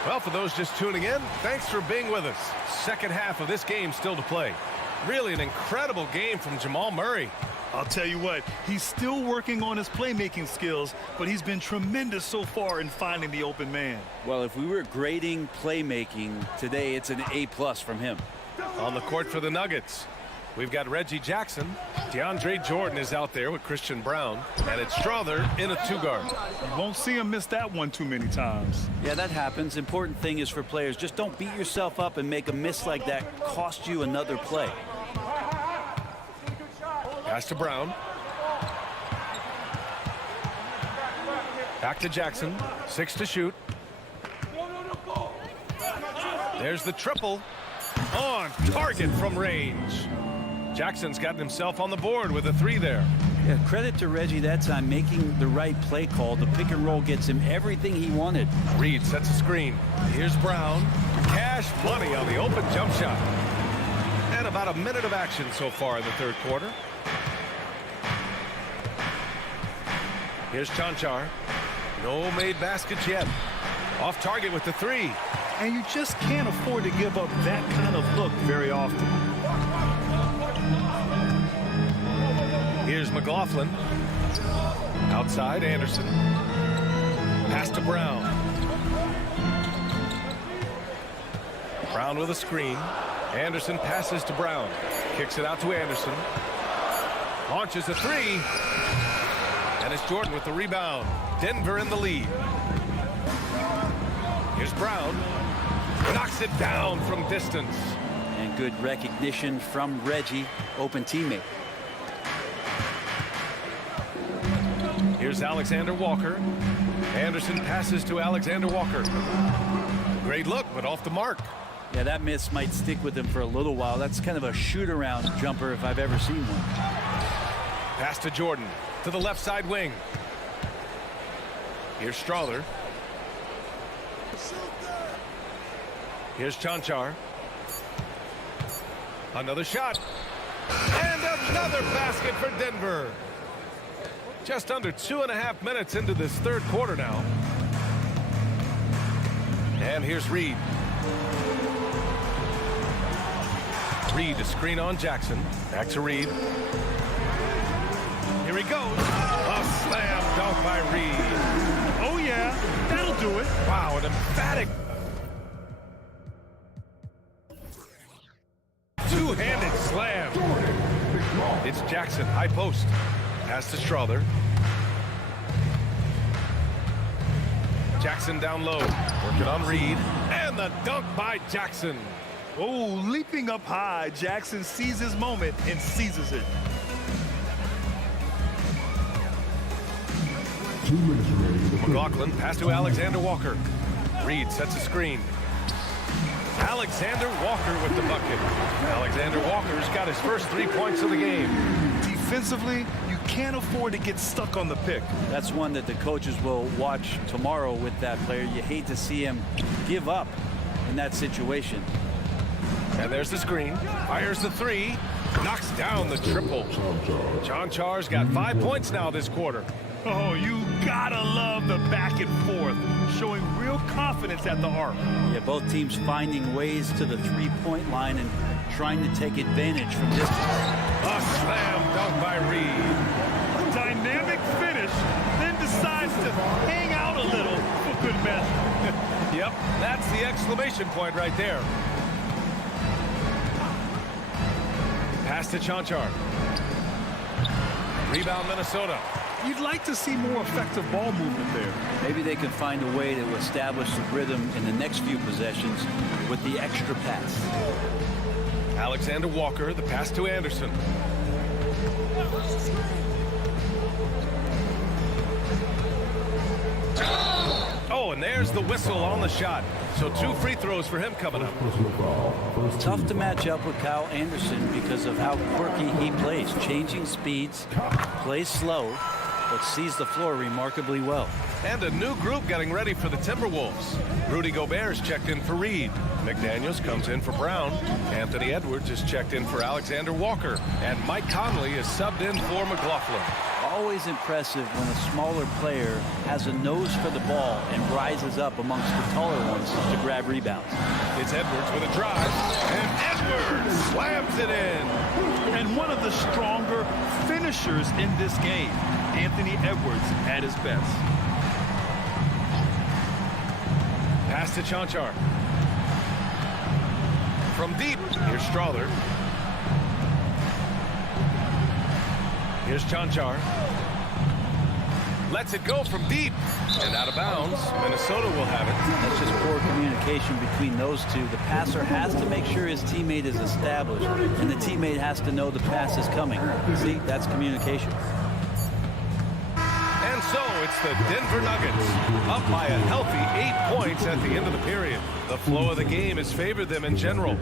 Well, for those just tuning in, thanks for being with us. Second half of this game still to play. Really an incredible game from Jamal Murray. I'll tell you what, he's still working on his playmaking skills, but he's been tremendous so far in finding the open man. Well, if we were grading playmaking today, it's an A+ from him. On the court for the Nuggets, we've got Reggie Jackson. DeAndre Jordan is out there with Christian Brown. And it's Strother in a two-guard. You won't see him miss that one too many times. Yeah, that happens. Important thing is for players, just don't beat yourself up and make a miss like that cost you another play. Pass to Brown. Back to Jackson. 6 to shoot. There's the triple. On target from range. Jackson's gotten himself on the board with a 3 there. Yeah, credit to Reggie that time, making the right play call. The pick and roll gets him everything he wanted. Reed sets a screen. Here's Brown. Cash money on the open jump shot. And about a minute of action so far in the third quarter. Here's Chanchar. No made baskets yet. Off target with the 3. And you just can't afford to give up that kind of look very often. Here's McLaughlin. Outside, Anderson. Pass to Brown. Brown with a screen. Anderson passes to Brown. Kicks it out to Anderson. Launches a 3. And it's Jordan with the rebound. Denver in the lead. Here's Brown. Knocks it down from distance. And good recognition from Reggie, open teammate. Here's Alexander Walker. Anderson passes to Alexander Walker. Great look, but off the mark. Yeah, that miss might stick with him for a little while. That's kind of a shoot-around jumper if I've ever seen one. Pass to Jordan to the left side wing. Here's Strother. Here's Chanchar. Another shot. And another basket for Denver. Just under 2.5 minutes into this third quarter now. And here's Reed. Reed to screen on Jackson. Back to Reed. Here he goes. A slam dunk by Reed. Oh, yeah. That'll do it. Wow, an emphatic two-handed slam. It's Jackson, high post. Pass to Strother. Jackson down low. Working on Reed. And the dunk by Jackson. Oh, leaping up high. Jackson sees his moment and seizes it. 2 minutes remaining. McLaughlin, pass to Alexander Walker. Reed sets a screen. Alexander Walker with the bucket. Alexander Walker's got his first 3 points of the game. Defensively, you can't afford to get stuck on the pick. That's one that the coaches will watch tomorrow with that player. You hate to see him give up in that situation. And there's the screen. Fires the three. Knocks down the triple. Chanchar's got 5 points now this quarter. Oh, you gotta love the back and forth, showing real confidence at the arc. Yeah, both teams finding ways to the three-point line and trying to take advantage from distance. A slam dunk by Reed. A dynamic finish, then decides to hang out a little for good measure. Yep, that's the exclamation point right there. Pass to Chanchar. Rebound Minnesota. You'd like to see more effective ball movement there. Maybe they can find a way to establish the rhythm in the next few possessions with the extra pass. Alexander Walker, the pass to Anderson. Oh, and there's the whistle on the shot. So 2 free throws for him coming up. Tough to match up with Kyle Anderson because of how quirky he plays. Changing speeds, plays slow, but sees the floor remarkably well. And a new group getting ready for the Timberwolves. Rudy Gobert's checked in for Reed. McDaniels comes in for Brown. Anthony Edwards is checked in for Alexander Walker. And Mike Conley is subbed in for McLaughlin. Always impressive when a smaller player has a nose for the ball and rises up amongst the taller ones to grab rebounds. It's Edwards with a drive. And Edwards slams it in. And one of the stronger finishers in this game. Anthony Edwards at his best. Pass to Chanchar. From deep, here's Strother. Here's Chanchar. Lets it go from deep. And out of bounds. Minnesota will have it. That's just poor communication between those two. The passer has to make sure his teammate is established, and the teammate has to know the pass is coming. See, that's communication. And so it's the Denver Nuggets up by a healthy 8 points at the end of the period. The flow of the game has favored them in general.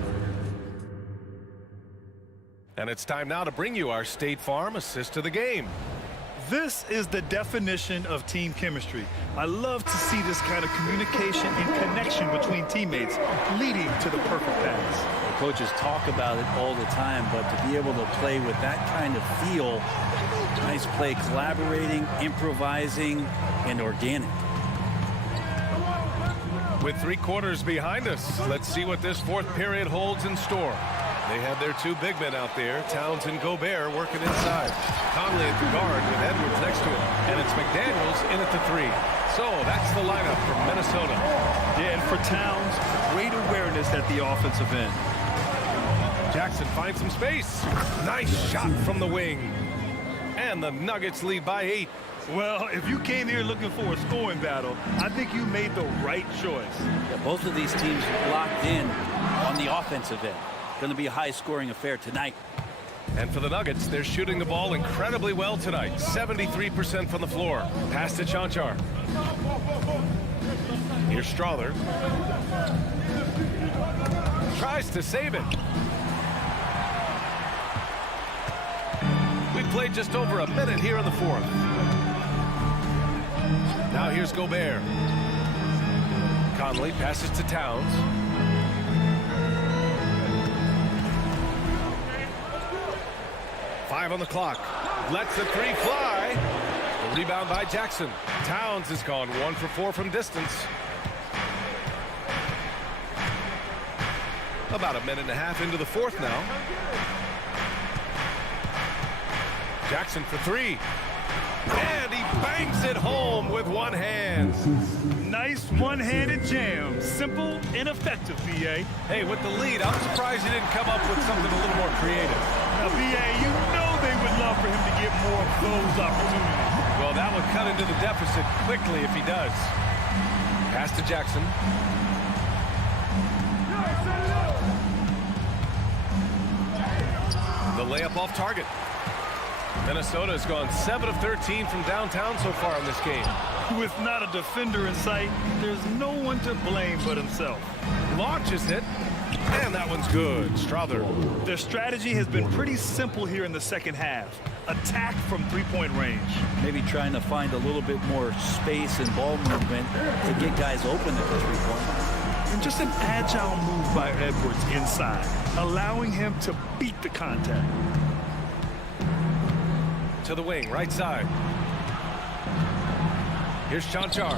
And it's time now to bring you our State Farm assist of the game. This is the definition of team chemistry. I love to see this kind of communication and connection between teammates leading to the perfect pass. The coaches talk about it all the time, but to be able to play with that kind of feel, nice play, collaborating, improvising, and organic. With 3 quarters behind us, let's see what this 4th period holds in store. They have their 2 big men out there, Towns and Gobert, working inside. Conley at the guard with Edwards next to him. And it's McDaniels in at the 3. So that's the lineup from Minnesota. Yeah, and for Towns, great awareness at the offensive end. Jackson finds some space. Nice shot from the wing. And the Nuggets lead by 8. Well, if you came here looking for a scoring battle, I think you made the right choice. Yeah, both of these teams locked in on the offensive end. Going to be a high-scoring affair tonight. And for the Nuggets, they're shooting the ball incredibly well tonight. 73% from the floor. Pass to Chanchar. Here's Strother. Tries to save it. We played just over a minute here in the 4th. Now here's Gobert. Conley passes to Towns. Five on the clock. Lets the 3 fly. The rebound by Jackson. Towns has gone 1 for 4 from distance. About a minute and a half into the fourth now. Jackson for three. And he bangs it home with one hand. Nice one-handed jam. Simple and effective, B.A. Hey, with the lead, I'm surprised he didn't come up with something a little more creative. Now, B.A., you know they would love for him to get more of those opportunities. Well, that would cut into the deficit quickly if he does. Pass to Jackson. The layup off target. Minnesota has gone 7 of 13 from downtown so far in this game. With not a defender in sight, there's no one to blame but himself. Launches it, and that one's good. Strother. Their strategy has been pretty simple here in the second half. Attack from three-point range. Maybe trying to find a little bit more space and ball movement to get guys open at the three-point line. And just an agile move by Edwards inside, allowing him to beat the contact. To the wing, right side. Here's Chanchar.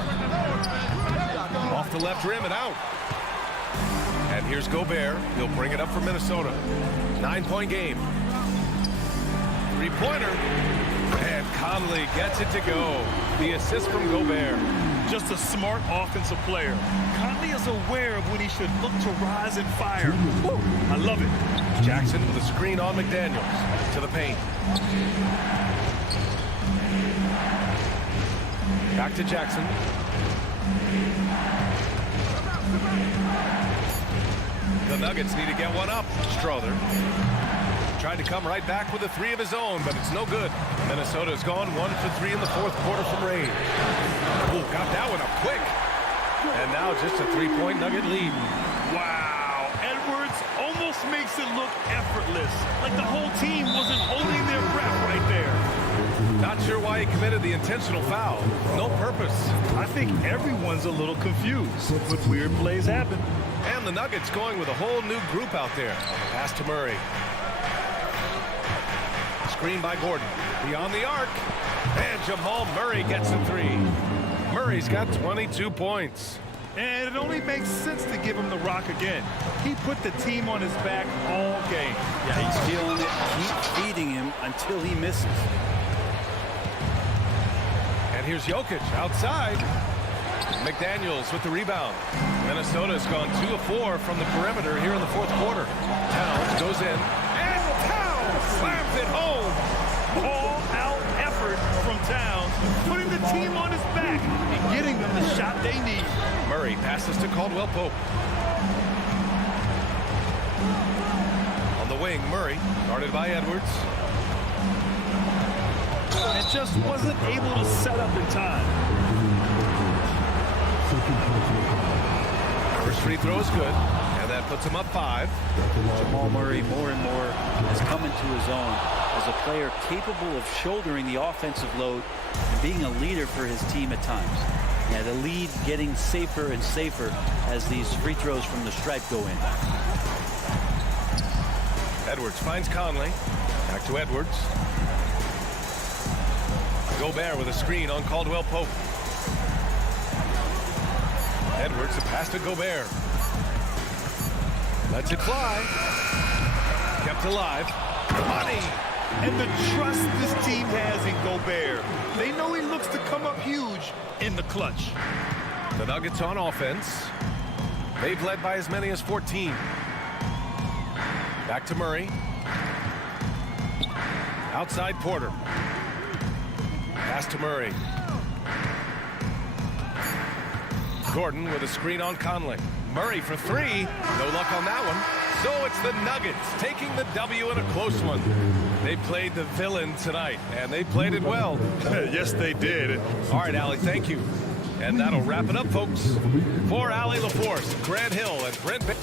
Off the left rim and out. And here's Gobert. He'll bring it up for Minnesota. 9-point game. Three-pointer. And Conley gets it to go. The assist from Gobert. Just a smart offensive player. Conley is aware of when he should look to rise and fire. Woo, I love it. Jackson with a screen on McDaniels. To the paint. Back to Jackson. The Nuggets need to get one up. Strother tried to come right back with a three of his own, but it's no good. Minnesota's gone 1 for 3 in the fourth quarter from range. Ooh, got that one up quick. And now just a three-point Nugget lead. Wow. Edwards almost makes it look effortless, like the whole team wasn't holding their breath right there. Not sure why he committed the intentional foul. No purpose. I think everyone's a little confused, but weird plays happen. And the Nuggets going with a whole new group out there. Pass to Murray. Screen by Gordon. Beyond the arc. And Jamal Murray gets a three. Murray's got 22 points. And it only makes sense to give him the rock again. He put the team on his back all game. Yeah, he's feeling it. Keep feeding him until he misses. And here's Jokic outside. McDaniels with the rebound. Minnesota's gone 2 of 4 from the perimeter here in the fourth quarter. Towns goes in. And Towns slams it home. All-out effort from Towns, putting the team on his back and getting them the shot they need. Murray passes to Caldwell Pope. On the wing, Murray, guarded by Edwards. And just wasn't able to set up in time. First free throw is good, and that puts him up 5. Jamal Murray more and more has come into his own as a player capable of shouldering the offensive load and being a leader for his team at times. Yeah, the lead getting safer and safer as these free throws from the stripe go in. Edwards finds Conley. Back to Edwards. Gobert with a screen on Caldwell Pope. Edwards, a pass to Gobert. Lets it fly. Kept alive. Money. And the trust this team has in Gobert. They know he looks to come up huge in the clutch. The Nuggets on offense. They've led by as many as 14. Back to Murray. Outside Porter. Pass to Murray. Gordon with a screen on Conley. Murray for 3. No luck on that one. So it's the Nuggets taking the W in a close one. They played the villain tonight, and they played it well. Yes, they did. All right, Allie, thank you. And that'll wrap it up, folks. For Allie LaForce, Grant Hill, and Brent Baker.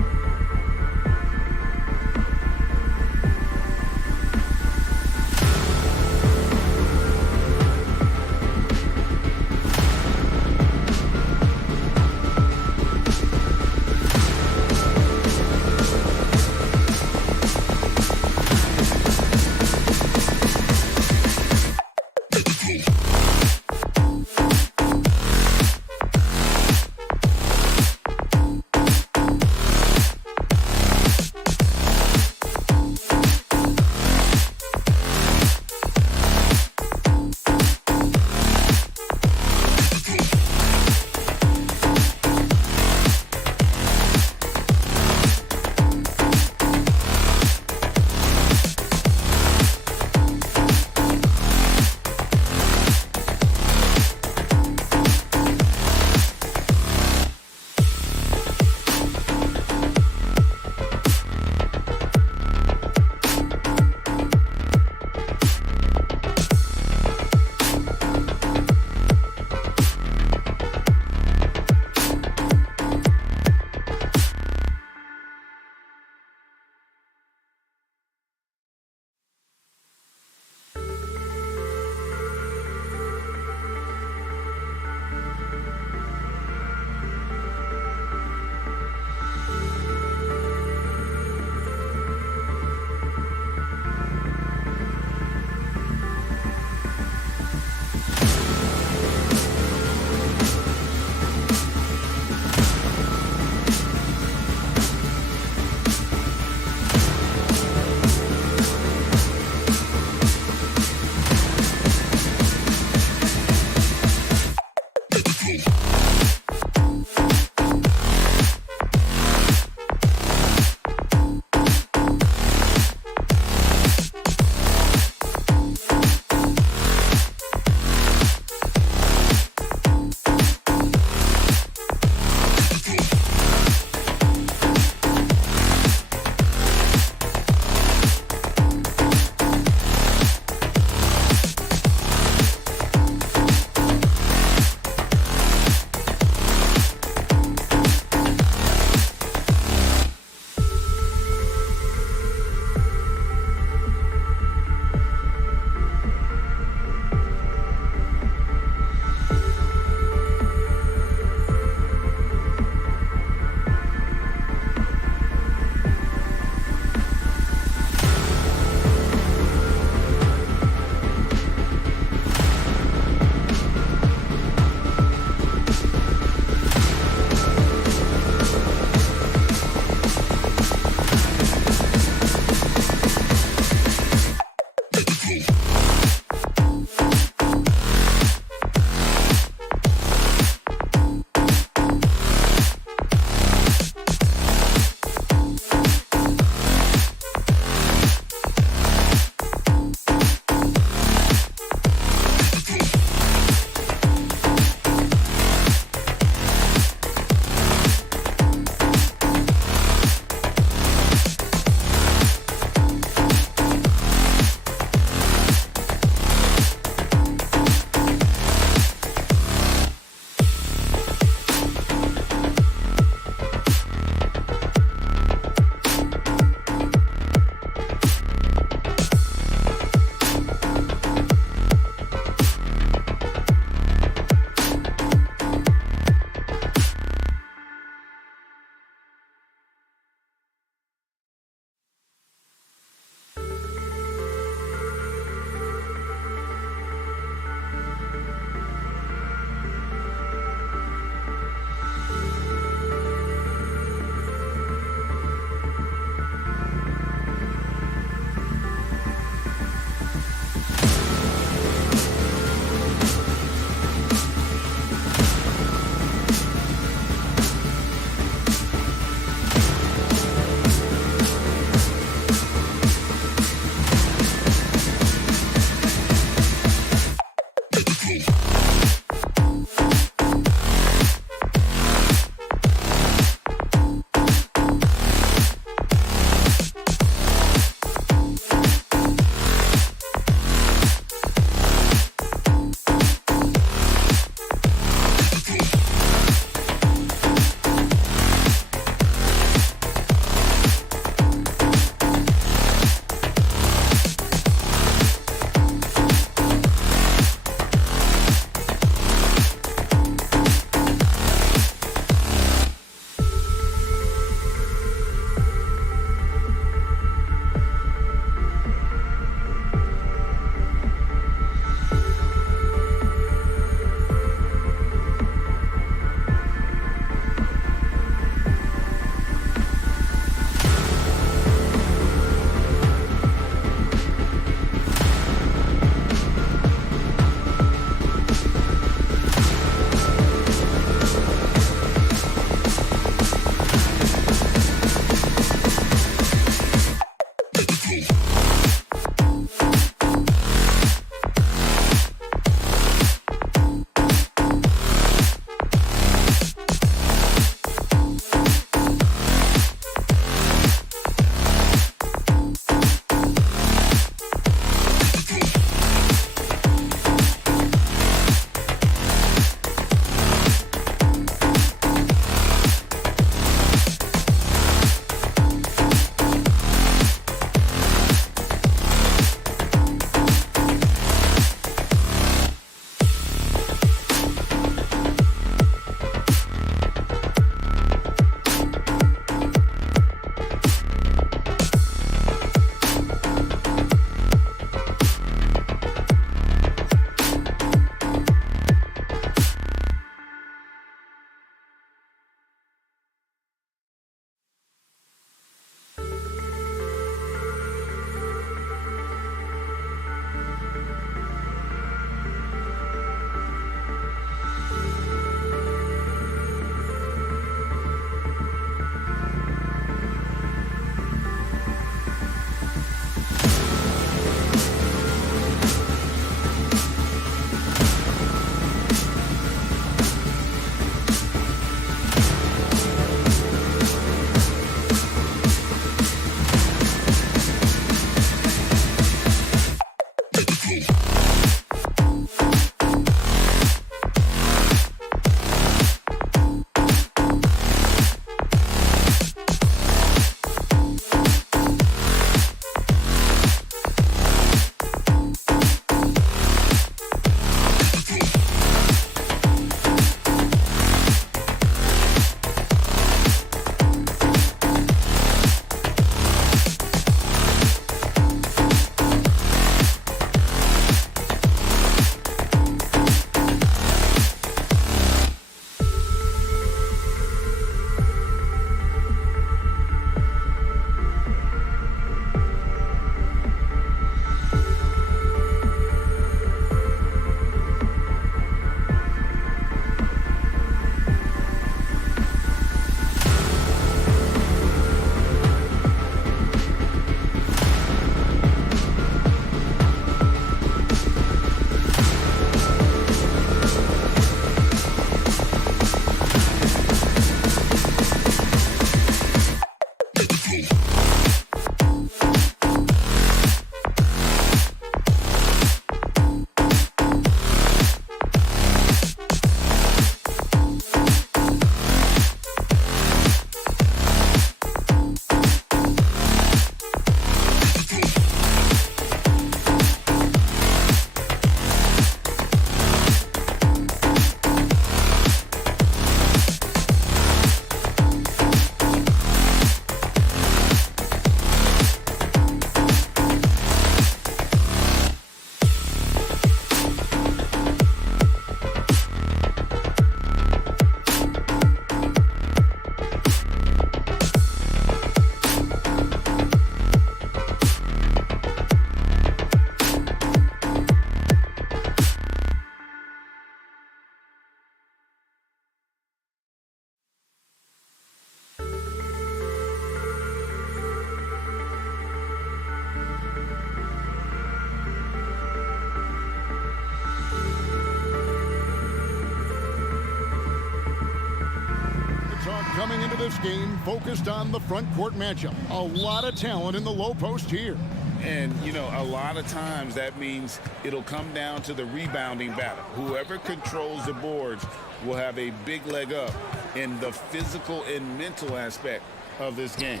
coming into this game focused on the front court matchup. A lot of talent in the low post here. And, you know, a lot of times that means it'll come down to the rebounding battle. Whoever controls the boards will have a big leg up in the physical and mental aspect of this game.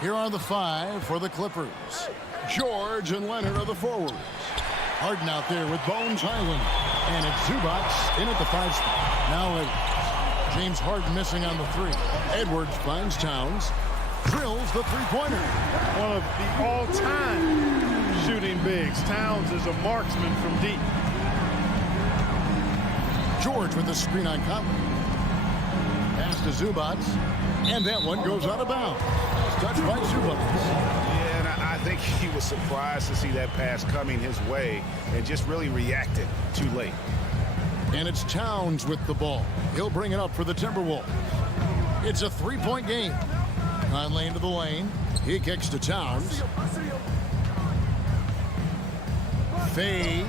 Here are the 5 for the Clippers. George and Leonard are the forwards. Harden out there with Bones Highland. And it's Zubac in at the 5 spot. Now Edwards. James Harden missing on the 3. Edwards finds Towns. Drills the three-pointer. One of the all-time shooting bigs. Towns is a marksman from deep. George with the screen on Conley. Pass to Zubac. And that one goes out of bounds. Touched by Zubac. Yeah, and I think he was surprised to see that pass coming his way and just really reacted too late. And it's Towns with the ball. He'll bring it up for the Timberwolves. It's a 3-point game. Conley into the lane. He kicks to Towns. Fades.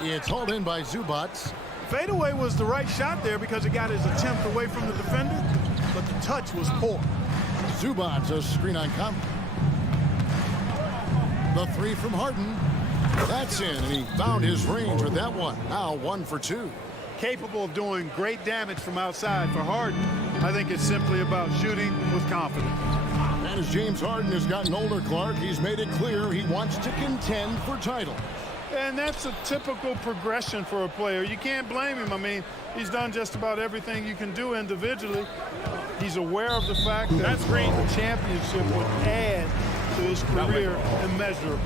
It's hauled in by Zubac. Fadeaway was the right shot there because it got his attempt away from the defender, but the touch was poor. Zubac, a screen on Conley. The 3 from Harden. That's in, and he found his range with that one. Now 1 for 2. Capable of doing great damage from outside for Harden. I think it's simply about shooting with confidence. And as James Harden has gotten older, Clark, he's made it clear he wants to contend for title. And that's a typical progression for a player. You can't blame him. I mean, he's done just about everything you can do individually. He's aware of the fact that the championship would add to his career immeasurably.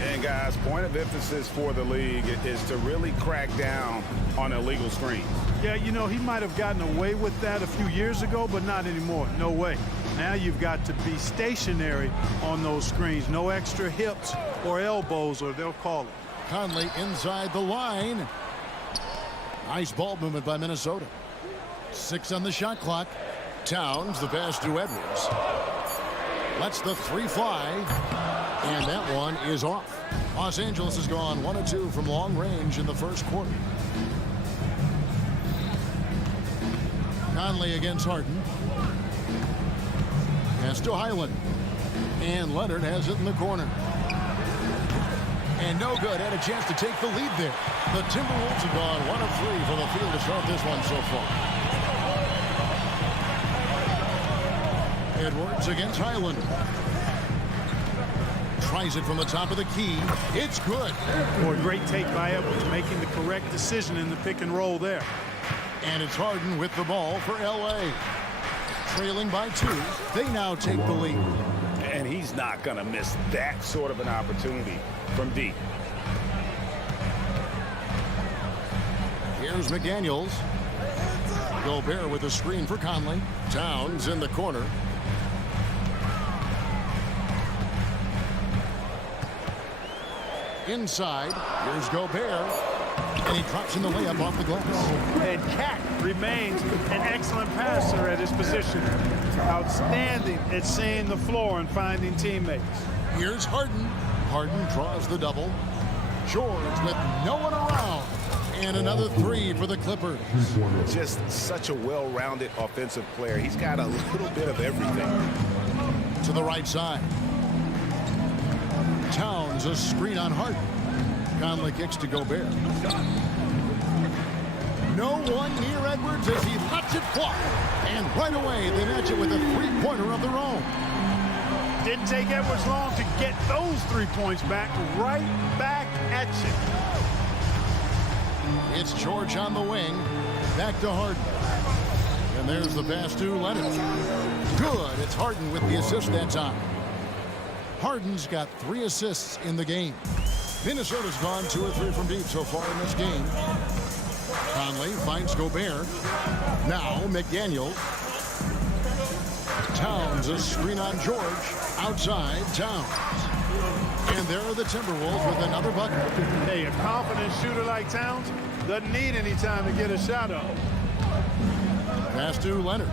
And guys, point of emphasis for the league is to really crack down on illegal screens. Yeah, you know, he might have gotten away with that a few years ago, but not anymore. No way. Now you've got to be stationary on those screens. No extra hips or elbows, or they'll call it. Conley inside the line. Nice ball movement by Minnesota. 6 on the shot clock. Towns, the pass to Edwards. Lets the 3 fly. And that one is off. Los Angeles has gone 1 of 2 from long range in the first quarter. Conley against Harden. Pass to Highland. And Leonard has it in the corner. And no good. Had a chance to take the lead there. The Timberwolves have gone 1 of 3 from the field to start this one so far. Edwards against Highland. Tries it from the top of the key. It's good. Boy, great take by Edwards, making the correct decision in the pick and roll there. And it's Harden with the ball for LA. Trailing by 2. They now take the lead. And he's not going to miss that sort of an opportunity from deep. Here's McDaniels. Gobert with a screen for Conley. Towns in the corner. Inside, here's Gobert, and he drops in the layup off the glass. And Cat remains an excellent passer at his position. Outstanding at seeing the floor and finding teammates. Here's Harden. Harden draws the double. George with no one around. And another 3 for the Clippers. Just such a well-rounded offensive player. He's got a little bit of everything. To the right side. Towns, a screen on Harden. Conley kicks to Gobert. No one near Edwards as he lets it fly. And right away, they match it with a 3-pointer of their own. Didn't take Edwards long to get those 3 points back. Right back at you. It's George on the wing. Back to Harden. And there's the pass to Leonard. Good. It's Harden with the assist that time. Harden's got 3 assists in the game. Minnesota's gone 2 or 3 from deep so far in this game. Conley finds Gobert. Now McDaniel. Towns, a screen on George. Outside, Towns. And there are the Timberwolves with another bucket. Hey, a confident shooter like Towns doesn't need any time to get a shot up. Pass to Leonard.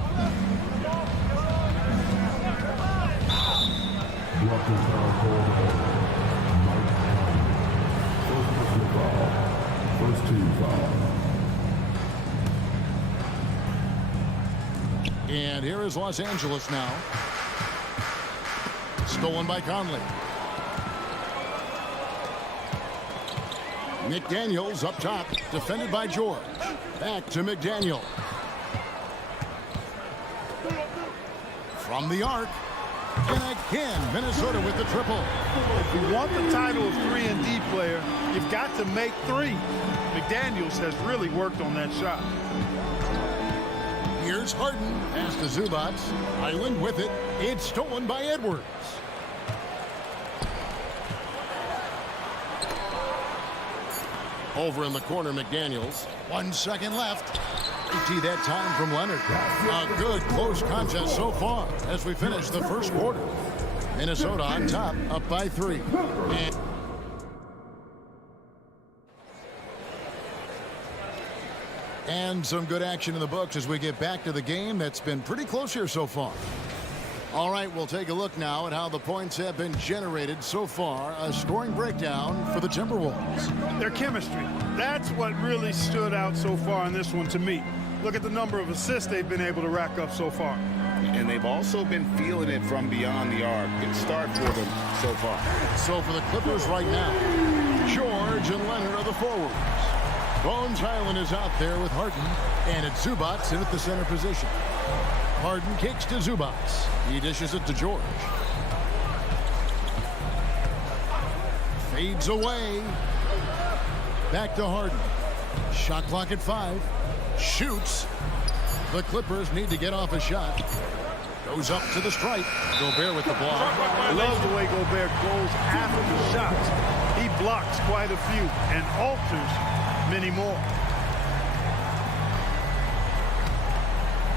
First team foul. And here is Los Angeles now. Stolen by Conley. McDaniels up top, defended by George. Back to McDaniel. From the arc. And again, Minnesota with the triple. If you want the title of 3-and-D player, you've got to make three. McDaniels has really worked on that shot. Here's Harden. Pass to Zubac. Island with it. It's stolen by Edwards. Over in the corner, McDaniels. 1 second left. See that time from Leonard. A good close contest so far as we finish the first quarter. Minnesota on top, up by 3. And some good action in the books as we get back to the game that's been pretty close here so far. All right, we'll take a look now at how the points have been generated so far. A scoring breakdown for the Timberwolves. Their chemistry. That's what really stood out so far in this one to me. Look at the number of assists they've been able to rack up so far. And they've also been feeling it from beyond the arc. Good start for them so far. So for the Clippers right now, George and Leonard are the forwards. Bones Highland is out there with Harden, and it's Zubac in at the center position. Harden kicks to Zubac. He dishes it to George. Fades away. Back to Harden. Shot clock at 5. Shoots. The Clippers need to get off a shot. Goes up to the stripe. Gobert with the block. I love the way Gobert goes after the shots. He blocks quite a few and alters many more.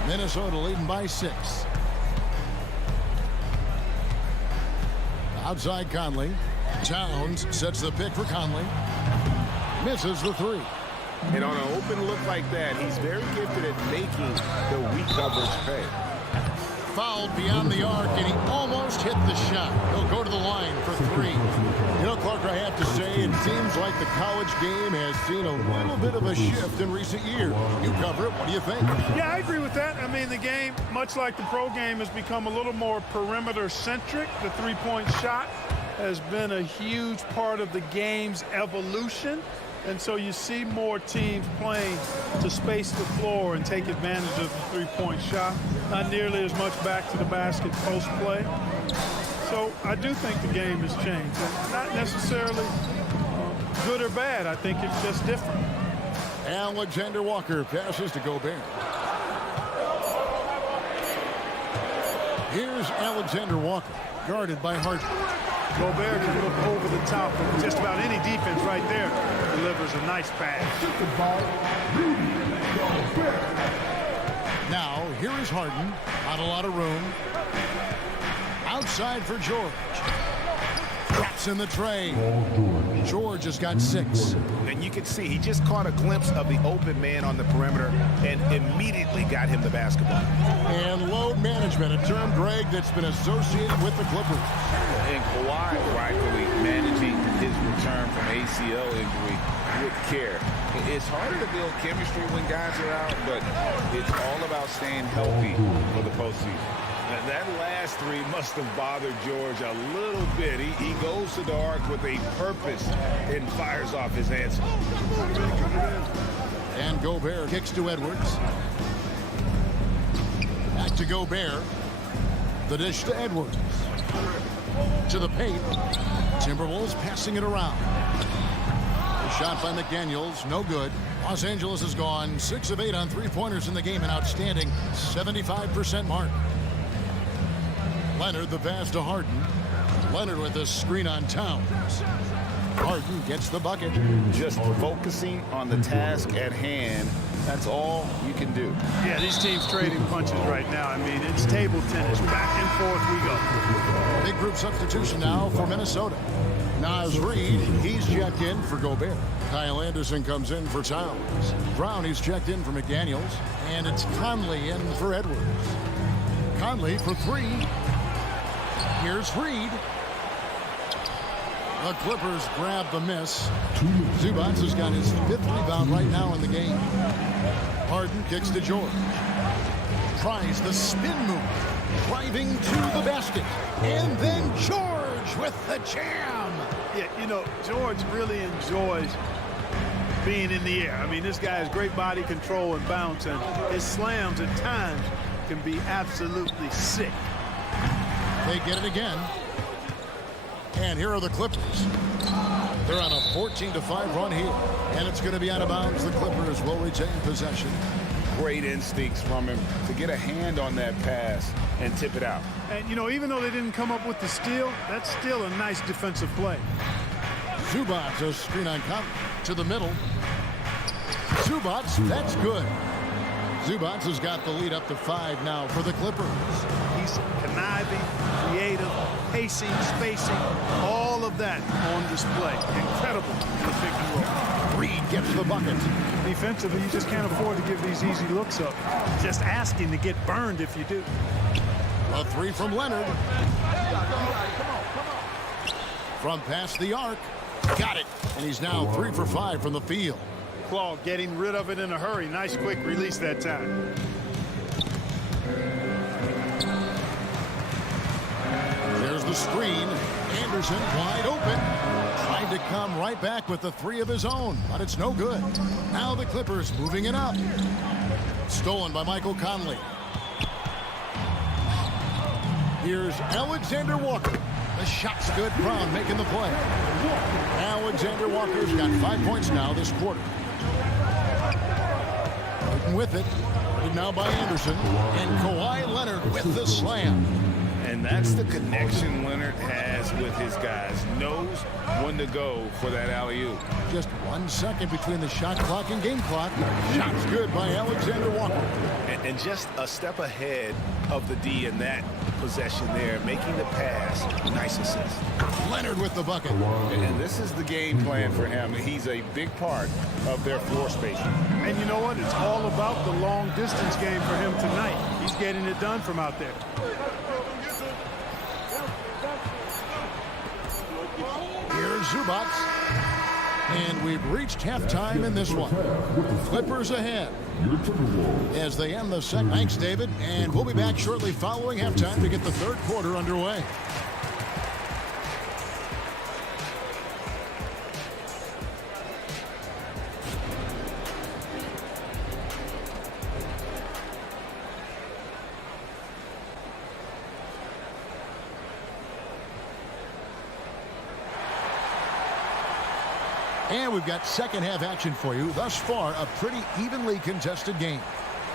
Minnesota leading by 6. Outside Conley. Towns sets the pick for Conley. Misses the 3. And on an open look like that, he's very gifted at making the weak coverage pay. Fouled beyond the arc, and he almost hit the shot. He'll go to the line for 3. You know, Clark, I have to say, it seems like the college game has seen a little bit of a shift in recent years. You cover it. What do you think? Yeah, I agree with that. I mean, the game, much like the pro game, has become a little more perimeter-centric. The three-point shot has been a huge part of the game's evolution. And so you see more teams playing to space the floor and take advantage of the three-point shot. Not nearly as much back to the basket post play. So I do think the game has changed. And not necessarily good or bad. I think it's just different. Alexander Walker passes to Gobert. Here's Alexander Walker, guarded by Harden. Gobert can look over the top of just about any defense right there. Delivers a nice pass. Now, here is Harden. Not a lot of room. Outside for George. Drops in the tray. George has got 6. And you can see he just caught a glimpse of the open man on the perimeter and immediately got him the basketball. And load management, a term, Greg, that's been associated with the Clippers. And Kawhi rightfully managing his return from ACL injury with care. It's harder to build chemistry when guys are out, but it's all about staying healthy for the postseason. And that last 3 must have bothered George a little bit. He goes to the arc with a purpose and fires off his answer. And Gobert kicks to Edwards. Back to Gobert. The dish to Edwards. To the paint. Timberwolves passing it around. The shot by McDaniels, no good. Los Angeles has gone 6 of 8 on three-pointers in the game, an outstanding 75% mark. Leonard the pass to Harden. Leonard with a screen on Towns. Harden gets the bucket. Just focusing on the task at hand. That's all you can do. Yeah, these teams trading punches right now. I mean, it's table tennis. Back and forth we go. Big group substitution now for Minnesota. Naz Reid, he's checked in for Gobert. Kyle Anderson comes in for Towns. Brown, he's checked in for McDaniels. And it's Conley in for Edwards. Conley for 3. Here's Reid. The Clippers grab the miss. Zubac has got his 5th rebound right now in the game. Harden kicks to George. tries the spin move, driving to the basket. And then George with the jam. Yeah, you know, George really enjoys being in the air. I mean, this guy has great body control and bounce, and his slams at times can be absolutely sick. They get it again. And here are the Clippers. They're on a 14-5 run here. And it's going to be out of bounds. The Clippers will retain possession. Great instincts from him to get a hand on that pass and tip it out. And, you know, even though they didn't come up with the steal, that's still a nice defensive play. Zubac, a screen on Conley to the middle. Zubac, that's good. Zubac has got the lead up to 5 now for the Clippers. He's conniving, creative, pacing, spacing, all of that on display. Incredible in the pick and roll. Reed gets the bucket. Defensively, you just can't afford to give these easy looks up. Just asking to get burned if you do. A 3 from Leonard. From past the arc. Got it. And he's now 3 for 5 from the field. Claw getting rid of it in a hurry. Nice quick release that time. There's the screen. Anderson wide open. Tried to come right back with the 3 of his own, but it's no good. Now the Clippers moving it up. Stolen by Michael Conley. Here's Alexander Walker. The shot's good. Brown making the play. Alexander Walker's got 5 points now this quarter. With it. Now by Anderson. And Kawhi Leonard with the slam. And that's the connection Leonard has with his guys. Knows when to go for that alley-oop. Just 1 second between the shot clock and game clock. Shot's good by Alexander Walker. And just a step ahead of the D in that possession there, making the pass. Nice assist. Leonard with the bucket. And this is the game plan for him. He's a big part of their floor spacing. And you know what? It's all about the long distance game for him tonight. He's getting it done from out there. Here's Zubac. And we've reached halftime in this one. Clippers ahead as they end the second. Thanks, David. And we'll be back shortly following halftime to get the third quarter underway. And we've got second half action for you. Thus far, a pretty evenly contested game.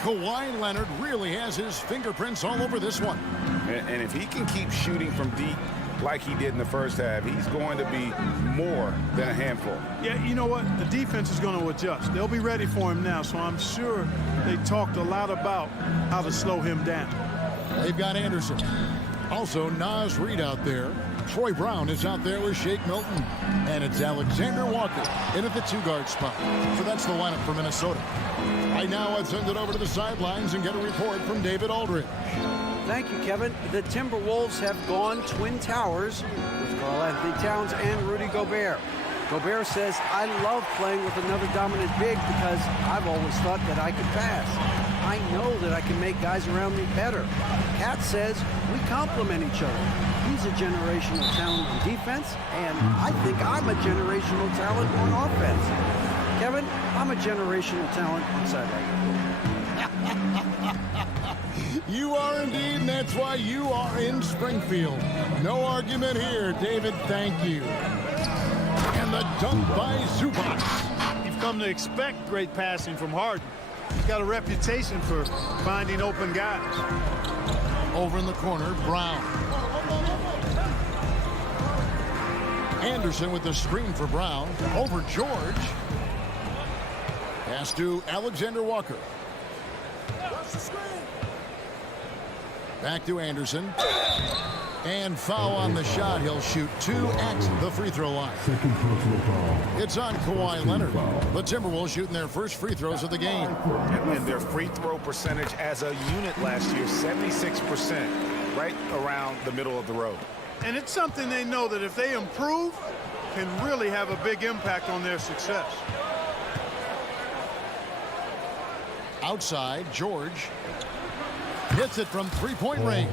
Kawhi Leonard really has his fingerprints all over this one. And if he can keep shooting from deep like he did in the first half, he's going to be more than a handful. Yeah, you know what? The defense is going to adjust. They'll be ready for him now, so I'm sure they talked a lot about how to slow him down. They've got Anderson. Also, Naz Reid out there. Troy Brown is out there with Shake Milton. And it's Alexander Walker in at the 2-guard spot. So that's the lineup for Minnesota. Right now, I'd send it over to the sidelines and get a report from David Aldridge. Thank you, Kevin. The Timberwolves have gone Twin Towers with Karl-Anthony Towns and Rudy Gobert. Gobert says, I love playing with another dominant big because I've always thought that I could pass. I know that I can make guys around me better. Cat says, we complement each other. He's a generational talent on defense, and I think I'm a generational talent on offense. Kevin, I'm a generational talent on sideline. You are indeed, and that's why you are in Springfield. No argument here, David. Thank you. And the dunk by Zubac. You've come to expect great passing from Harden. He's got a reputation for finding open guys. Over in the corner, Brown. Anderson with the screen for Brown. Over George. Pass to Alexander Walker. Back to Anderson. And foul on the shot. He'll shoot 2 at the free throw line. It's on Kawhi Leonard. The Timberwolves shooting their first free throws of the game. And their free throw percentage as a unit last year, 76%, right around the middle of the road. And it's something they know that if they improve, can really have a big impact on their success. Outside, George. Hits it from three-point range.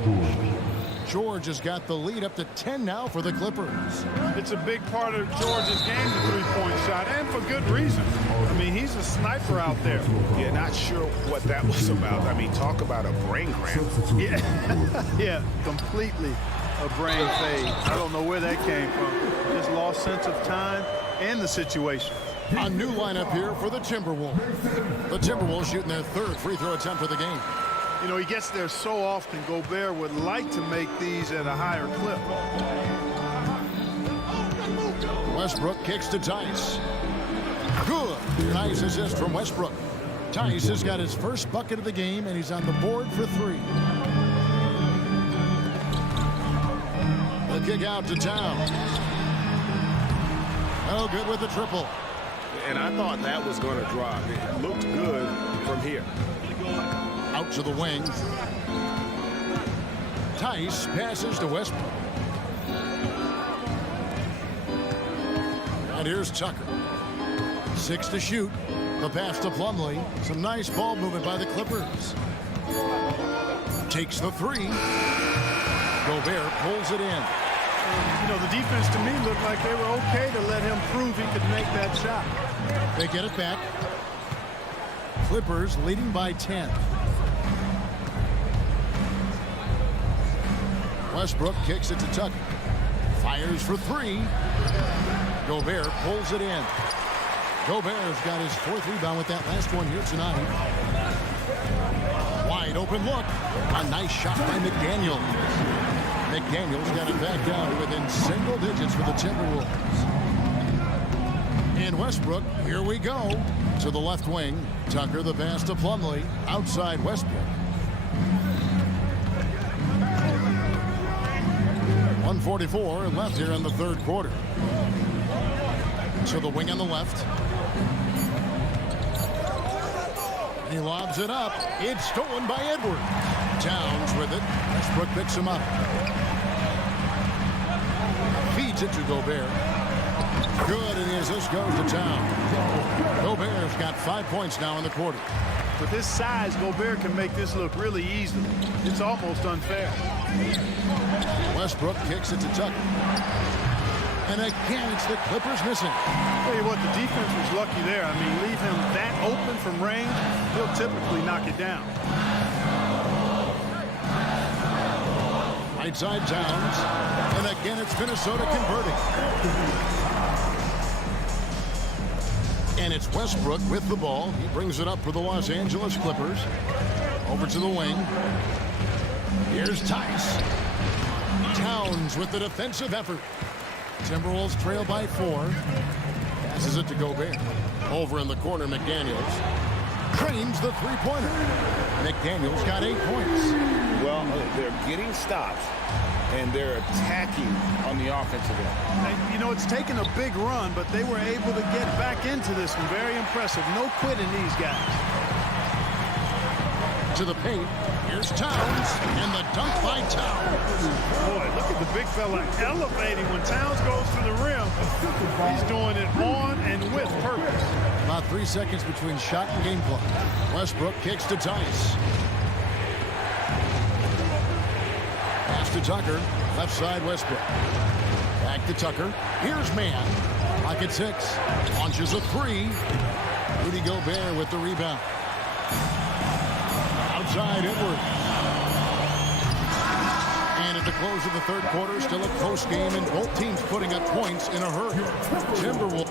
George has got the lead up to 10 now for the Clippers. It's a big part of George's game, the three-point shot, and for good reason. I mean, he's a sniper out there. Yeah, not sure what that was about. I mean, talk about a brain cramp. Yeah, yeah, completely a brain fade. I don't know where that came from. Just lost sense of time and the situation. A new lineup here for the Timberwolves. The Timberwolves shooting their third free throw attempt of the game. You know, he gets there so often. Gobert would like to make these at a higher clip. Westbrook kicks to Tice. Good. Nice assist from Westbrook. Tice has got his first bucket of the game, and he's on the board for three. The kick out to Towns. Oh, good with the triple. And I thought that was going to drop. It looked good from here. Out to the wing. Tice passes to Westbrook. And here's Tucker. 6 to shoot. The pass to Plumlee. Some nice ball movement by the Clippers. Takes the three. Gobert pulls it in. You know, the defense to me looked like they were okay to let him prove he could make that shot. They get it back. Clippers leading by 10. Westbrook kicks it to Tucker. Fires for three. Gobert pulls it in. Gobert's got his fourth rebound with that last one here tonight. Wide open look. A nice shot by McDaniels. McDaniels got it back down within single digits for the Timberwolves. And Westbrook, here we go. To the left wing. Tucker the pass to Plumlee. Outside Westbrook. 1:44 left here in the third quarter. To the wing on the left. He lobs it up. It's stolen by Edwards. Towns with it. Westbrook picks him up. Feeds it to Gobert. Good, and the assist goes to Towns. Gobert's got 5 points now in the quarter. With his size, Gobert can make this look really easy. It's almost unfair. Westbrook kicks it to Tucker. And again, it's the Clippers missing. I'll tell you what, the defense was lucky there. I mean, leave him that open from range, he'll typically knock it down. Right side Towns. And again, it's Minnesota converting. And it's Westbrook with the ball. He brings it up for the Los Angeles Clippers. Over to the wing. Here's Tice. Towns with the defensive effort. Timberwolves trail by 4. Passes it to Gobert. Over in the corner, McDaniels. Trains the three-pointer. McDaniels got 8 points. Well, they're getting stops, and they're attacking on the offensive end. And, you know, it's taken a big run, but they were able to get back into this one. Very impressive. No quitting these guys. To the paint. Here's Towns, and the dunk by Towns. Boy, look at the big fella elevating. When Towns goes to the rim, he's doing it on and with purpose. About 3 seconds between shot and game clock. Westbrook kicks to Tice. Pass to Tucker. Left side Westbrook. Back to Tucker. Here's Mann. Pocket 6. Launches a three. Rudy Gobert with the rebound. Outside Edwards. And at the close of the third quarter, still a close game, and both teams putting up points in a hurry. Timberwolves.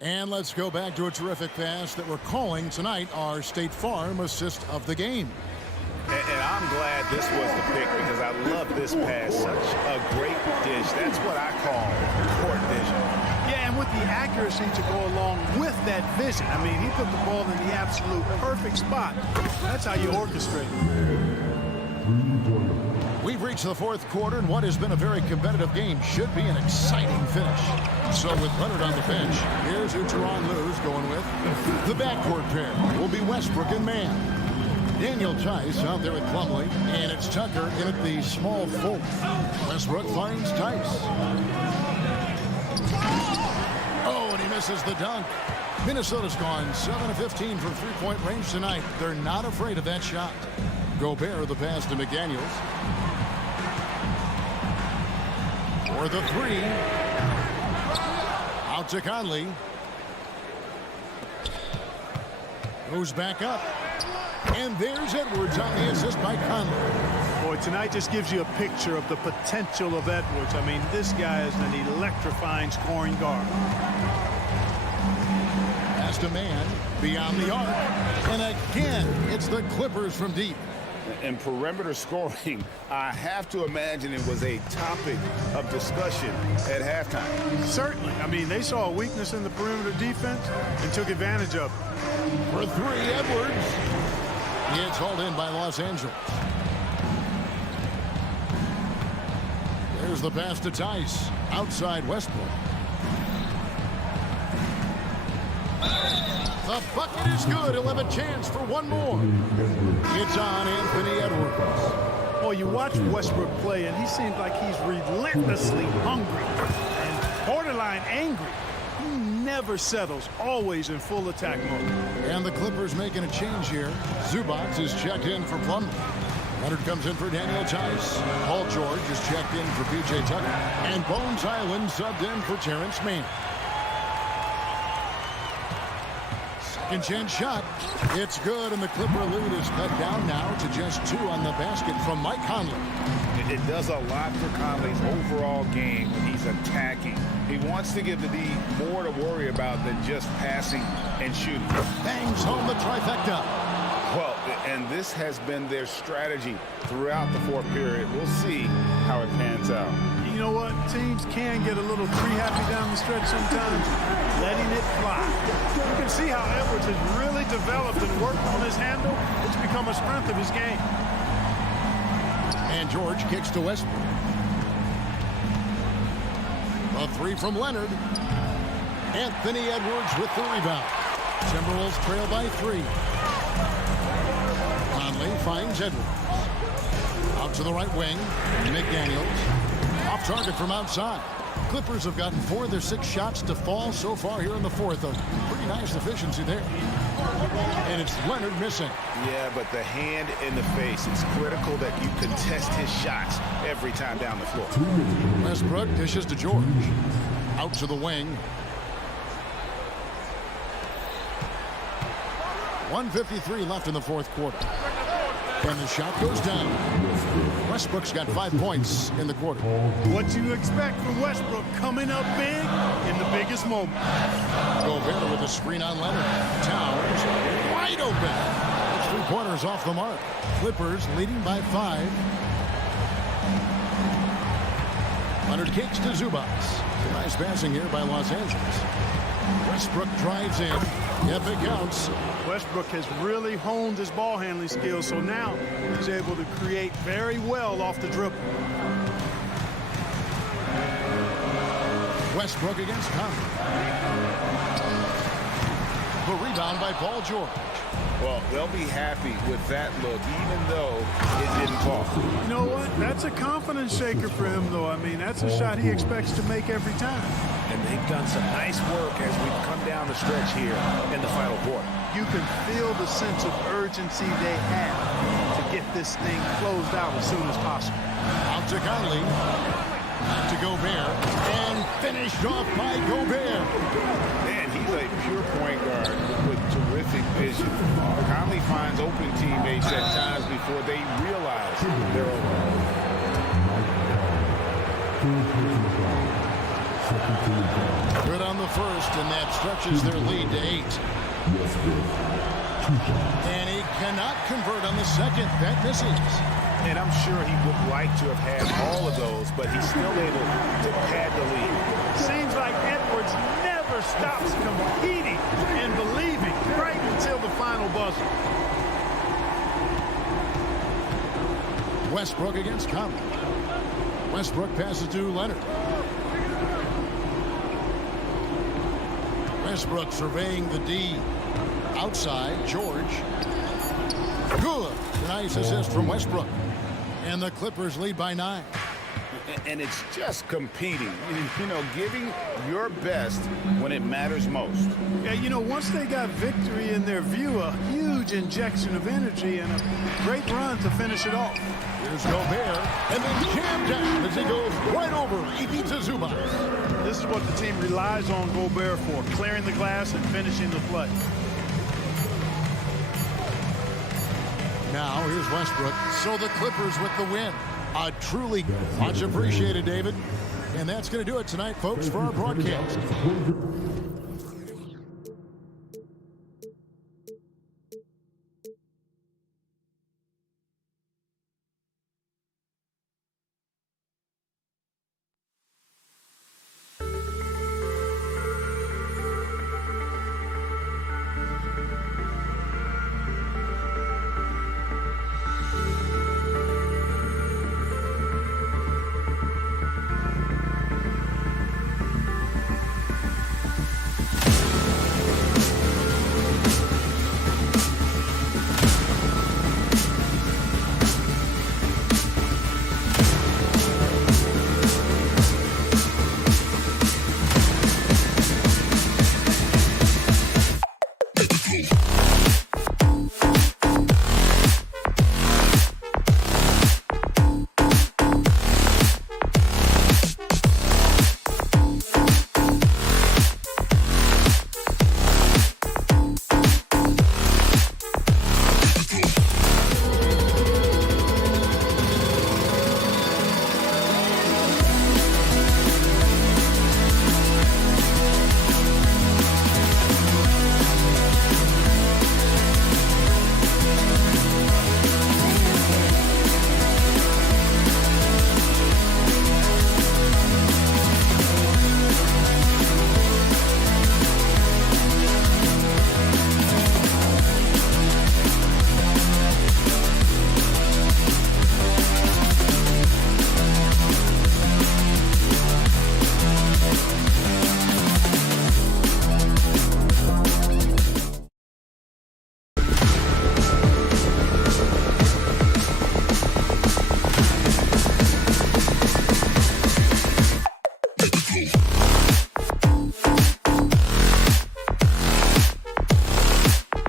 And let's go back to a terrific pass that we're calling tonight our State Farm assist of the game. And I'm glad this was the pick because I love this pass. Such a great dish. That's what I call court vision. Yeah, and with the accuracy to go along with that vision. I mean, he put the ball in the absolute perfect spot. That's how you orchestrate. We've reached the fourth quarter, and what has been a very competitive game should be an exciting finish. So with Leonard on the bench, here's who Teron Lue's going with. The backcourt pair will be Westbrook and Mann. Daniel Tice out there with Plumlee, and it's Tucker in at the small forward. Westbrook finds Tice. Oh, and he misses the dunk. Minnesota's gone 7 of 15 from three-point range tonight. They're not afraid of that shot. Gobert the pass to McDaniels. For the three. Out to Conley. Goes back up. And there's Edwards on the assist by Conley. Boy, tonight just gives you a picture of the potential of Edwards. I mean, this guy is an electrifying scoring guard. Past a man beyond the arc. And again, it's the Clippers from deep. And perimeter scoring, I have to imagine it was a topic of discussion at halftime. Certainly. I mean, they saw a weakness in the perimeter defense and took advantage of it. For three, Edwards. It's hauled in by Los Angeles. There's the pass to Tice. Outside Westbrook. The bucket is good. He'll have a chance for one more. It's on Anthony Edwards. Well, you watch Westbrook play, and he seems like he's relentlessly hungry and borderline angry. He never settles, always in full attack mode. And the Clippers making a change here. Zubac is checked in for Plumlee. Leonard comes in for Daniel Tice. Paul George is checked in for P.J. Tucker. And Bones Highland subbed in for Terrence Mann. Second chance shot. It's good, and the Clipper lead is cut down now to just 2 on the basket from Mike Conley. It does a lot for Conley's overall game when he's attacking. He wants to give the D more to worry about than just passing and shooting. Bangs home the trifecta. Well, and this has been their strategy throughout the fourth period. We'll see how it pans out. You know what? Teams can get a little tree-happy down the stretch sometimes, letting it fly. You can see how Edwards has really developed and worked on his handle. It's become a strength of his game. And George kicks to Westbrook. A three from Leonard. Anthony Edwards with the rebound. Timberwolves trail by 3. Conley finds Edwards. Out to the right wing. McDaniels. Off target from outside. Clippers have gotten 4 of their 6 shots to fall so far here in the fourth. A pretty nice efficiency there. And it's Leonard missing. Yeah, but the hand in the face. It's critical that you contest his shots every time down the floor. Westbrook dishes to George. Out to the wing. 1:53 left in the fourth quarter. And the shot goes down. Westbrook's got 5 points in the quarter. What you expect from Westbrook coming up big in the biggest moment. Gobert with a screen on Leonard. Towers wide open. 3-pointers off the mark. Clippers leading by 5. Leonard kicks to Zubac. Nice passing here by Los Angeles. Westbrook drives in. If it counts. Westbrook has really honed his ball handling skills, so now he's able to create very well off the dribble. Westbrook against Conley. The rebound by Paul George. Well, they'll be happy with that look, even though it didn't fall. You know what? That's a confidence shaker for him, though. I mean, that's a shot he expects to make every time. And they've done some nice work as we've come down the stretch here in the final quarter. You can feel the sense of urgency they have to get this thing closed out as soon as possible. Out to Conley. Back to Gobert. And finished off by Gobert. Man, he's a pure point guard with terrific vision. Conley finds open teammates at times before they realize they're open. Good on the first, and that stretches their lead to 8. And he cannot convert on the second. That misses. And I'm sure he would like to have had all of those, but he's still able to pad the lead. Seems like Edwards never stops competing and believing right until the final buzzer. Westbrook against Conley. Westbrook passes to Leonard. Westbrook surveying the D. Outside, George. Good. Nice assist from Westbrook. And the Clippers lead by 9. And it's just competing, you know, giving your best when it matters most. Yeah, you know, once they got victory in their view, a huge injection of energy and a great run to finish it off. Here's Gobert, and then jammed down as he goes right over Ivica Zubac. This is what the team relies on Gobert for, clearing the glass and finishing the play. Now here's Westbrook. So the Clippers with the win. Truly much appreciated, David. And that's going to do it tonight, folks, for our broadcast.